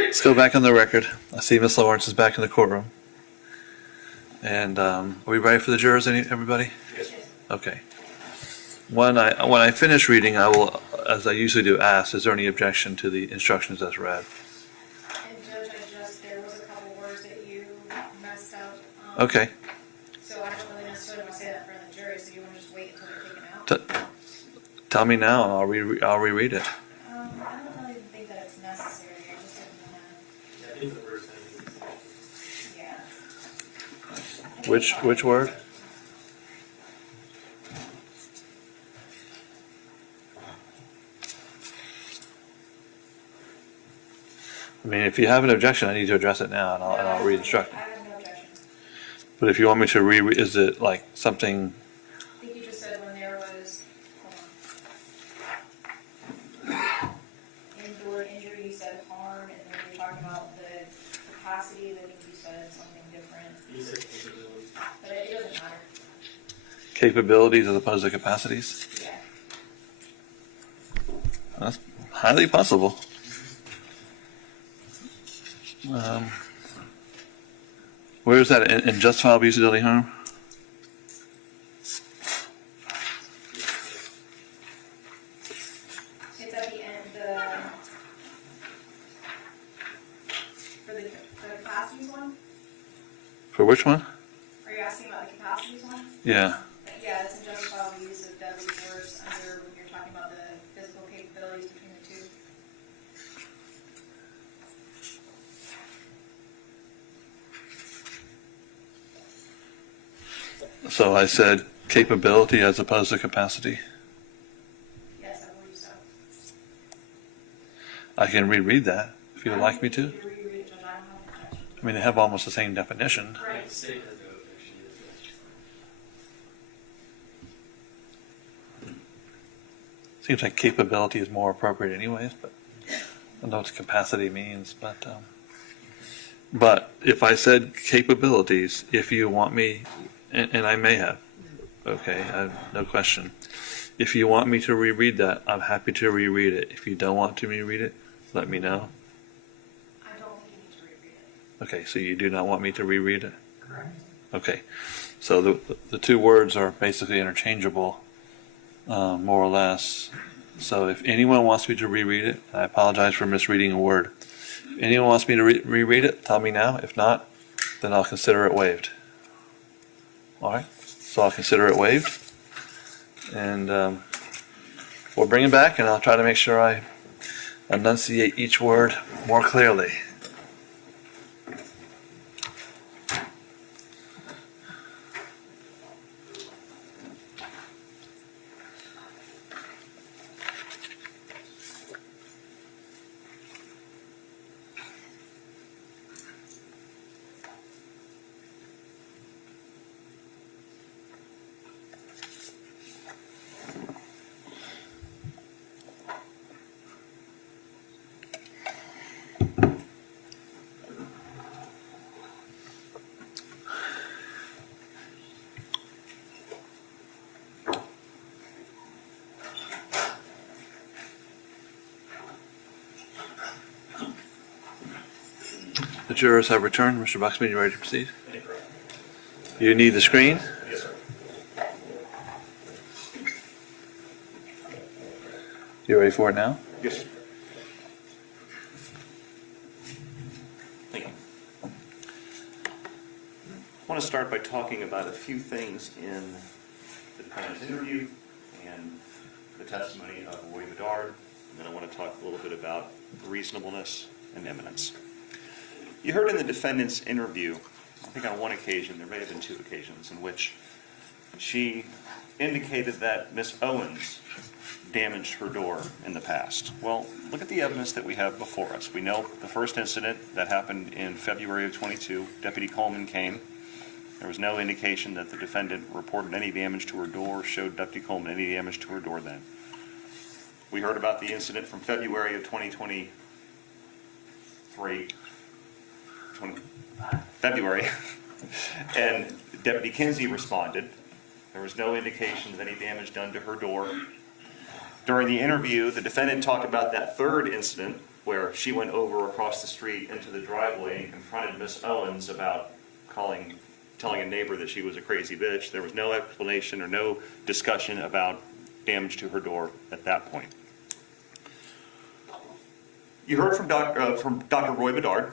let's go back on the record. I see Miss Lawrence is back in the courtroom. And are we ready for the jurors, everybody? Yes. Okay. When I finish reading, I will, as I usually do, ask, is there any objection to the instructions as read? And Judge, there was a couple words that you messed up. Okay. So I don't really necessarily want to say that in front of the jury, so you want to just wait until they're taken out? Tell me now, and I'll reread it. I don't really think that it's necessary, I just didn't want to, yeah. Which word? I mean, if you have an objection, I need to address it now, and I'll read instruct. I have no objection. But if you want me to is it like something? I think you just said when there was, hold on. In the word injury, you said harm, and then you're talking about the capacity, then you said something different. You said capability. But it doesn't matter. Capabilities as opposed to capacities? Yeah. That's highly possible. Where is that in justifiable use of deadly harm? It's at the end, for the capacities one? For which one? Are you asking about the capacities one? Yeah. Yeah, it's in justifiable use of deadly force under, when you're talking about the physical capabilities between the two. So I said capability as opposed to capacity. Yes, I believe so. I can reread that if you would like me to. You can reread it, Judge, I don't have an objection. I mean, they have almost the same definition. Right. The state has no objection. Seems like capability is more appropriate anyways, but I don't know what capacity means. But if I said capabilities, if you want me, and I may have, okay, I have no question. If you want me to reread that, I'm happy to reread it. If you don't want to reread it, let me know. I don't think you need to reread it. Okay, so you do not want me to reread it? Correct. Okay, so the two words are basically interchangeable, more or less. So if anyone wants me to reread it, I apologize for misreading a word. If anyone wants me to reread it, tell me now. If not, then I'll consider it waived. All right, so I'll consider it waived. And we'll bring it back, and I'll try to make sure I enunciate each word more clearly. The jurors have returned. Mr. Buxman, you ready to proceed? You need the screen? Yes, sir. You ready for it now? Yes, sir. Thank you. I want to start by talking about a few things in the defendant's interview and the testimony of Roy Bedard, and then I want to talk a little bit about reasonableness and eminence. You heard in the defendant's interview, I think on one occasion, there may have been two occasions, in which she indicated that Ms. Owens damaged her door in the past? Well, look at the evidence that we have before us. We know the first incident that happened in February of 22, Deputy Coleman came. There was no indication that the defendant reported any damage to her door, showed Deputy Coleman any damage to her door then. We heard about the incident from February of 2023, February, and Deputy Kinsey responded. There was no indication of any damage done to her door. During the interview, the defendant talked about that third incident where she went over across the street into the driveway and confronted Miss Owens about telling a neighbor that she was a crazy bitch. There was no explanation or no discussion about damage to her door at that point. You heard from Dr. Roy Bedard,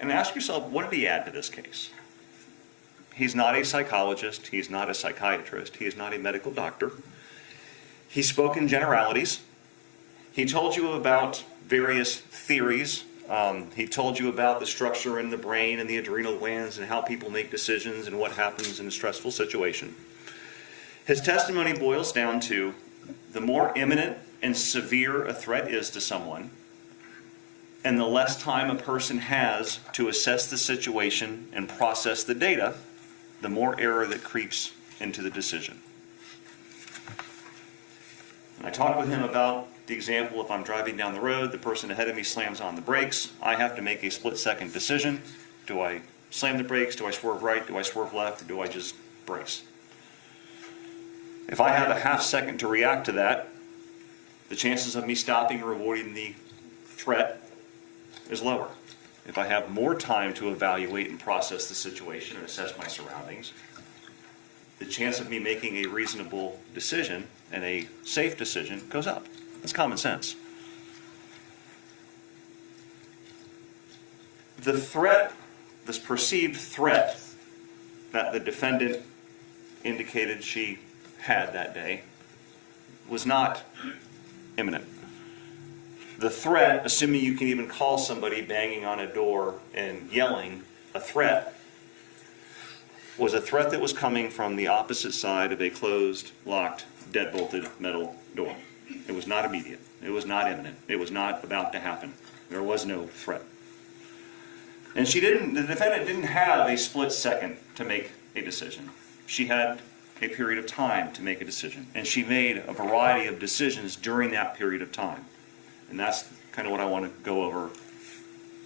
and ask yourself, what did he add to this case? He's not a psychologist, he's not a psychiatrist, he is not a medical doctor. He spoke in generalities. He told you about various theories. He told you about the structure in the brain and the adrenal glands and how people make decisions and what happens in a stressful situation. His testimony boils down to the more imminent and severe a threat is to someone, and the less time a person has to assess the situation and process the data, the more error that creeps into the decision. I talked with him about the example, if I'm driving down the road, the person ahead of me slams on the brakes, I have to make a split-second decision. Do I slam the brakes? Do I swerve right? Do I swerve left? Or do I just brace? If I have a half second to react to that, the chances of me stopping or avoiding the threat is lower. If I have more time to evaluate and process the situation and assess my surroundings, the chance of me making a reasonable decision and a safe decision goes up. That's common sense. The threat, this perceived threat that the defendant indicated she had that day was not imminent. The threat, assuming you can even call somebody banging on a door and yelling a threat, was a threat that was coming from the opposite side of a closed, locked, deadbolted metal door. It was not immediate. It was not imminent. It was not about to happen. There was no threat. And the defendant didn't have a split second to make a decision. She had a period of time to make a decision. And she made a variety of decisions during that period of time. And that's kind of what I want to go over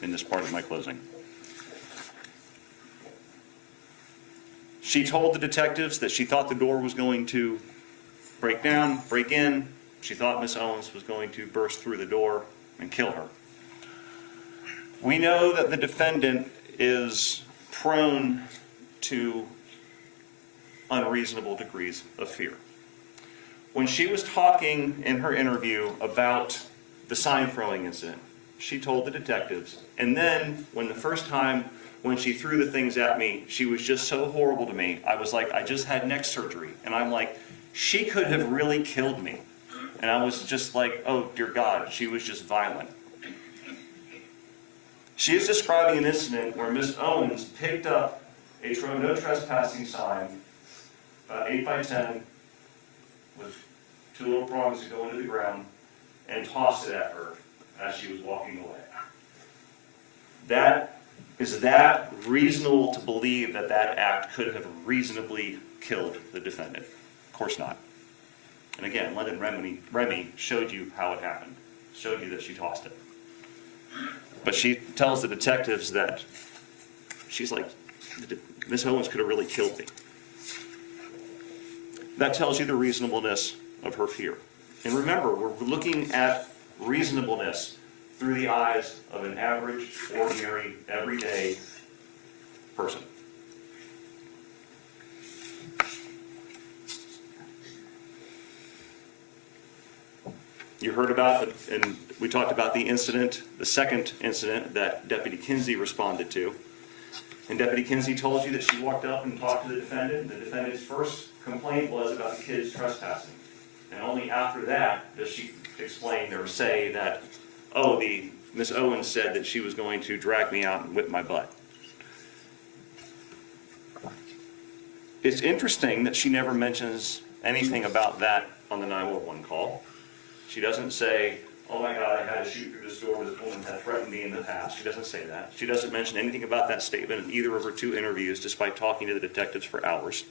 in this part of my closing. She told the detectives that she thought the door was going to break in. She thought Miss Owens was going to burst through the door and kill her. We know that the defendant is prone to unreasonable degrees of fear. When she was talking in her interview about the sign throwing incident, she told the detectives, and then when the first time when she threw the things at me, she was just so horrible to me. I was like, I just had neck surgery. And I'm like, she could have really killed me. And I was just like, oh dear God, she was just violent. She is describing an incident where Miss Owens picked up a no trespassing sign, about 8 by 10, with 2 little prongs that go into the ground, and tossed it at her as she was walking away. Is that reasonable to believe that that act could have reasonably killed the defendant? Of course not. And again, London Remy showed you how it happened, showed you that she tossed it. But she tells the detectives that she's like, Miss Owens could have really killed me. That tells you the reasonableness of her fear. And remember, we're looking at reasonableness through the eyes of an average, ordinary, everyday person. You heard about, and we talked about the incident, the second incident that Deputy Kinsey responded to. And Deputy Kinsey told you that she walked up and talked to the defendant. The defendant's first complaint was about the kids trespassing. And only after that does she explain or say that, oh, Miss Owens said that she was going to drag me out and whip my butt. It's interesting that she never mentions anything about that on the 911 call. She doesn't say, oh my God, I had to shoot through this door, this woman had threatened me in the past. She doesn't say that. She doesn't mention anything about that statement in either of her two interviews, despite talking to the detectives for hours.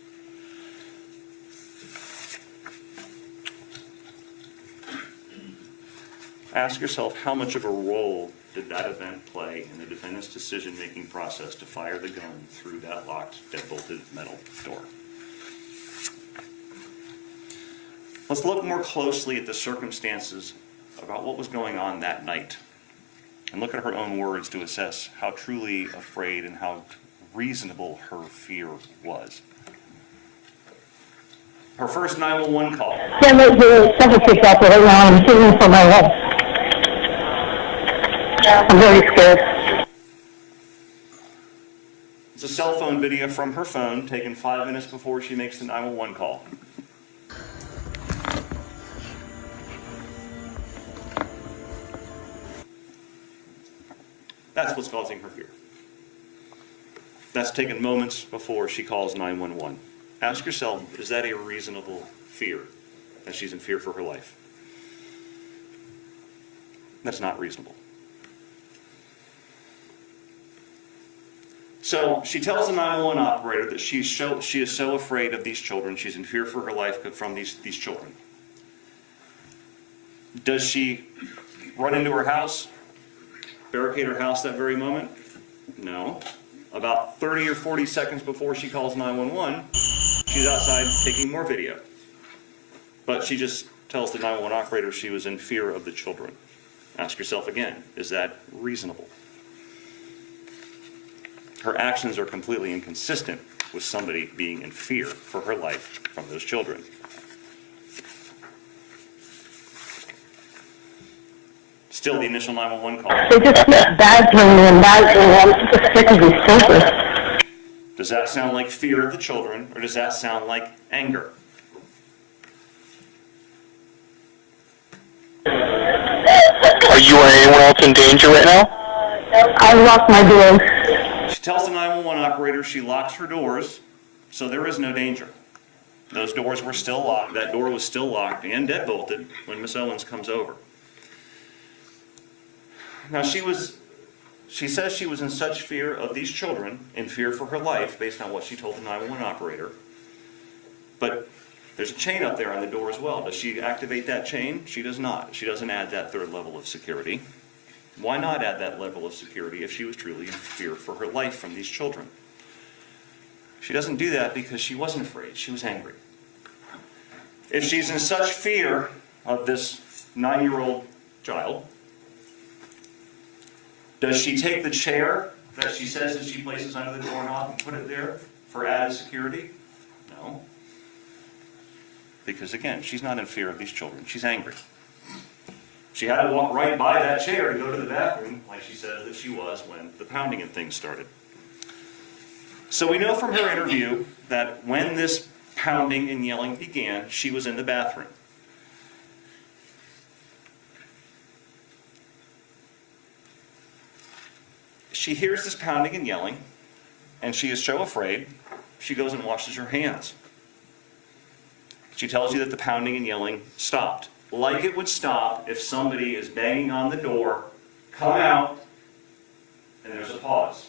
Ask yourself, how much of a role did that event play in the defendant's decision-making process to fire the gun through that locked, deadbolted metal door? Let's look more closely at the circumstances about what was going on that night and look at her own words to assess how truly afraid and how reasonable her fear was. Her first 911 call. Yeah, the secretary's out there right now. I'm sitting for my life. I'm very scared. It's a cell phone video from her phone taken 5 minutes before she makes the 911 call. That's what's causing her fear. That's taken moments before she calls 911. Ask yourself, is that a reasonable fear? That she's in fear for her life? That's not reasonable. So she tells the 911 operator that she is so afraid of these children, she's in fear for her life from these children. Does she run into her house, barricade her house that very moment? No. About 30 or 40 seconds before she calls 911, she's outside taking more video. But she just tells the 911 operator she was in fear of the children. Ask yourself again, is that reasonable? Her actions are completely inconsistent with somebody being in fear for her life from those children. Still the initial 911 call. They just kept badgering me and badgering me. I'm just sick of these stupid. Does that sound like fear of the children, or does that sound like anger? Are you or anyone else in danger right now? I locked my doors. She tells the 911 operator she locks her doors, so there is no danger. Those doors were still locked. That door was still locked and deadbolted when Miss Owens comes over. Now she says she was in such fear of these children, in fear for her life, based on what she told the 911 operator. But there's a chain up there on the door as well. Does she activate that chain? She does not. She doesn't add that third level of security. Why not add that level of security if she was truly in fear for her life from these children? She doesn't do that because she wasn't afraid. She was angry. If she's in such fear of this 9-year-old child, does she take the chair that she says that she places under the doorknob and put it there for added security? No. Because again, she's not in fear of these children. She's angry. She had to walk right by that chair to go to the bathroom, like she says that she was when the pounding and things started. So we know from her interview that when this pounding and yelling began, she was in the bathroom. She hears this pounding and yelling, and she is so afraid, she goes and washes her hands. She tells you that the pounding and yelling stopped. Like it would stop if somebody is banging on the door, come out, and there's a pause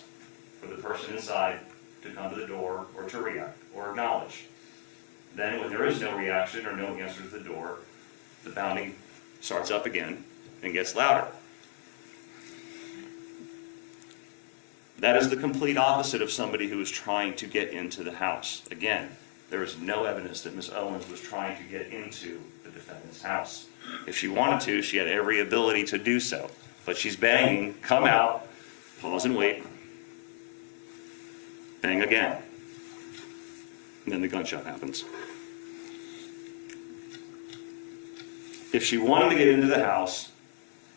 for the person inside to come to the door or to react or acknowledge. Then when there is no reaction or no answer to the door, the pounding starts up again and gets louder. That is the complete opposite of somebody who is trying to get into the house. Again, there is no evidence that Ms. Owens was trying to get into the defendant's house. If she wanted to, she had every ability to do so. But she's banging, come out, pause and wait, bang again. And then the gunshot happens. If she wanted to get into the house,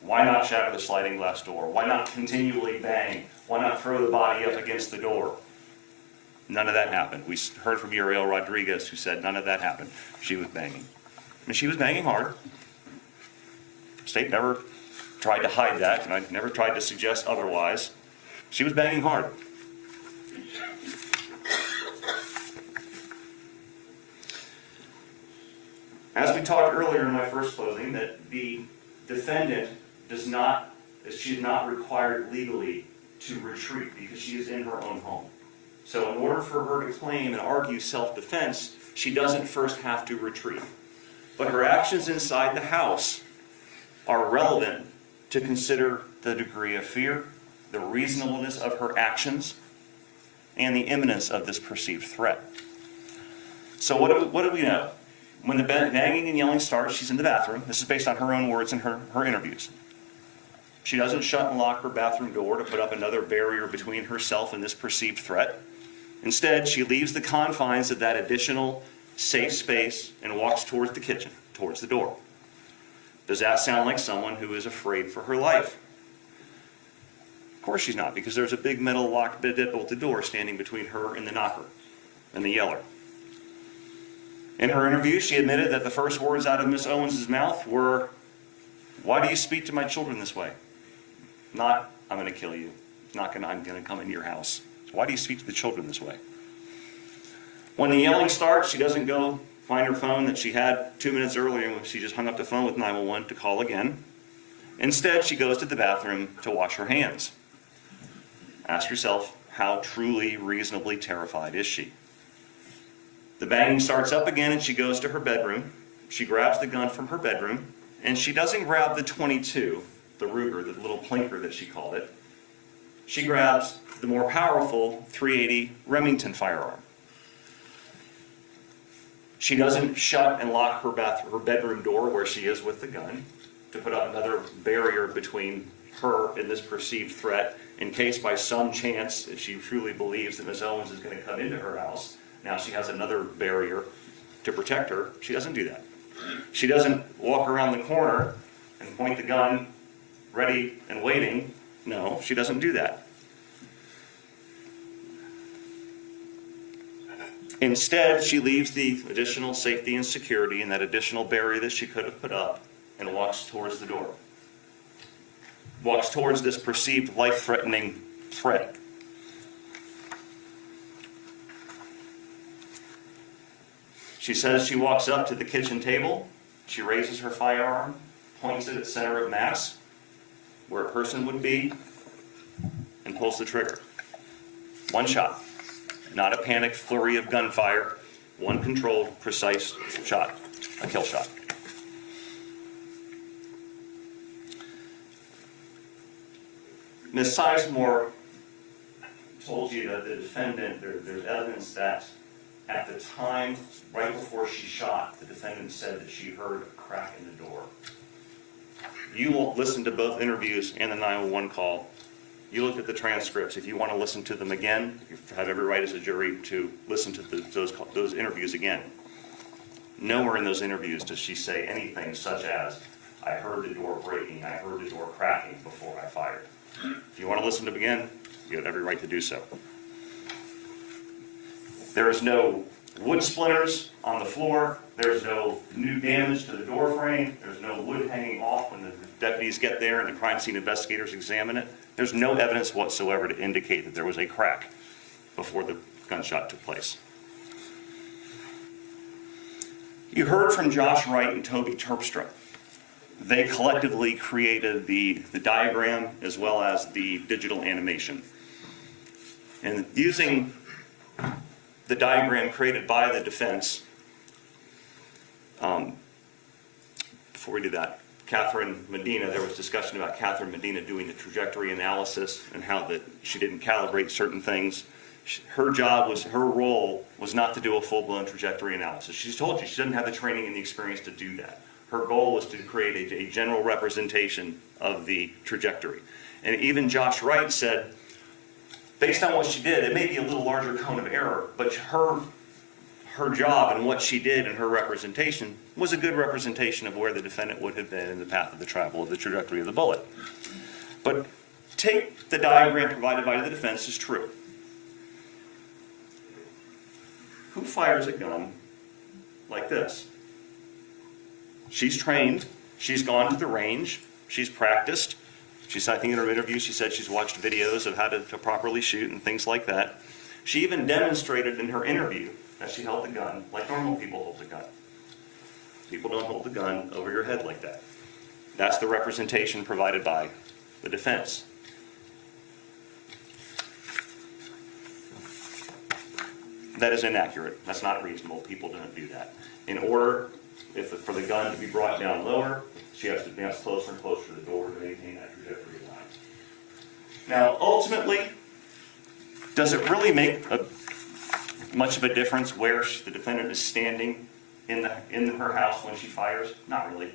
why not shatter the sliding glass door? Why not continually bang? Why not throw the body up against the door? None of that happened. We heard from Uriel Rodriguez who said none of that happened. She was banging. And she was banging hard. State never tried to hide that, and I never tried to suggest otherwise. She was banging hard. As we talked earlier in my first closing, that the defendant she's not required legally to retreat because she is in her own home. So in order for her to claim and argue self-defense, she doesn't first have to retreat. But her actions inside the house are relevant to consider the degree of fear, the reasonableness of her actions, and the imminence of this perceived threat. So what do we know? When the banging and yelling starts, she's in the bathroom. This is based on her own words in her interviews. She doesn't shut and lock her bathroom door to put up another barrier between herself and this perceived threat. Instead, she leaves the confines of that additional safe space and walks towards the kitchen, towards the door. Does that sound like someone who is afraid for her life? Of course she's not, because there's a big metal locked deadbolt door standing between her and the knocker and the yeller. In her interview, she admitted that the first words out of Miss Owens' mouth were, "Why do you speak to my children this way?" Not, "I'm going to kill you." I'm going to come into your house. So why do you speak to the children this way? When the yelling starts, she doesn't go find her phone that she had 2 minutes earlier when she just hung up the phone with 911 to call again. Instead, she goes to the bathroom to wash her hands. Ask yourself, how truly, reasonably terrified is she? The banging starts up again and she goes to her bedroom. She grabs the gun from her bedroom, and she doesn't grab the .22, the Ruger, the little plinker that she called it. She grabs the more powerful .380 Remington firearm. She doesn't shut and lock her bedroom door where she is with the gun to put up another barrier between her and this perceived threat in case by some chance, if she truly believes that Ms. Owens is going to come into her house, now she has another barrier to protect her. She doesn't do that. She doesn't walk around the corner and point the gun ready and waiting. No, she doesn't do that. Instead, she leaves the additional safety and security and that additional barrier that she could have put up and walks towards the door. Walks towards this perceived life-threatening threat. She says she walks up to the kitchen table, she raises her firearm, points it at center of mass, where a person would be, and pulls the trigger. One shot. Not a panicked flurry of gunfire. One controlled, precise shot. A kill shot. Ms. Sizemore told you that the defendant, there's evidence that at the time, right before she shot, the defendant said that she heard a crack in the door. You will listen to both interviews and the 911 call. You look at the transcripts. If you want to listen to them again, you have every right as a jury to listen to those interviews again. Nowhere in those interviews does she say anything such as, "I heard the door breaking, I heard the door cracking before I fired." If you want to listen to them again, you have every right to do so. There is no wood splinters on the floor. There's no new damage to the door frame. There's no wood hanging off when the deputies get there and the crime scene investigators examine it. There's no evidence whatsoever to indicate that there was a crack before the gunshot took place. You heard from Josh Wright and Toby Terpstra. They collectively created the diagram as well as the digital animation. And using the diagram created by the defense, before we do that, Catherine Medina, there was discussion about Catherine Medina doing the trajectory analysis and how that she didn't calibrate certain things. Her role was not to do a full-blown trajectory analysis. She's told you she doesn't have the training and the experience to do that. Her goal was to create a general representation of the trajectory. And even Josh Wright said, based on what she did, it may be a little larger cone of error, but her job and what she did and her representation was a good representation of where the defendant would have been in the path of the travel of the trajectory of the bullet. But take the diagram provided by the defense as true. Who fires a gun like this? She's trained, she's gone to the range, she's practiced. I think in her interview she said she's watched videos of how to properly shoot and things like that. She even demonstrated in her interview that she held the gun like normal people hold the gun. People don't hold the gun over your head like that. That's the representation provided by the defense. That is inaccurate. That's not reasonable. People don't do that. In order for the gun to be brought down lower, she has to advance closer and closer to the door to maintain that trajectory line. Now, ultimately, does it really make much of a difference where the defendant is standing in her house when she fires? Not really.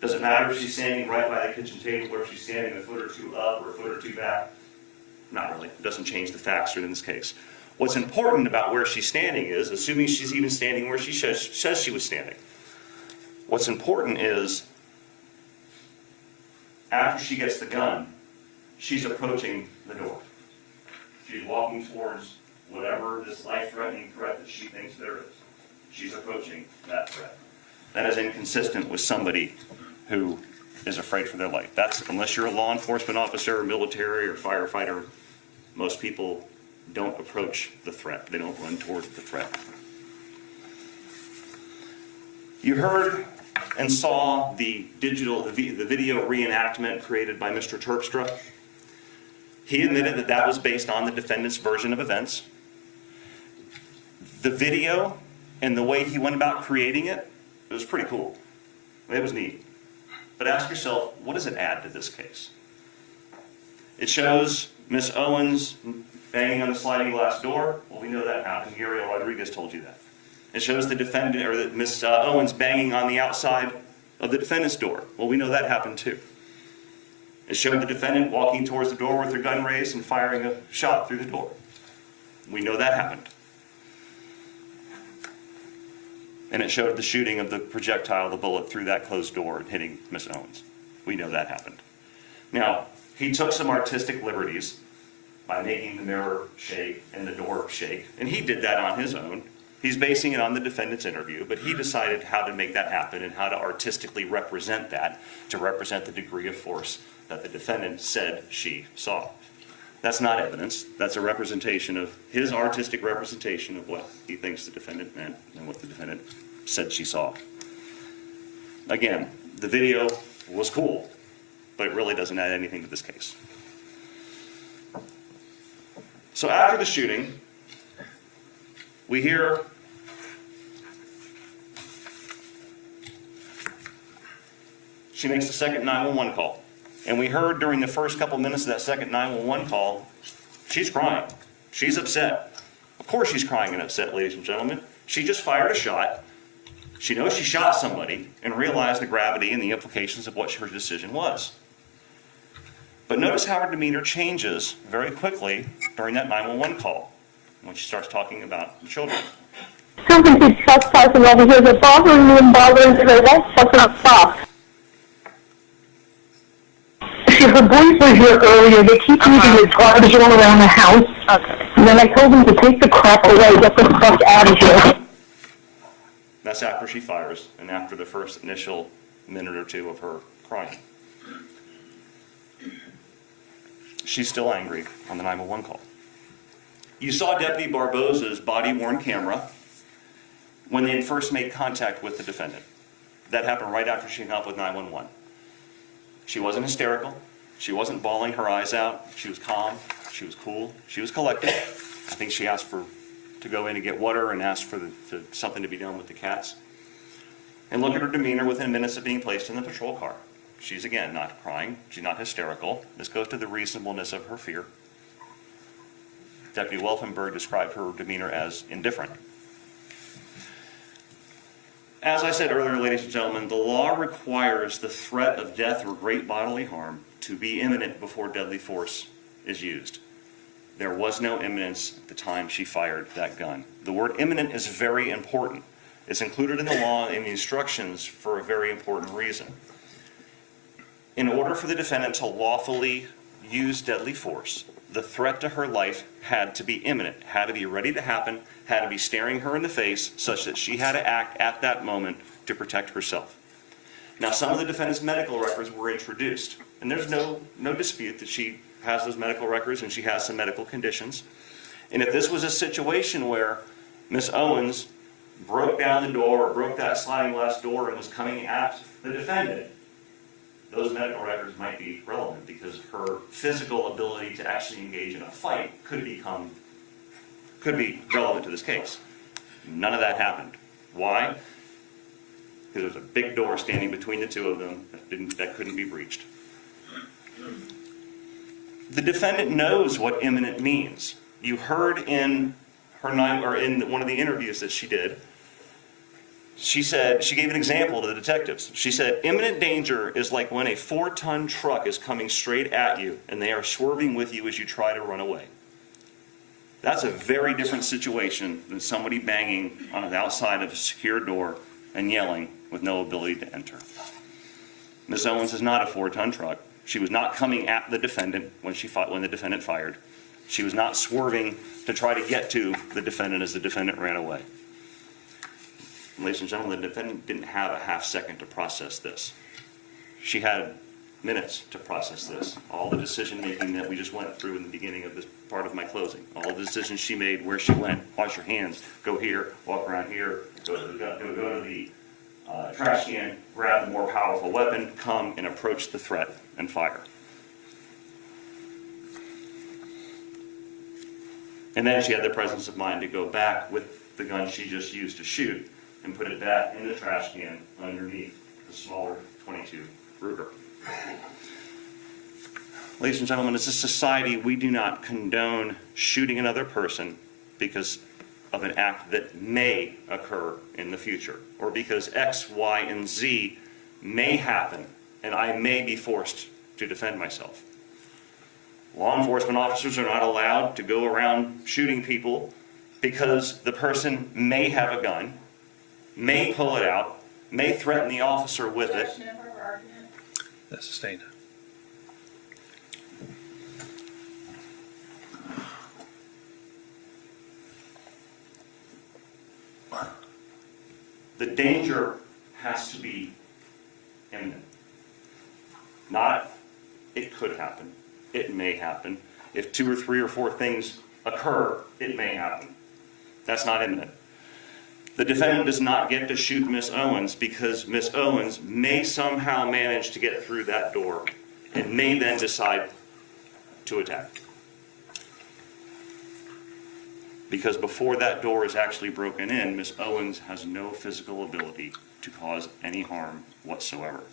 Does it matter if she's standing right by the kitchen table or if she's standing a foot or two up or a foot or two back? Not really. It doesn't change the facts in this case. What's important about where she's standing is, assuming she's even standing where she says she was standing, what's important is after she gets the gun, she's approaching the door. She's walking towards whatever this life-threatening threat that she thinks there is. She's approaching that threat. That is inconsistent with somebody who is afraid for their life. That's, unless you're a law enforcement officer or military or firefighter, most people don't approach the threat. They don't run towards the threat. You heard and saw the video reenactment created by Mr. Terpstra. He admitted that that was based on the defendant's version of events. The video and the way he went about creating it, it was pretty cool. It was neat. But ask yourself, what does it add to this case? It shows Miss Owens banging on the sliding glass door. Well, we know that happened. Gabriel Rodriguez told you that. It shows the defendant, or Miss Owens banging on the outside of the defendant's door. Well, we know that happened too. It showed the defendant walking towards the door with her gun raised and firing a shot through the door. We know that happened. And it showed the shooting of the projectile, the bullet, through that closed door and hitting Miss Owens. We know that happened. Now, he took some artistic liberties by making the mirror shake and the door shake, and he did that on his own. He's basing it on the defendant's interview, but he decided how to make that happen and how to artistically represent that, to represent the degree of force that the defendant said she saw. That's not evidence. That's a representation of his artistic representation of what he thinks the defendant meant and what the defendant said she saw. Again, the video was cool, but it really doesn't add anything to this case. So after the shooting, we hear she makes the second 911 call. And we heard during the first couple minutes of that second 911 call, she's crying. She's upset. Of course she's crying and upset, ladies and gentlemen. She just fired a shot. She knows she shot somebody and realized the gravity and the implications of what her decision was. But notice how her demeanor changes very quickly during that 911 call when she starts talking about the children. Something keeps trespassing over here. They're bothering me and bothering me. They won't fucking stop. See, her boys were here earlier. They keep leaving the garbage all around the house. Okay. And then I told them to take the crap away. Get the fuck out of here. That's after she fires and after the first initial minute or two of her crying. She's still angry on the 911 call. You saw Deputy Barbosa's body-worn camera when they had first made contact with the defendant. That happened right after she hung up with 911. She wasn't hysterical. She wasn't bawling her eyes out. She was calm. She was cool. She was collected. I think she asked to go in and get water and asked for something to be done with the cats. And look at her demeanor within minutes of being placed in the patrol car. She's, again, not crying. She's not hysterical. This goes to the reasonableness of her fear. Deputy Welfenberg described her demeanor as indifferent. As I said earlier, ladies and gentlemen, the law requires the threat of death or great bodily harm to be imminent before deadly force is used. There was no imminence at the time she fired that gun. The word imminent is very important. It's included in the law and the instructions for a very important reason. In order for the defendant to lawfully use deadly force, the threat to her life had to be imminent, had to be ready to happen, had to be staring her in the face such that she had to act at that moment to protect herself. Now, some of the defendant's medical records were introduced, and there's no dispute that she has those medical records and she has some medical conditions. And if this was a situation where Miss Owens broke down the door or broke that sliding glass door and was coming at the defendant, those medical records might be relevant because her physical ability to actually engage in a fight could be relevant to this case. None of that happened. Why? Because there's a big door standing between the two of them that couldn't be breached. The defendant knows what imminent means. You heard in in one of the interviews that she did, she gave an example to the detectives. She said, imminent danger is like when a 4-ton truck is coming straight at you and they are swerving with you as you try to run away. That's a very different situation than somebody banging on the outside of a secure door and yelling with no ability to enter. Ms. Owens is not a 4-ton truck. She was not coming at the defendant when the defendant fired. She was not swerving to try to get to the defendant as the defendant ran away. Ladies and gentlemen, the defendant didn't have a half second to process this. She had minutes to process this. All the decision making that we just went through in the beginning of this part of my closing, all the decisions she made, where she went, wash your hands, go here, walk around here, go to the trash can, grab the more powerful weapon, come and approach the threat and fire. And then she had the presence of mind to go back with the gun she just used to shoot and put it back in the trash can underneath the smaller .22 Ruger. Ladies and gentlemen, as a society, we do not condone shooting another person because of an act that may occur in the future, or because X, Y, and Z may happen, and I may be forced to defend myself. Law enforcement officers are not allowed to go around shooting people because the person may have a gun, may pull it out, may threaten the officer with it. That's sustained. The danger has to be imminent. Not, it could happen. It may happen. If 2 or 3 or 4 things occur, it may happen. That's not imminent. The defendant does not get to shoot Miss Owens because Miss Owens may somehow manage to get through that door and may then decide to attack. Because before that door is actually broken in, Miss Owens has no physical ability to cause any harm whatsoever.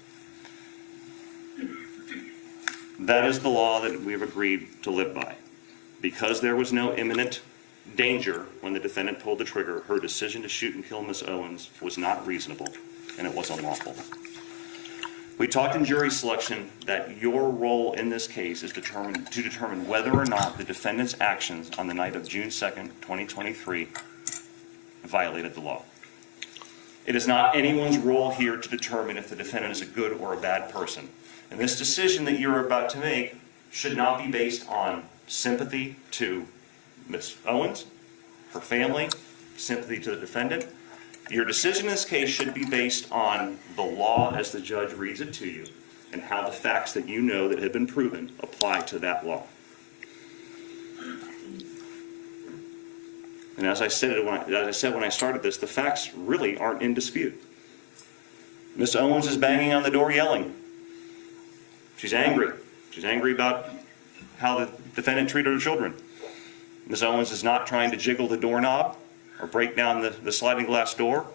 That is the law that we have agreed to live by. Because there was no imminent danger when the defendant pulled the trigger, her decision to shoot and kill Miss Owens was not reasonable, and it was unlawful. We talked in jury selection that your role in this case is to determine whether or not the defendant's actions on the night of June 2nd, 2023 violated the law. It is not anyone's role here to determine if the defendant is a good or a bad person. And this decision that you're about to make should not be based on sympathy to Miss Owens, her family, sympathy to the defendant. Your decision in this case should be based on the law as the judge reads it to you and how the facts that you know that have been proven apply to that law. And as I said when I started this, the facts really aren't in dispute. Miss Owens is banging on the door yelling. She's angry. She's angry about how the defendant treated her children. Ms. Owens is not trying to jiggle the doorknob or break down the sliding glass door,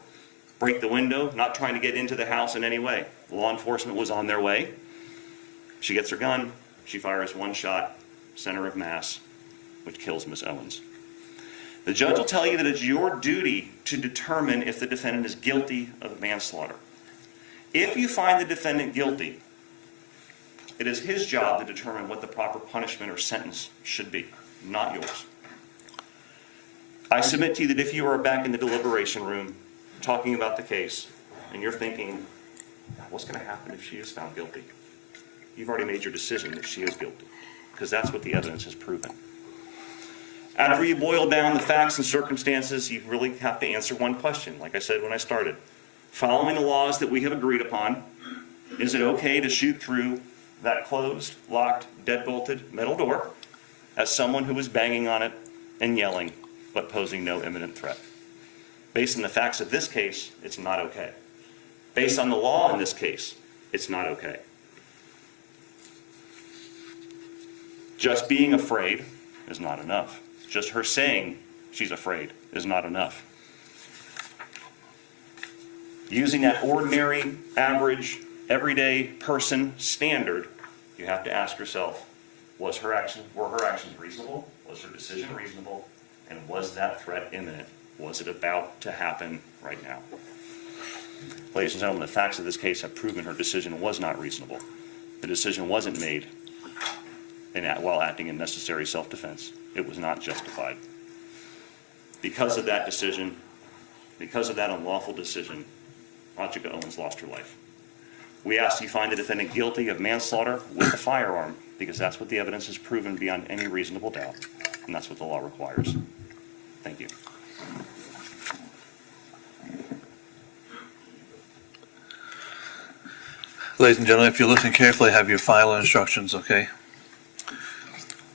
break the window, not trying to get into the house in any way. Law enforcement was on their way. She gets her gun. She fires one shot, center of mass, which kills Ms. Owens. The judge will tell you that it's your duty to determine if the defendant is guilty of manslaughter. If you find the defendant guilty, it is his job to determine what the proper punishment or sentence should be, not yours. I submit to you that if you are back in the deliberation room talking about the case and you're thinking, what's going to happen if she is found guilty? You've already made your decision that she is guilty, because that's what the evidence has proven. After you boil down the facts and circumstances, you really have to answer one question, like I said when I started. Following the laws that we have agreed upon, is it okay to shoot through that closed, locked, deadbolted metal door as someone who was banging on it and yelling, but posing no imminent threat? Based on the facts of this case, it's not okay. Based on the law in this case, it's not okay. Just being afraid is not enough. Just her saying she's afraid is not enough. Using that ordinary, average, everyday person standard, you have to ask yourself, were her actions reasonable? Was her decision reasonable? And was that threat imminent? Was it about to happen right now? Ladies and gentlemen, the facts of this case have proven her decision was not reasonable. The decision wasn't made while acting in necessary self-defense. It was not justified. Because of that decision, because of that unlawful decision, Rachika Owens lost her life. We ask you find the defendant guilty of manslaughter with a firearm, because that's what the evidence has proven beyond any reasonable doubt, and that's what the law requires. Thank you. Ladies and gentlemen, if you listen carefully, have your final instructions, okay?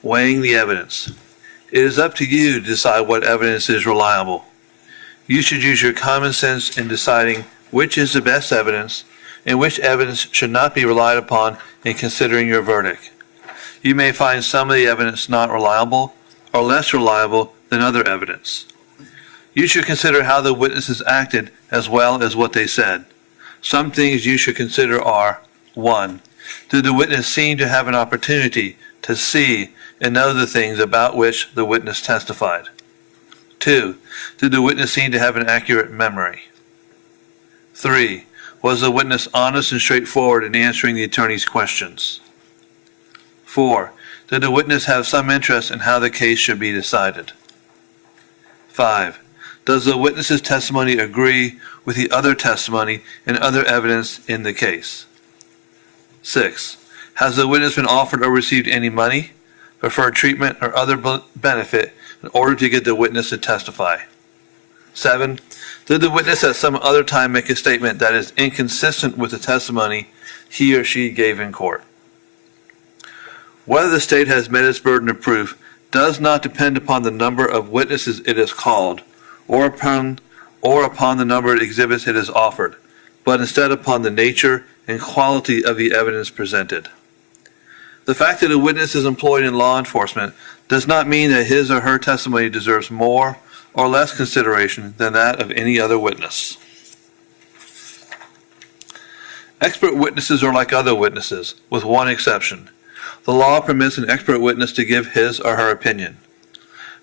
Weighing the evidence. It is up to you to decide what evidence is reliable. You should use your common sense in deciding which is the best evidence and which evidence should not be relied upon in considering your verdict. You may find some of the evidence not reliable or less reliable than other evidence. You should consider how the witnesses acted as well as what they said. Some things you should consider are: 1. Did the witness seem to have an opportunity to see and know the things about which the witness testified? 2. Did the witness seem to have an accurate memory? 3. Was the witness honest and straightforward in answering the attorney's questions? 4. Did the witness have some interest in how the case should be decided? 5. Does the witness's testimony agree with the other testimony and other evidence in the case? 6. Has the witness been offered or received any money, preferred treatment, or other benefit in order to get the witness to testify? 7. Did the witness at some other time make a statement that is inconsistent with the testimony he or she gave in court? Whether the state has met its burden of proof does not depend upon the number of witnesses it has called or upon the number of exhibits it has offered, but instead upon the nature and quality of the evidence presented. The fact that a witness is employed in law enforcement does not mean that his or her testimony deserves more or less consideration than that of any other witness. Expert witnesses are like other witnesses, with one exception. The law permits an expert witness to give his or her opinion.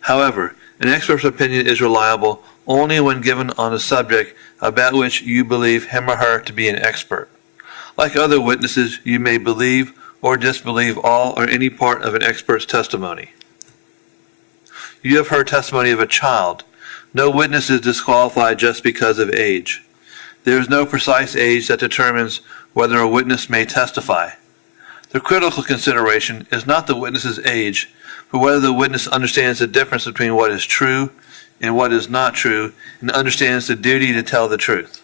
However, an expert's opinion is reliable only when given on a subject about which you believe him or her to be an expert. Like other witnesses, you may believe or disbelieve all or any part of an expert's testimony. You have heard testimony of a child. No witness is disqualified just because of age. There is no precise age that determines whether a witness may testify. The critical consideration is not the witness's age, but whether the witness understands the difference between what is true and what is not true, and understands the duty to tell the truth.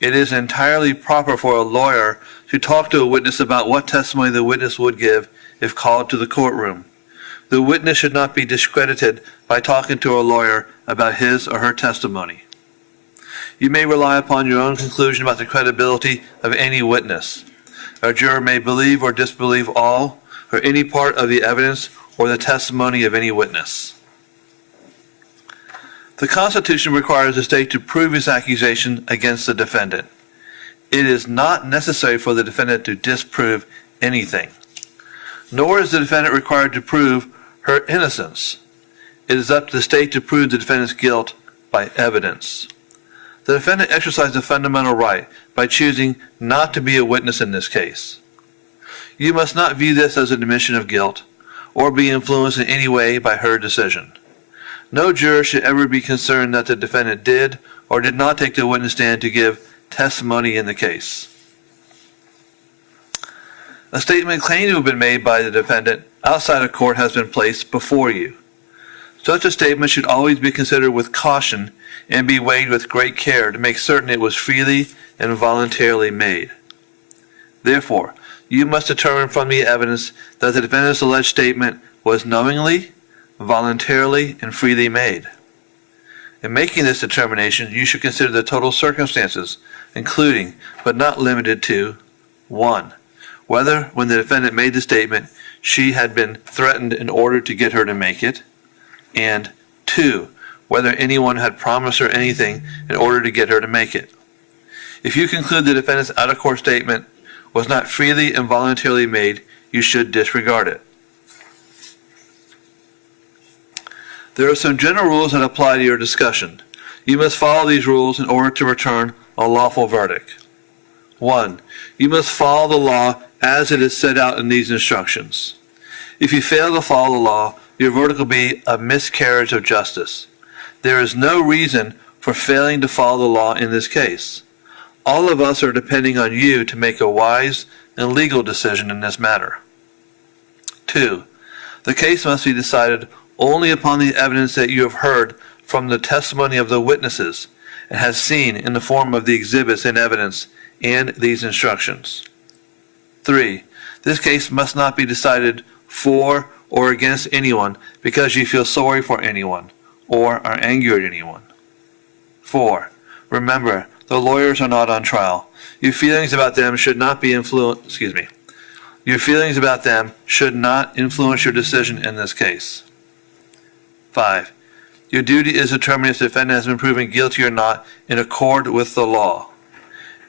It is entirely proper for a lawyer to talk to a witness about what testimony the witness would give if called to the courtroom. The witness should not be discredited by talking to a lawyer about his or her testimony. You may rely upon your own conclusion about the credibility of any witness. A juror may believe or disbelieve all or any part of the evidence or the testimony of any witness. The Constitution requires the state to prove its accusation against the defendant. It is not necessary for the defendant to disprove anything, nor is the defendant required to prove her innocence. It is up to the state to prove the defendant's guilt by evidence. The defendant exercised a fundamental right by choosing not to be a witness in this case. You must not view this as an admission of guilt or be influenced in any way by her decision. No juror should ever be concerned that the defendant did or did not take the witness stand to give testimony in the case. A statement claimed to have been made by the defendant outside of court has been placed before you. Such a statement should always be considered with caution and be weighed with great care to make certain it was freely and voluntarily made. Therefore, you must determine from the evidence that the defendant's alleged statement was knowingly, voluntarily, and freely made. In making this determination, you should consider the total circumstances, including, but not limited to, 1. Whether, when the defendant made the statement, she had been threatened in order to get her to make it, and 2. Whether anyone had promised her anything in order to get her to make it. If you conclude the defendant's out-of-court statement was not freely and voluntarily made, you should disregard it. There are some general rules that apply to your discussion. You must follow these rules in order to return a lawful verdict. 1. You must follow the law as it is set out in these instructions. If you fail to follow the law, your verdict will be a miscarriage of justice. There is no reason for failing to follow the law in this case. All of us are depending on you to make a wise and legal decision in this matter. 2. The case must be decided only upon the evidence that you have heard from the testimony of the witnesses and has seen in the form of the exhibits and evidence and these instructions. 3. This case must not be decided for or against anyone because you feel sorry for anyone or are angry at anyone. 4. Remember, the lawyers are not on trial. Your feelings about them should not influence your decision in this case. 5. Your duty is to determine if the defendant has been proven guilty or not in accord with the law.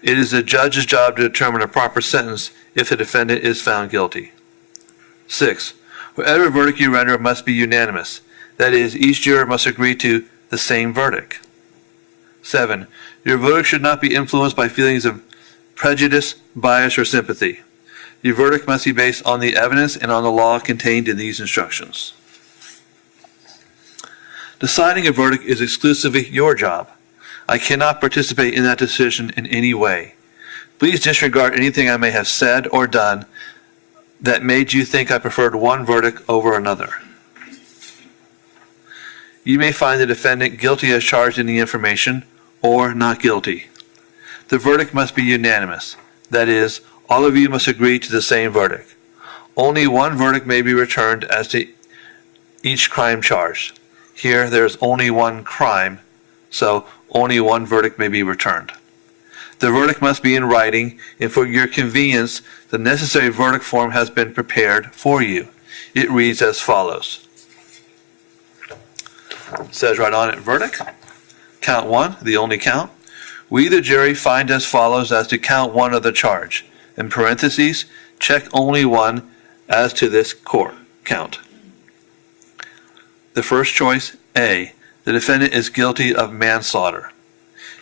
It is the judge's job to determine a proper sentence if the defendant is found guilty. 6. Whatever verdict you render must be unanimous. That is, each juror must agree to the same verdict. 7. Your verdict should not be influenced by feelings of prejudice, bias, or sympathy. Your verdict must be based on the evidence and on the law contained in these instructions. Deciding a verdict is exclusively your job. I cannot participate in that decision in any way. Please disregard anything I may have said or done that made you think I preferred one verdict over another. You may find the defendant guilty as charged in the information or not guilty. The verdict must be unanimous. That is, all of you must agree to the same verdict. Only one verdict may be returned as to each crime charged. Here, there is only one crime, so only one verdict may be returned. The verdict must be in writing, and for your convenience, the necessary verdict form has been prepared for you. It reads as follows. It says right on it, verdict. Count 1, the only count. We, the jury, find as follows as to count 1 of the charge. In parentheses, check only 1 as to this court count. The first choice, A. The defendant is guilty of manslaughter.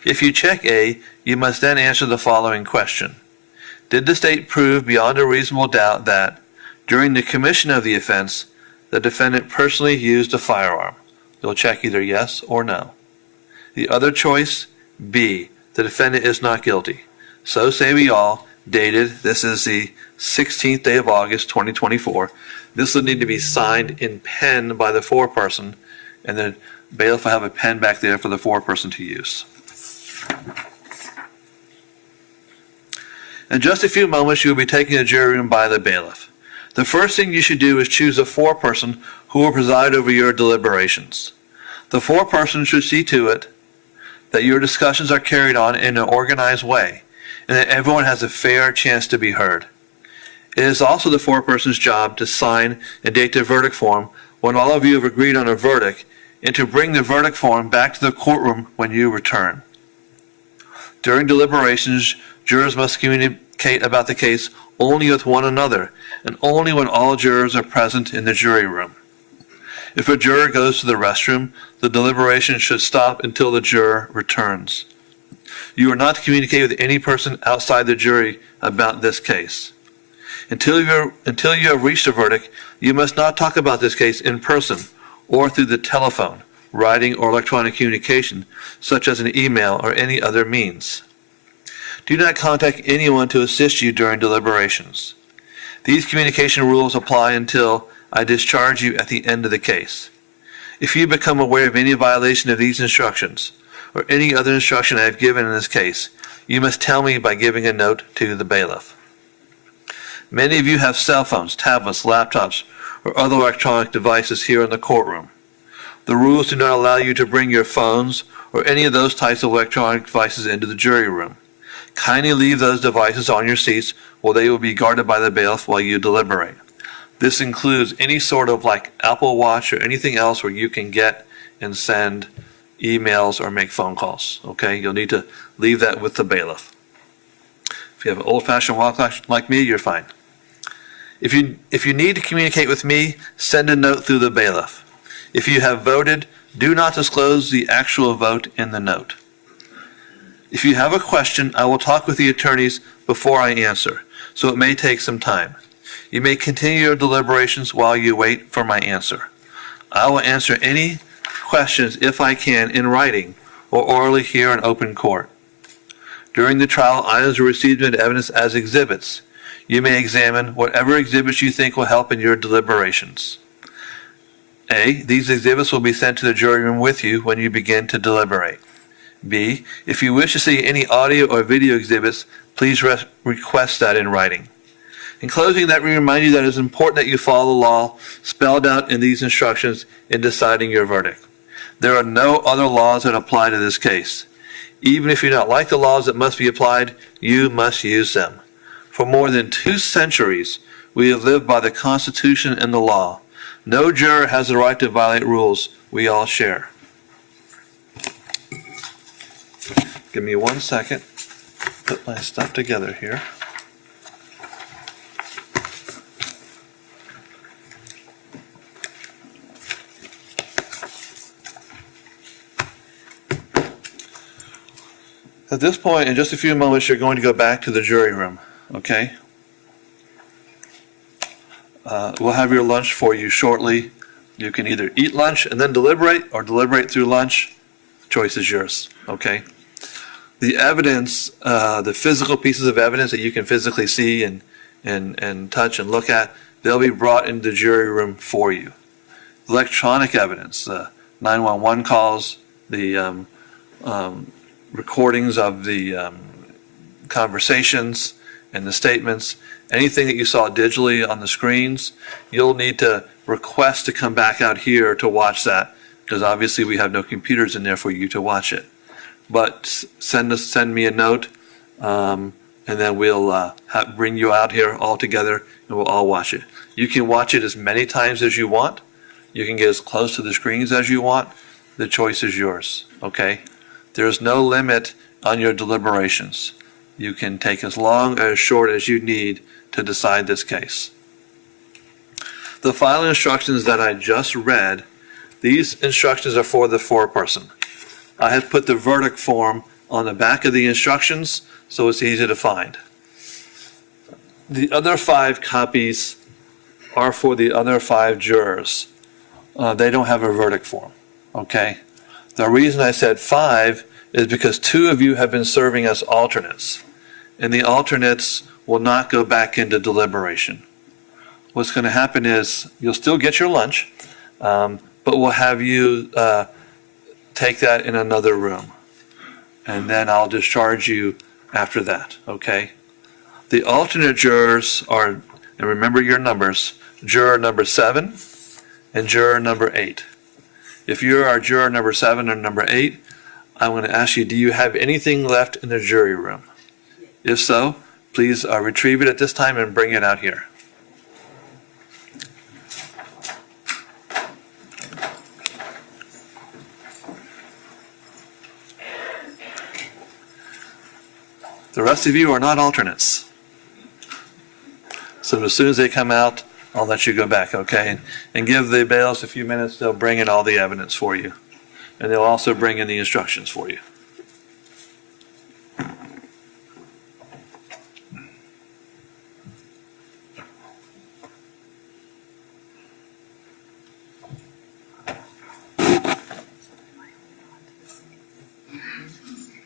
If you check A, you must then answer the following question. Did the state prove beyond a reasonable doubt that, during the commission of the offense, the defendant personally used a firearm? You'll check either yes or no. The other choice, B. The defendant is not guilty. So say we all, dated, this is the 16th day of August, 2024. This will need to be signed in pen by the foreperson, and the bailiff will have a pen back there for the foreperson to use. In just a few moments, you will be taken to the jury room by the bailiff. The first thing you should do is choose a foreperson who will preside over your deliberations. The foreperson should see to it that your discussions are carried on in an organized way, and that everyone has a fair chance to be heard. It is also the foreperson's job to sign and date the verdict form when all of you have agreed on a verdict, and to bring the verdict form back to the courtroom when you return. During deliberations, jurors must communicate about the case only with one another, and only when all jurors are present in the jury room. If a juror goes to the restroom, the deliberation should stop until the juror returns. You are not to communicate with any person outside the jury about this case. Until you have reached a verdict, you must not talk about this case in person or through the telephone, writing, or electronic communication, such as an email or any other means. Do not contact anyone to assist you during deliberations. These communication rules apply until I discharge you at the end of the case. If you become aware of any violation of these instructions, or any other instruction I have given in this case, you must tell me by giving a note to the bailiff. Many of you have cell phones, tablets, laptops, or other electronic devices here in the courtroom. The rules do not allow you to bring your phones or any of those types of electronic devices into the jury room. Kindly leave those devices on your seats where they will be guarded by the bailiff while you deliberate. This includes any sort of like Apple Watch or anything else where you can get and send emails or make phone calls, okay? You'll need to leave that with the bailiff. If you have an old-fashioned watch like me, you're fine. If you need to communicate with me, send a note through the bailiff. If you have voted, do not disclose the actual vote in the note. If you have a question, I will talk with the attorneys before I answer, so it may take some time. You may continue your deliberations while you wait for my answer. I will answer any questions, if I can, in writing or orally here in open court. During the trial, items are received into evidence as exhibits. You may examine whatever exhibits you think will help in your deliberations. A, these exhibits will be sent to the jury room with you when you begin to deliberate. B, if you wish to see any audio or video exhibits, please request that in writing. In closing, let me remind you that it is important that you follow the law spelled out in these instructions in deciding your verdict. There are no other laws that apply to this case. Even if you don't like the laws that must be applied, you must use them. For more than 2 centuries, we have lived by the Constitution and the law. No juror has the right to violate rules we all share. Give me 1 second. Put my stuff together here. At this point, in just a few moments, you're going to go back to the jury room, okay? We'll have your lunch for you shortly. You can either eat lunch and then deliberate, or deliberate through lunch. Choice is yours, okay? The evidence, the physical pieces of evidence that you can physically see and touch and look at, they'll be brought into the jury room for you. Electronic evidence, 911 calls, the recordings of the conversations and the statements, anything that you saw digitally on the screens, you'll need to request to come back out here to watch that, because obviously we have no computers in there for you to watch it. But send me a note, and then we'll bring you out here all together, and we'll all watch it. You can watch it as many times as you want. You can get as close to the screens as you want. The choice is yours, okay? There's no limit on your deliberations. You can take as long or as short as you need to decide this case. The final instructions that I just read, these instructions are for the foreperson. I have put the verdict form on the back of the instructions so it's easy to find. The other 5 copies are for the other 5 jurors. They don't have a verdict form, okay? The reason I said 5 is because 2 of you have been serving as alternates, and the alternates will not go back into deliberation. What's going to happen is you'll still get your lunch, but we'll have you take that in another room, and then I'll discharge you after that, okay? The alternate jurors are, and remember your numbers, juror number 7 and juror number 8. If you're our juror number 7 or number 8, I'm going to ask you, do you have anything left in the jury room? If so, please retrieve it at this time and bring it out here. The rest of you are not alternates. So as soon as they come out, I'll let you go back, okay? And give the bailiffs a few minutes. They'll bring in all the evidence for you. And they'll also bring in the instructions for you.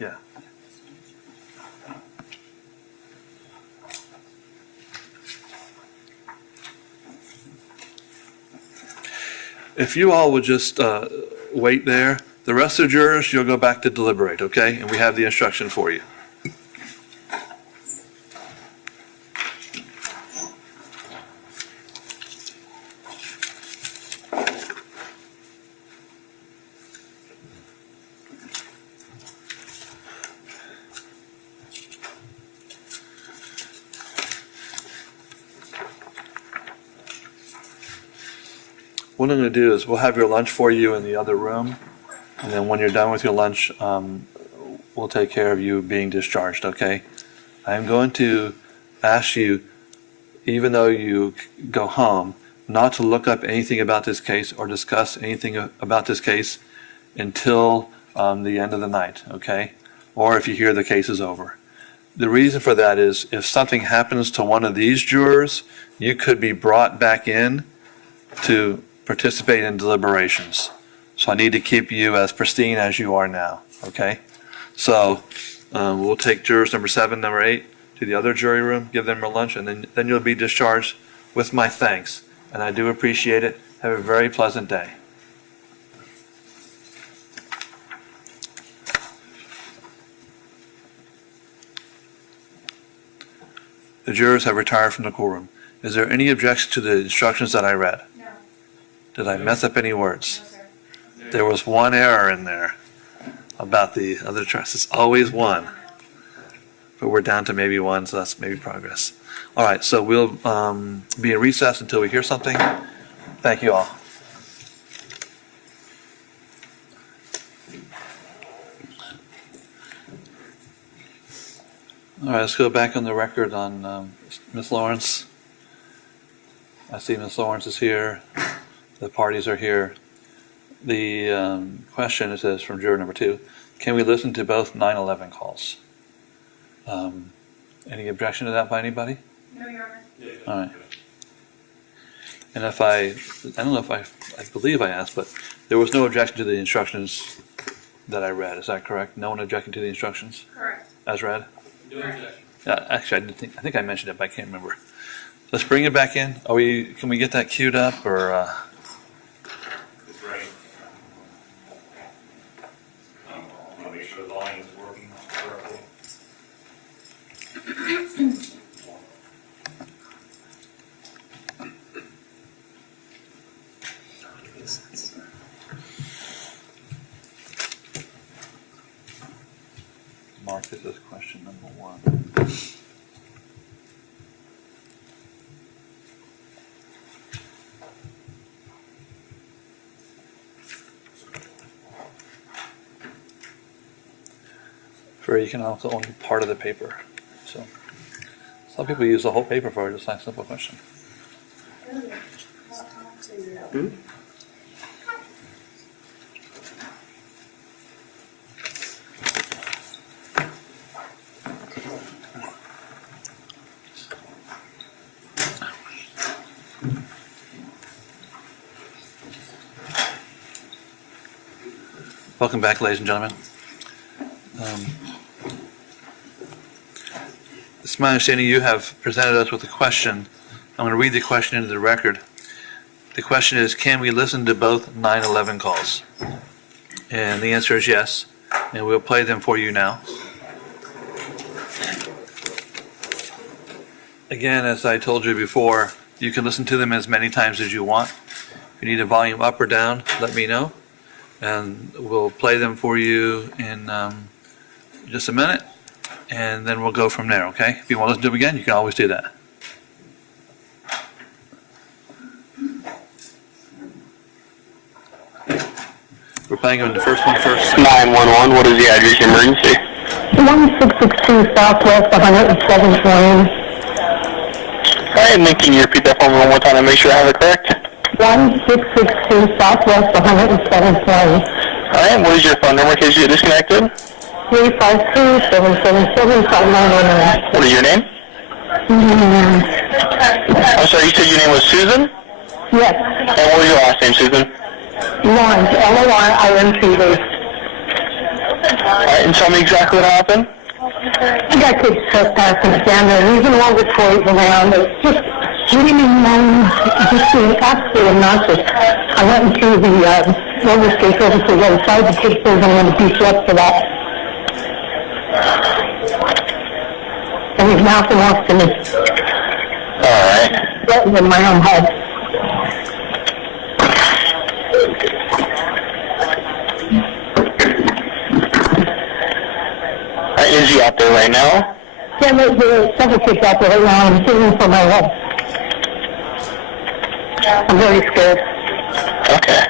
Yeah. If you all would just wait there, the rest of the jurors, you'll go back to deliberate, okay? And we have the instruction for you. what I'm going to do is we'll have your lunch for you in the other room. And then when you're done with your lunch, we'll take care of you being discharged, okay? I'm going to ask you, even though you go home, not to look up anything about this case or discuss anything about this case until the end of the night, okay? Or if you hear the case is over. The reason for that is if something happens to one of these jurors, you could be brought back in to participate in deliberations. So I need to keep you as pristine as you are now, okay? So we'll take jurors number 7, number 8 to the other jury room, give them a lunch, and then you'll be discharged with my thanks. And I do appreciate it. Have a very pleasant day. The jurors have retired from the courtroom. Is there any objection to the instructions that I read? No. Did I mess up any words? No, sir. There was one error in there about the other trust. It's always one. But we're down to maybe one, so that's maybe progress. All right, so we'll be in recess until we hear something. Thank you all. All right, let's go back on the record on Ms. Lawrence. I see Ms. Lawrence is here. The parties are here. The question, it says from juror number 2, can we listen to both 9/11 calls? Any objection to that by anybody? No, Your Honor. All right. And if I don't know if I believe I asked, but there was no objection to the instructions that I read. Is that correct? No one objecting to the instructions Correct. as read? No objection. Yeah, actually, I think I mentioned it, but I can't remember. Let's bring it back in. Can we get that queued up or? It's ready. I'll make sure the volume is working correctly. Mark, this is question number 1. For you can also only part of the paper. So some people use the whole paper for just a simple question. Welcome back, ladies and gentlemen. It's my understanding you have presented us with a question. I'm going to read the question into the record. The question is, can we listen to both 9/11 calls? And the answer is yes, and we'll play them for you now. Again, as I told you before, you can listen to them as many times as you want. If you need a volume up or down, let me know. And we'll play them for you in just a minute, and then we'll go from there, okay? If you want to listen to them again, you can always do that. We're playing them in the first one first. 911, what is the address emergency? 1662 Southwest 107th Lane. All right, and then can you repeat that for me one more time to make sure I have it correct? 1662 Southwest 107th Lane. All right, what is your phone number in case you get disconnected? 352-777-5919. What is your name? I'm sorry, you said your name was Susan? Yes, And what was your last name, Susan? Lawrence, L-O-R-I-N-C-E. All right, and tell me exactly what happened. I got kids trespassing down there, leaving all the toys around. It's just screaming, moaning, just being absolutely obnoxious. I went into the roller skate over to the other side. The kids said I'm going to beat you up for that. And he's mouthing off to me. All right. Threatening in my own head. All right, is he out there right now? Yeah, there's several kids out there right now. I'm feeling for my head. I'm very scared. Okay.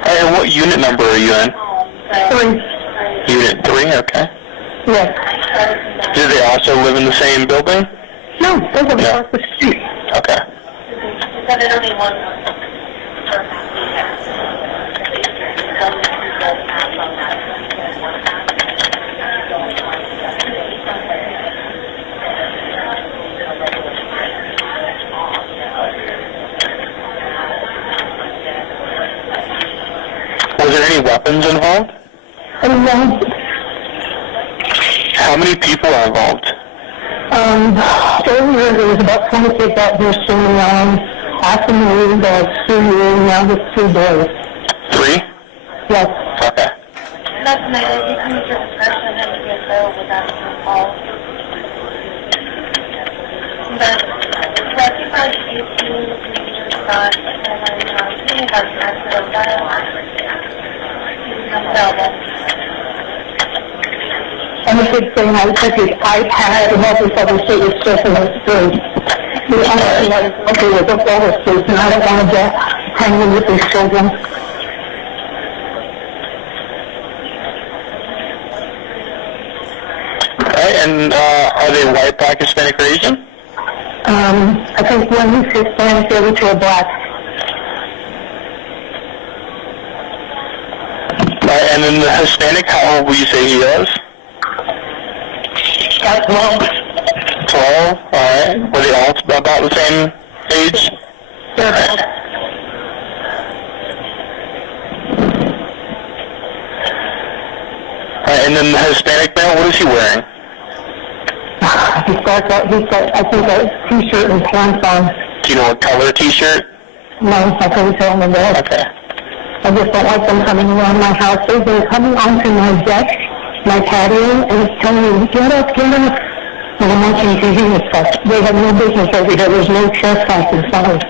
Alright, and what unit number are you in? 3. Unit 3, okay. Yes. Do they also live in the same building? No, they live across the street. Okay. Was there any weapons involved? And then, How many people are involved? earlier there was about 20 kids out here swimming around. After the room, there was 2 years, now there's 2 boys. 3? Yes. Okay. That's my, you can use your discretion and get there without a call. But, if you find issues, you got, you got an accident And the kid saying I took his iPad and all this other shit was just in his food. The only thing I was looking was up all his food, and I don't want to get hanging with these children. Alright, and are they white, black, Hispanic, or Asian? I think one is Hispanic, the other 2 are black. Alright, and then the Hispanic, how old would you say he is? That's wrong. 12, alright. Were they all about the same age? They're both. Alright, and then the Hispanic male, what is he wearing? He's got, I think, a t-shirt and pants on. Do you know what color t-shirt? No, I couldn't tell him that. Okay. I just don't like them coming around my house. They've been coming onto my deck, my patio, and it's telling me, get up, get up. And I'm watching TV and stuff. They have no business over here. There's no trespassing signs.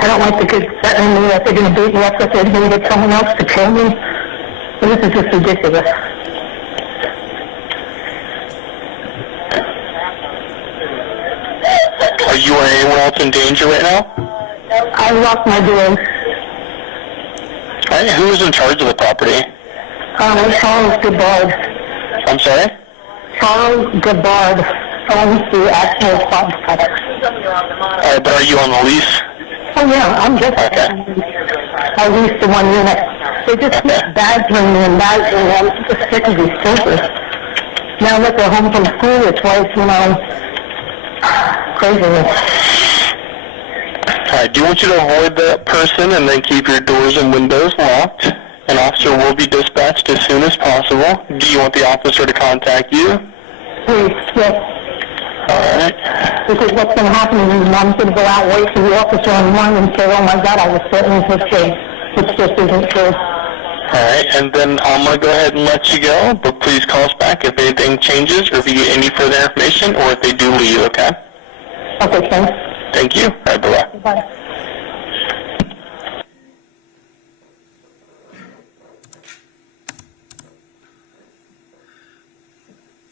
I don't like the kids threatening me that they're going to beat me up, that they're going to get someone else to kill me. And this is just ridiculous. Are you or anyone else in danger right now? I locked my doors. Alright, who is in charge of the property? Charles Gabbard. I'm sorry? Charles Gabbard owns the actual club. Alright, but are you on the lease? Oh yeah, I'm just at least the 1 unit. They just keep badgering me and badgering me. I'm just sick of these children. Now that they're home from school, it's like, craziness. Alright, do you want you to avoid that person and then keep your doors and windows locked? An officer will be dispatched as soon as possible. Do you want the officer to contact you? Please, yes. Alright. Because what's going to happen is mom's going to go out, wait for the officer on one and say, oh my God, I was threatened with kids. Which just isn't true. Alright, and then I'm going to go ahead and let you go, but please call us back if anything changes or if you get any further information or if they do leave, okay? Okay, thanks. Thank you. Alright, bye-bye. Bye.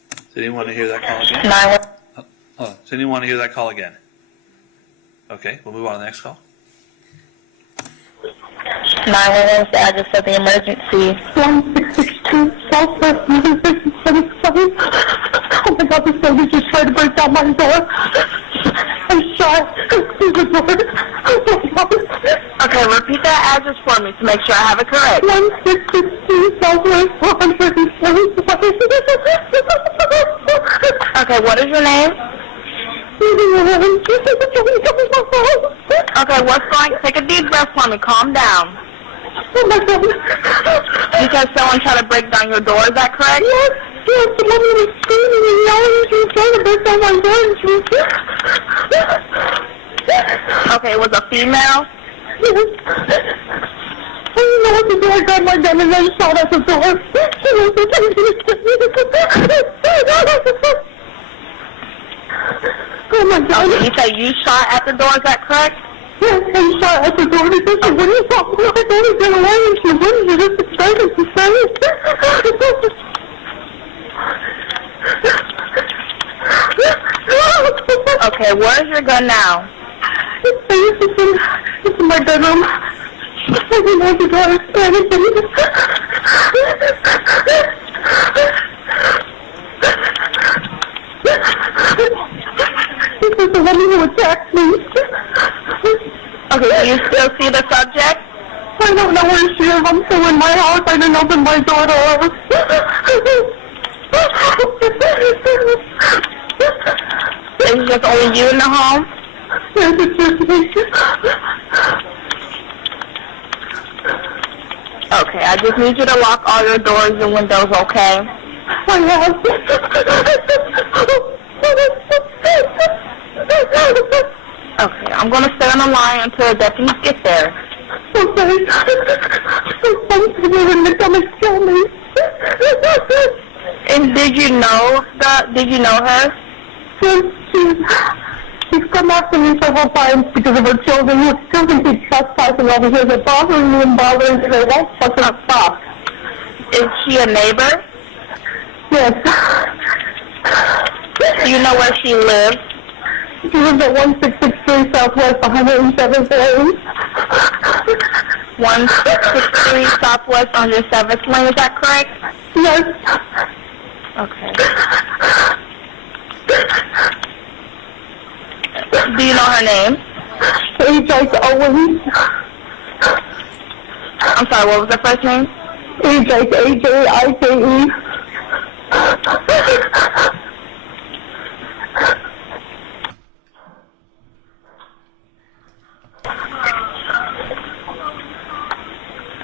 Does anyone want to hear that call again? Does anyone want to hear that call again? Okay, we'll move on to the next call. 911 is the address of the emergency. 1662 Southwest 177. Oh my God, this lady just tried to break down my door. I'm shot through the door. Oh my God. Okay, repeat that address for me to make sure I have it correct. 1662 Southwest 177. Okay, what is your name? Okay, what's going? Take a deep breath for me. Calm down. Oh my God. You said someone tried to break down your door. Is that correct? Yes, the woman was screaming and yelling and she was trying to break down my door and she was... Okay, it was a female. Yes. I didn't know what to do. I grabbed my gun and then shot at the door. Oh my God. Okay, you said you shot at the door. Is that correct? Yes, and shot at the door because she wouldn't talk. I told her to get away and she wouldn't. She just decided to say it. Okay, where's your gun now? It's in my bedroom. I didn't know the door was anything. This is the one who attacked me. Okay, do you still see the subject? I don't know where she is. I'm still in my house. I didn't open my door to her. Is just only you in the home? Yes, it's just me. Okay, I just need you to lock all your doors and windows, okay? I have. Okay, I'm gonna stay on the line until the deputies get there. Okay. I'm going to come and kill me. And did you know her? She's come after me several times because of her children. Her children keep trespassing over here. They're bothering me and bothering me. They won't fucking stop. Is she a neighbor? Yes. Do you know where she lives? She lives at 1663 Southwest 107th Lane. 163 Southwest 107th Lane, is that correct? Yes. Okay. Do you know her name? H.I. Owens. I'm sorry, what was the first name? H.I.A.J.I.K.E.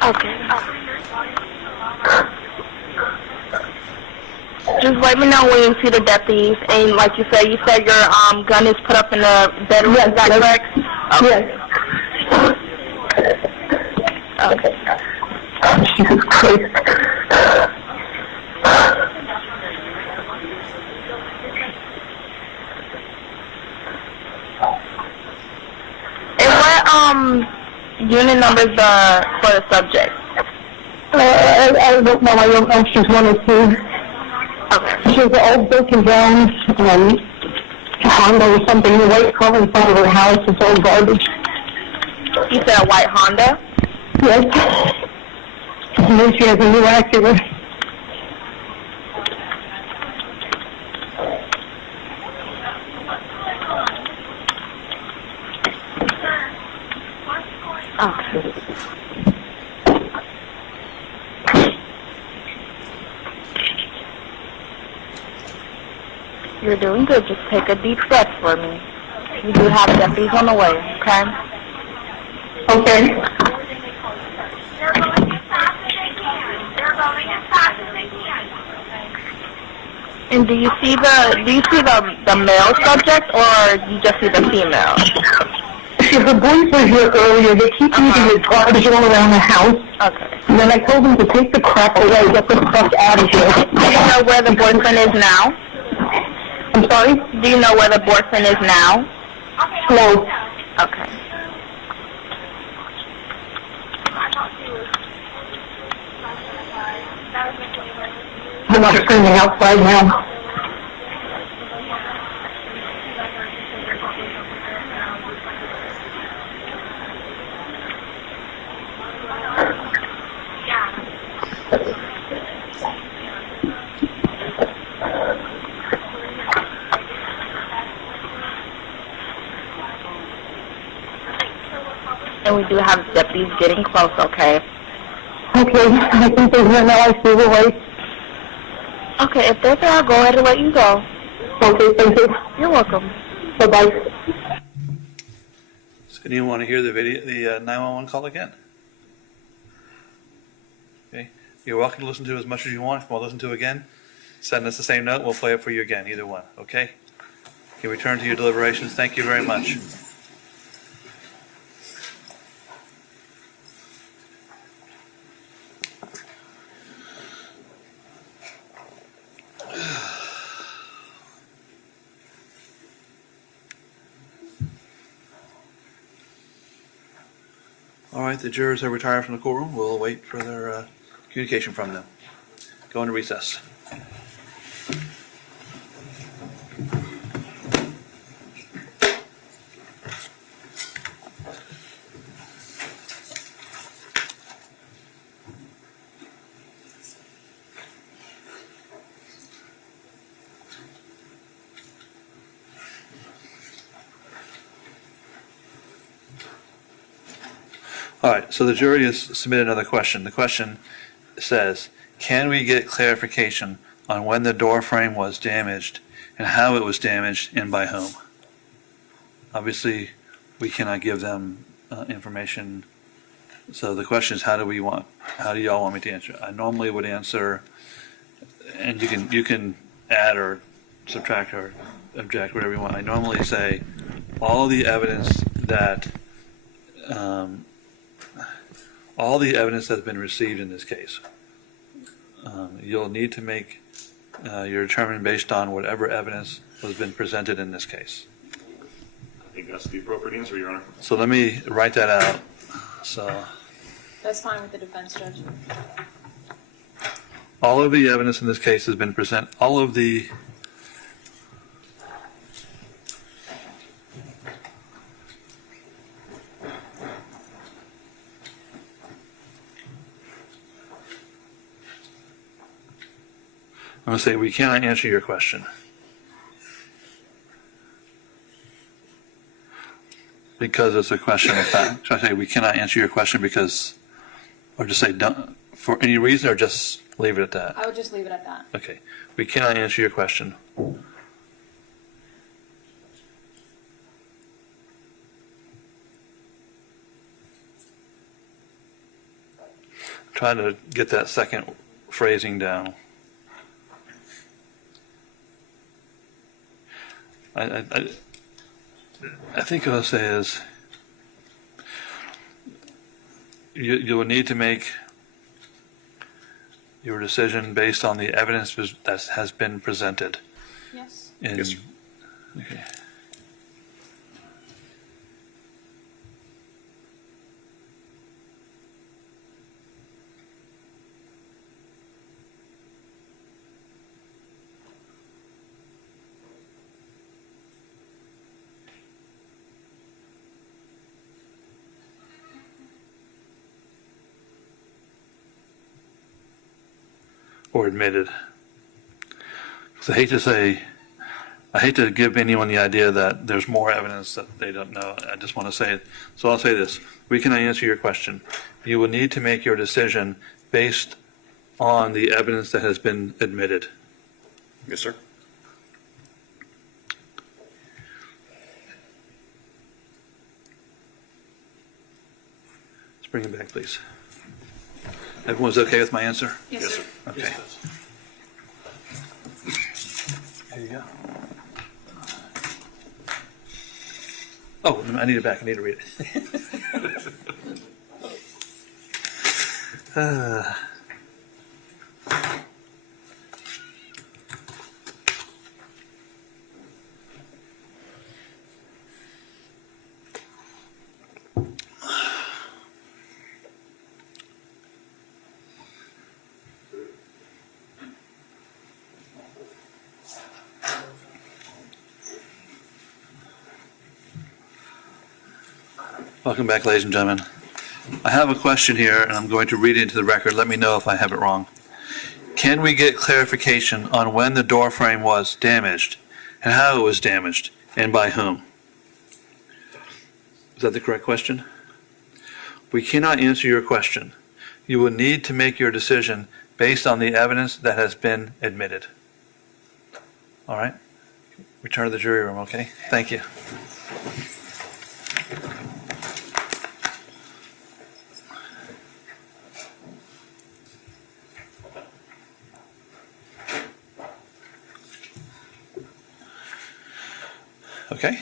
Okay. Just let me know when you see the deputies, and like you said your gun is put up in the bedroom. Yes, is that correct? Yes. Okay. Jesus Christ. And what unit number is for the subject? I don't know. I don't know if she's one or two. Okay. She has an old broken down Honda or something in the white car in front of her house. It's all garbage. You said a white Honda? Yes. And then she has a new Acura. Okay. You're doing good. Just take a deep breath for me. We do have deputies on the way, okay? Okay. They're going as fast as they can. They're going as fast as they can. And do you see the male subject, or you just see the female? Her boys were here earlier. They keep using the garbage all around the house. Okay. And then I told them to take the crap away, get the stuff out of here. Do you know where the boyfriend is now? I'm sorry? Do you know where the boyfriend is now? No. Okay. I'm not screaming outside now. And we do have deputies getting close, okay? Okay, I think they're here now. I see the lights. Okay, if they're there, I'll go ahead and let you go. Okay, thank you. You're welcome. Bye-bye. So do you want to hear the 911 call again? Okay. You're welcome to listen to it as much as you want. If you want to listen to it again, send us the same note. We'll play it for you again, either one. Okay? You return to your deliberations. Thank you very much. right, the jurors have retired from the courtroom. We'll wait for their communication from them. Go into recess. All right, so the jury has submitted another question. The question says, can we get clarification on when the door frame was damaged and how it was damaged and by whom? Obviously, we cannot give them information. So the question is, how do y'all want me to answer? I normally would answer, and you can add or subtract or object, whatever you want. I normally say all the evidence that's been received in this case. You'll need to make your determination based on whatever evidence has been presented in this case. I think that's the appropriate answer, Your Honor. So let me write that out. So That's fine with the defense judge. all of the evidence in this case has been presented. All of the I'm going to say we cannot answer your question. Because it's a question of fact. Should I say we cannot answer your question because, or just say don't, for any reason, or just leave it at that? I would just leave it at that. Okay. We cannot answer your question. Trying to get that second phrasing down. I think what I'll say is you will need to make your decision based on the evidence that has been presented. Yes. Yes, sir. Okay. Or admitted. Because I hate to give anyone the idea that there's more evidence that they don't know. I just want to say it. So I'll say this. We cannot answer your question. You will need to make your decision based on the evidence that has been admitted. Yes, sir. Let's bring it back, please. Everyone's okay with my answer? Yes, sir. Okay. There you go. Oh, I need it back. I need to read it. Welcome back, ladies and gentlemen. I have a question here, and I'm going to read it into the record. Let me know if I have it wrong. Can we get clarification on when the door frame was damaged and how it was damaged and by whom? Is that the correct question? We cannot answer your question. You will need to make your decision based on the evidence that has been admitted. All right? Return to the jury room, okay? Thank you. Okay.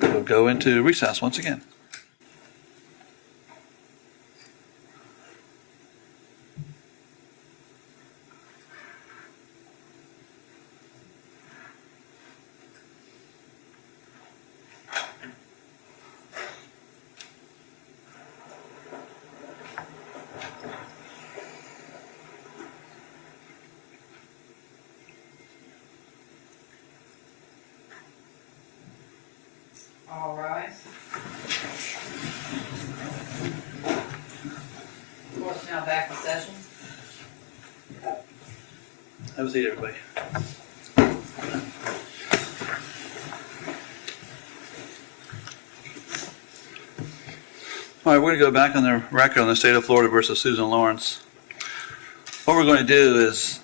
We'll go into recess once again. All rise. Court's now back in session. Have a seat, everybody. All right, we're going to go back on the record on the state of Florida versus Susan Lawrence. What we're going to do is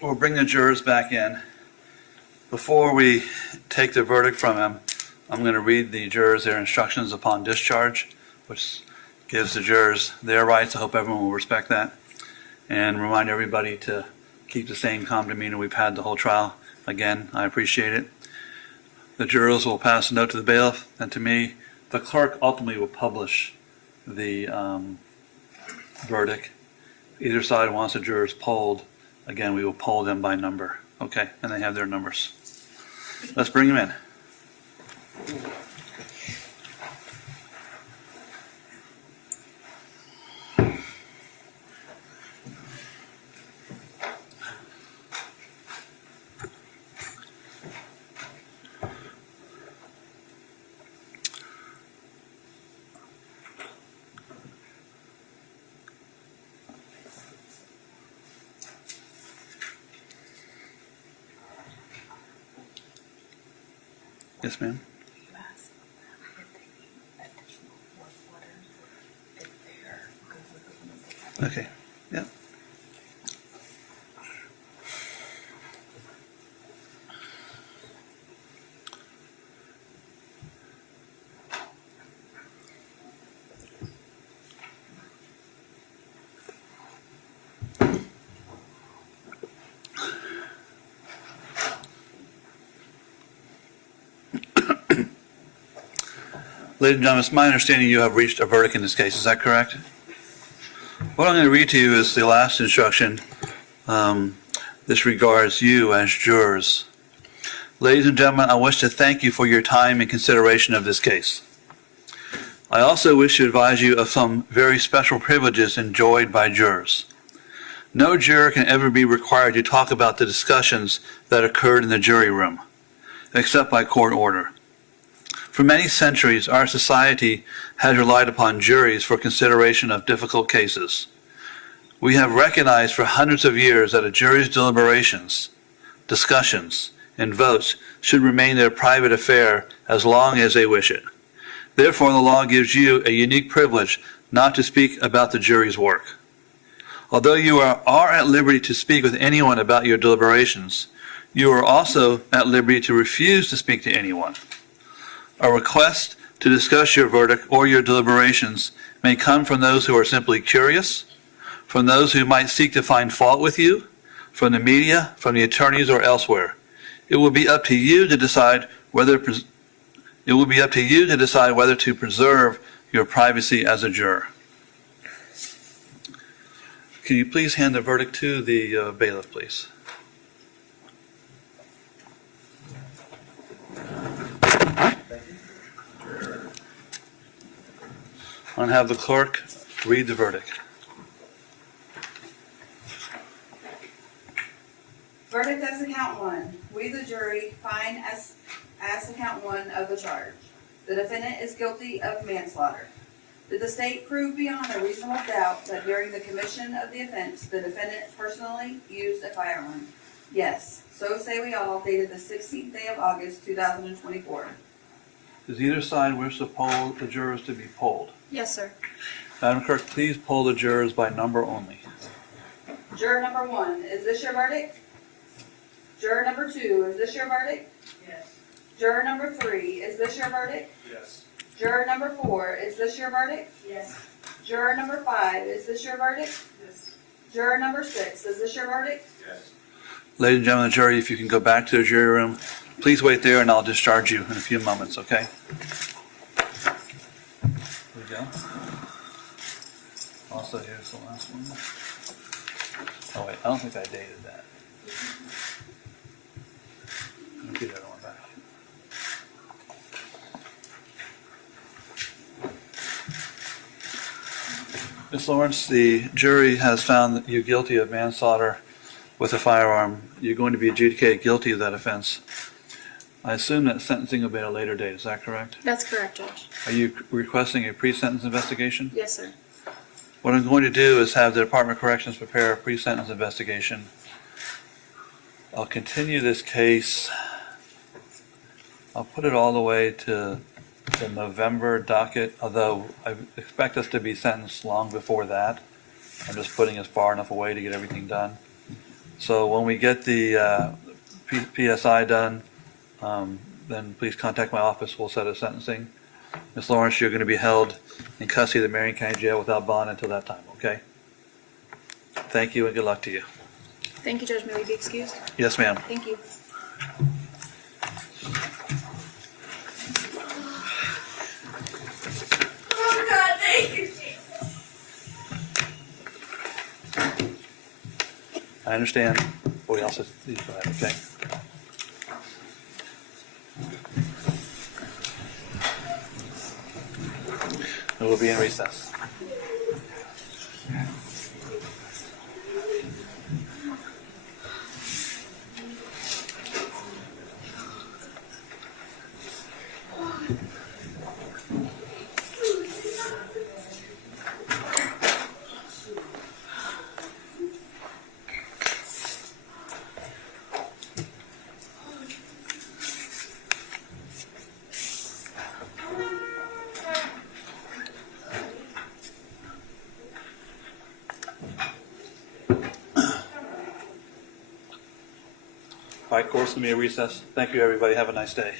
we'll bring the jurors back in. Before we take the verdict from them, I'm going to read the jurors their instructions upon discharge, which gives the jurors their rights. I hope everyone will respect that. And remind everybody to keep the same calm demeanor we've had the whole trial. Again, I appreciate it. The jurors will pass a note to the bailiff and to me. The clerk ultimately will publish the verdict. Either side wants the jurors polled. Again, we will poll them by number. Okay, and they have their numbers. Let's bring them in. Yes, ma'am. Okay, yeah. Ladies and gentlemen, it's my understanding you have reached a verdict in this case. Is that correct? What I'm going to read to you is the last instruction. This regards you as jurors. Ladies and gentlemen, I wish to thank you for your time and consideration of this case. I also wish to advise you of some very special privileges enjoyed by jurors. No juror can ever be required to talk about the discussions that occurred in the jury room, except by court order. For many centuries, our society has relied upon juries for consideration of difficult cases. We have recognized for hundreds of years that a jury's deliberations, discussions, and votes should remain their private affair as long as they wish it. Therefore, the law gives you a unique privilege not to speak about the jury's work. Although you are at liberty to speak with anyone about your deliberations, you are also at liberty to refuse to speak to anyone. A request to discuss your verdict or your deliberations may come from those who are simply curious, from those who might seek to find fault with you, from the media, from the attorneys, or elsewhere. It will be up to you to decide whether to preserve your privacy as a juror. Can you please hand the verdict to the bailiff, please? I'm going to have the clerk read the verdict. Verdict as to count one. We, the jury, find as to count one of the charge. The defendant is guilty of manslaughter. Did the state prove beyond a reasonable doubt that during the commission of the offense, the defendant personally used a firearm? Yes. So say we all, dated the 16th day of August, 2024. Does either side wish to poll the jurors to be polled? Yes, sir. Madam Clerk, please poll the jurors by number only. Juror number 1, is this your verdict? Juror number 2, is this your verdict? Yes. Juror number 3, is this your verdict? Yes. Juror number 4, is this your verdict? Yes. Juror number 5, is this your verdict? Yes. Juror number 6, is this your verdict? Yes. Ladies and gentlemen of the jury, if you can go back to the jury room, please wait there and I'll discharge you in a few moments, okay? Here we go. Also, here's the last one. Oh wait, I don't think I dated that. Let me get the other one back. Ms. Lawrence, the jury has found you guilty of manslaughter with a firearm. You're going to be adjudicated guilty of that offense. I assume that sentencing will be at a later date, is that correct? That's correct, Judge. Are you requesting a pre-sentence investigation? Yes, sir. What I'm going to do is have the Department of Corrections prepare a pre-sentence investigation. I'll continue this case. I'll put it all the way to the November docket, although I expect us to be sentenced long before that. I'm just putting us far enough away to get everything done. So when we get the PSI done, then please contact my office. We'll set a sentencing. Ms. Lawrence, you're going to be held in custody of the Marion County Jail without bond until that time, okay? Thank you and good luck to you. Thank you, Judge. May we be excused? Yes, ma'am. Thank you. Oh, God, thank you. I understand. But we also, please go ahead, okay? We will be in recess. All right, course, will be a recess. Thank you, everybody. Have a nice day.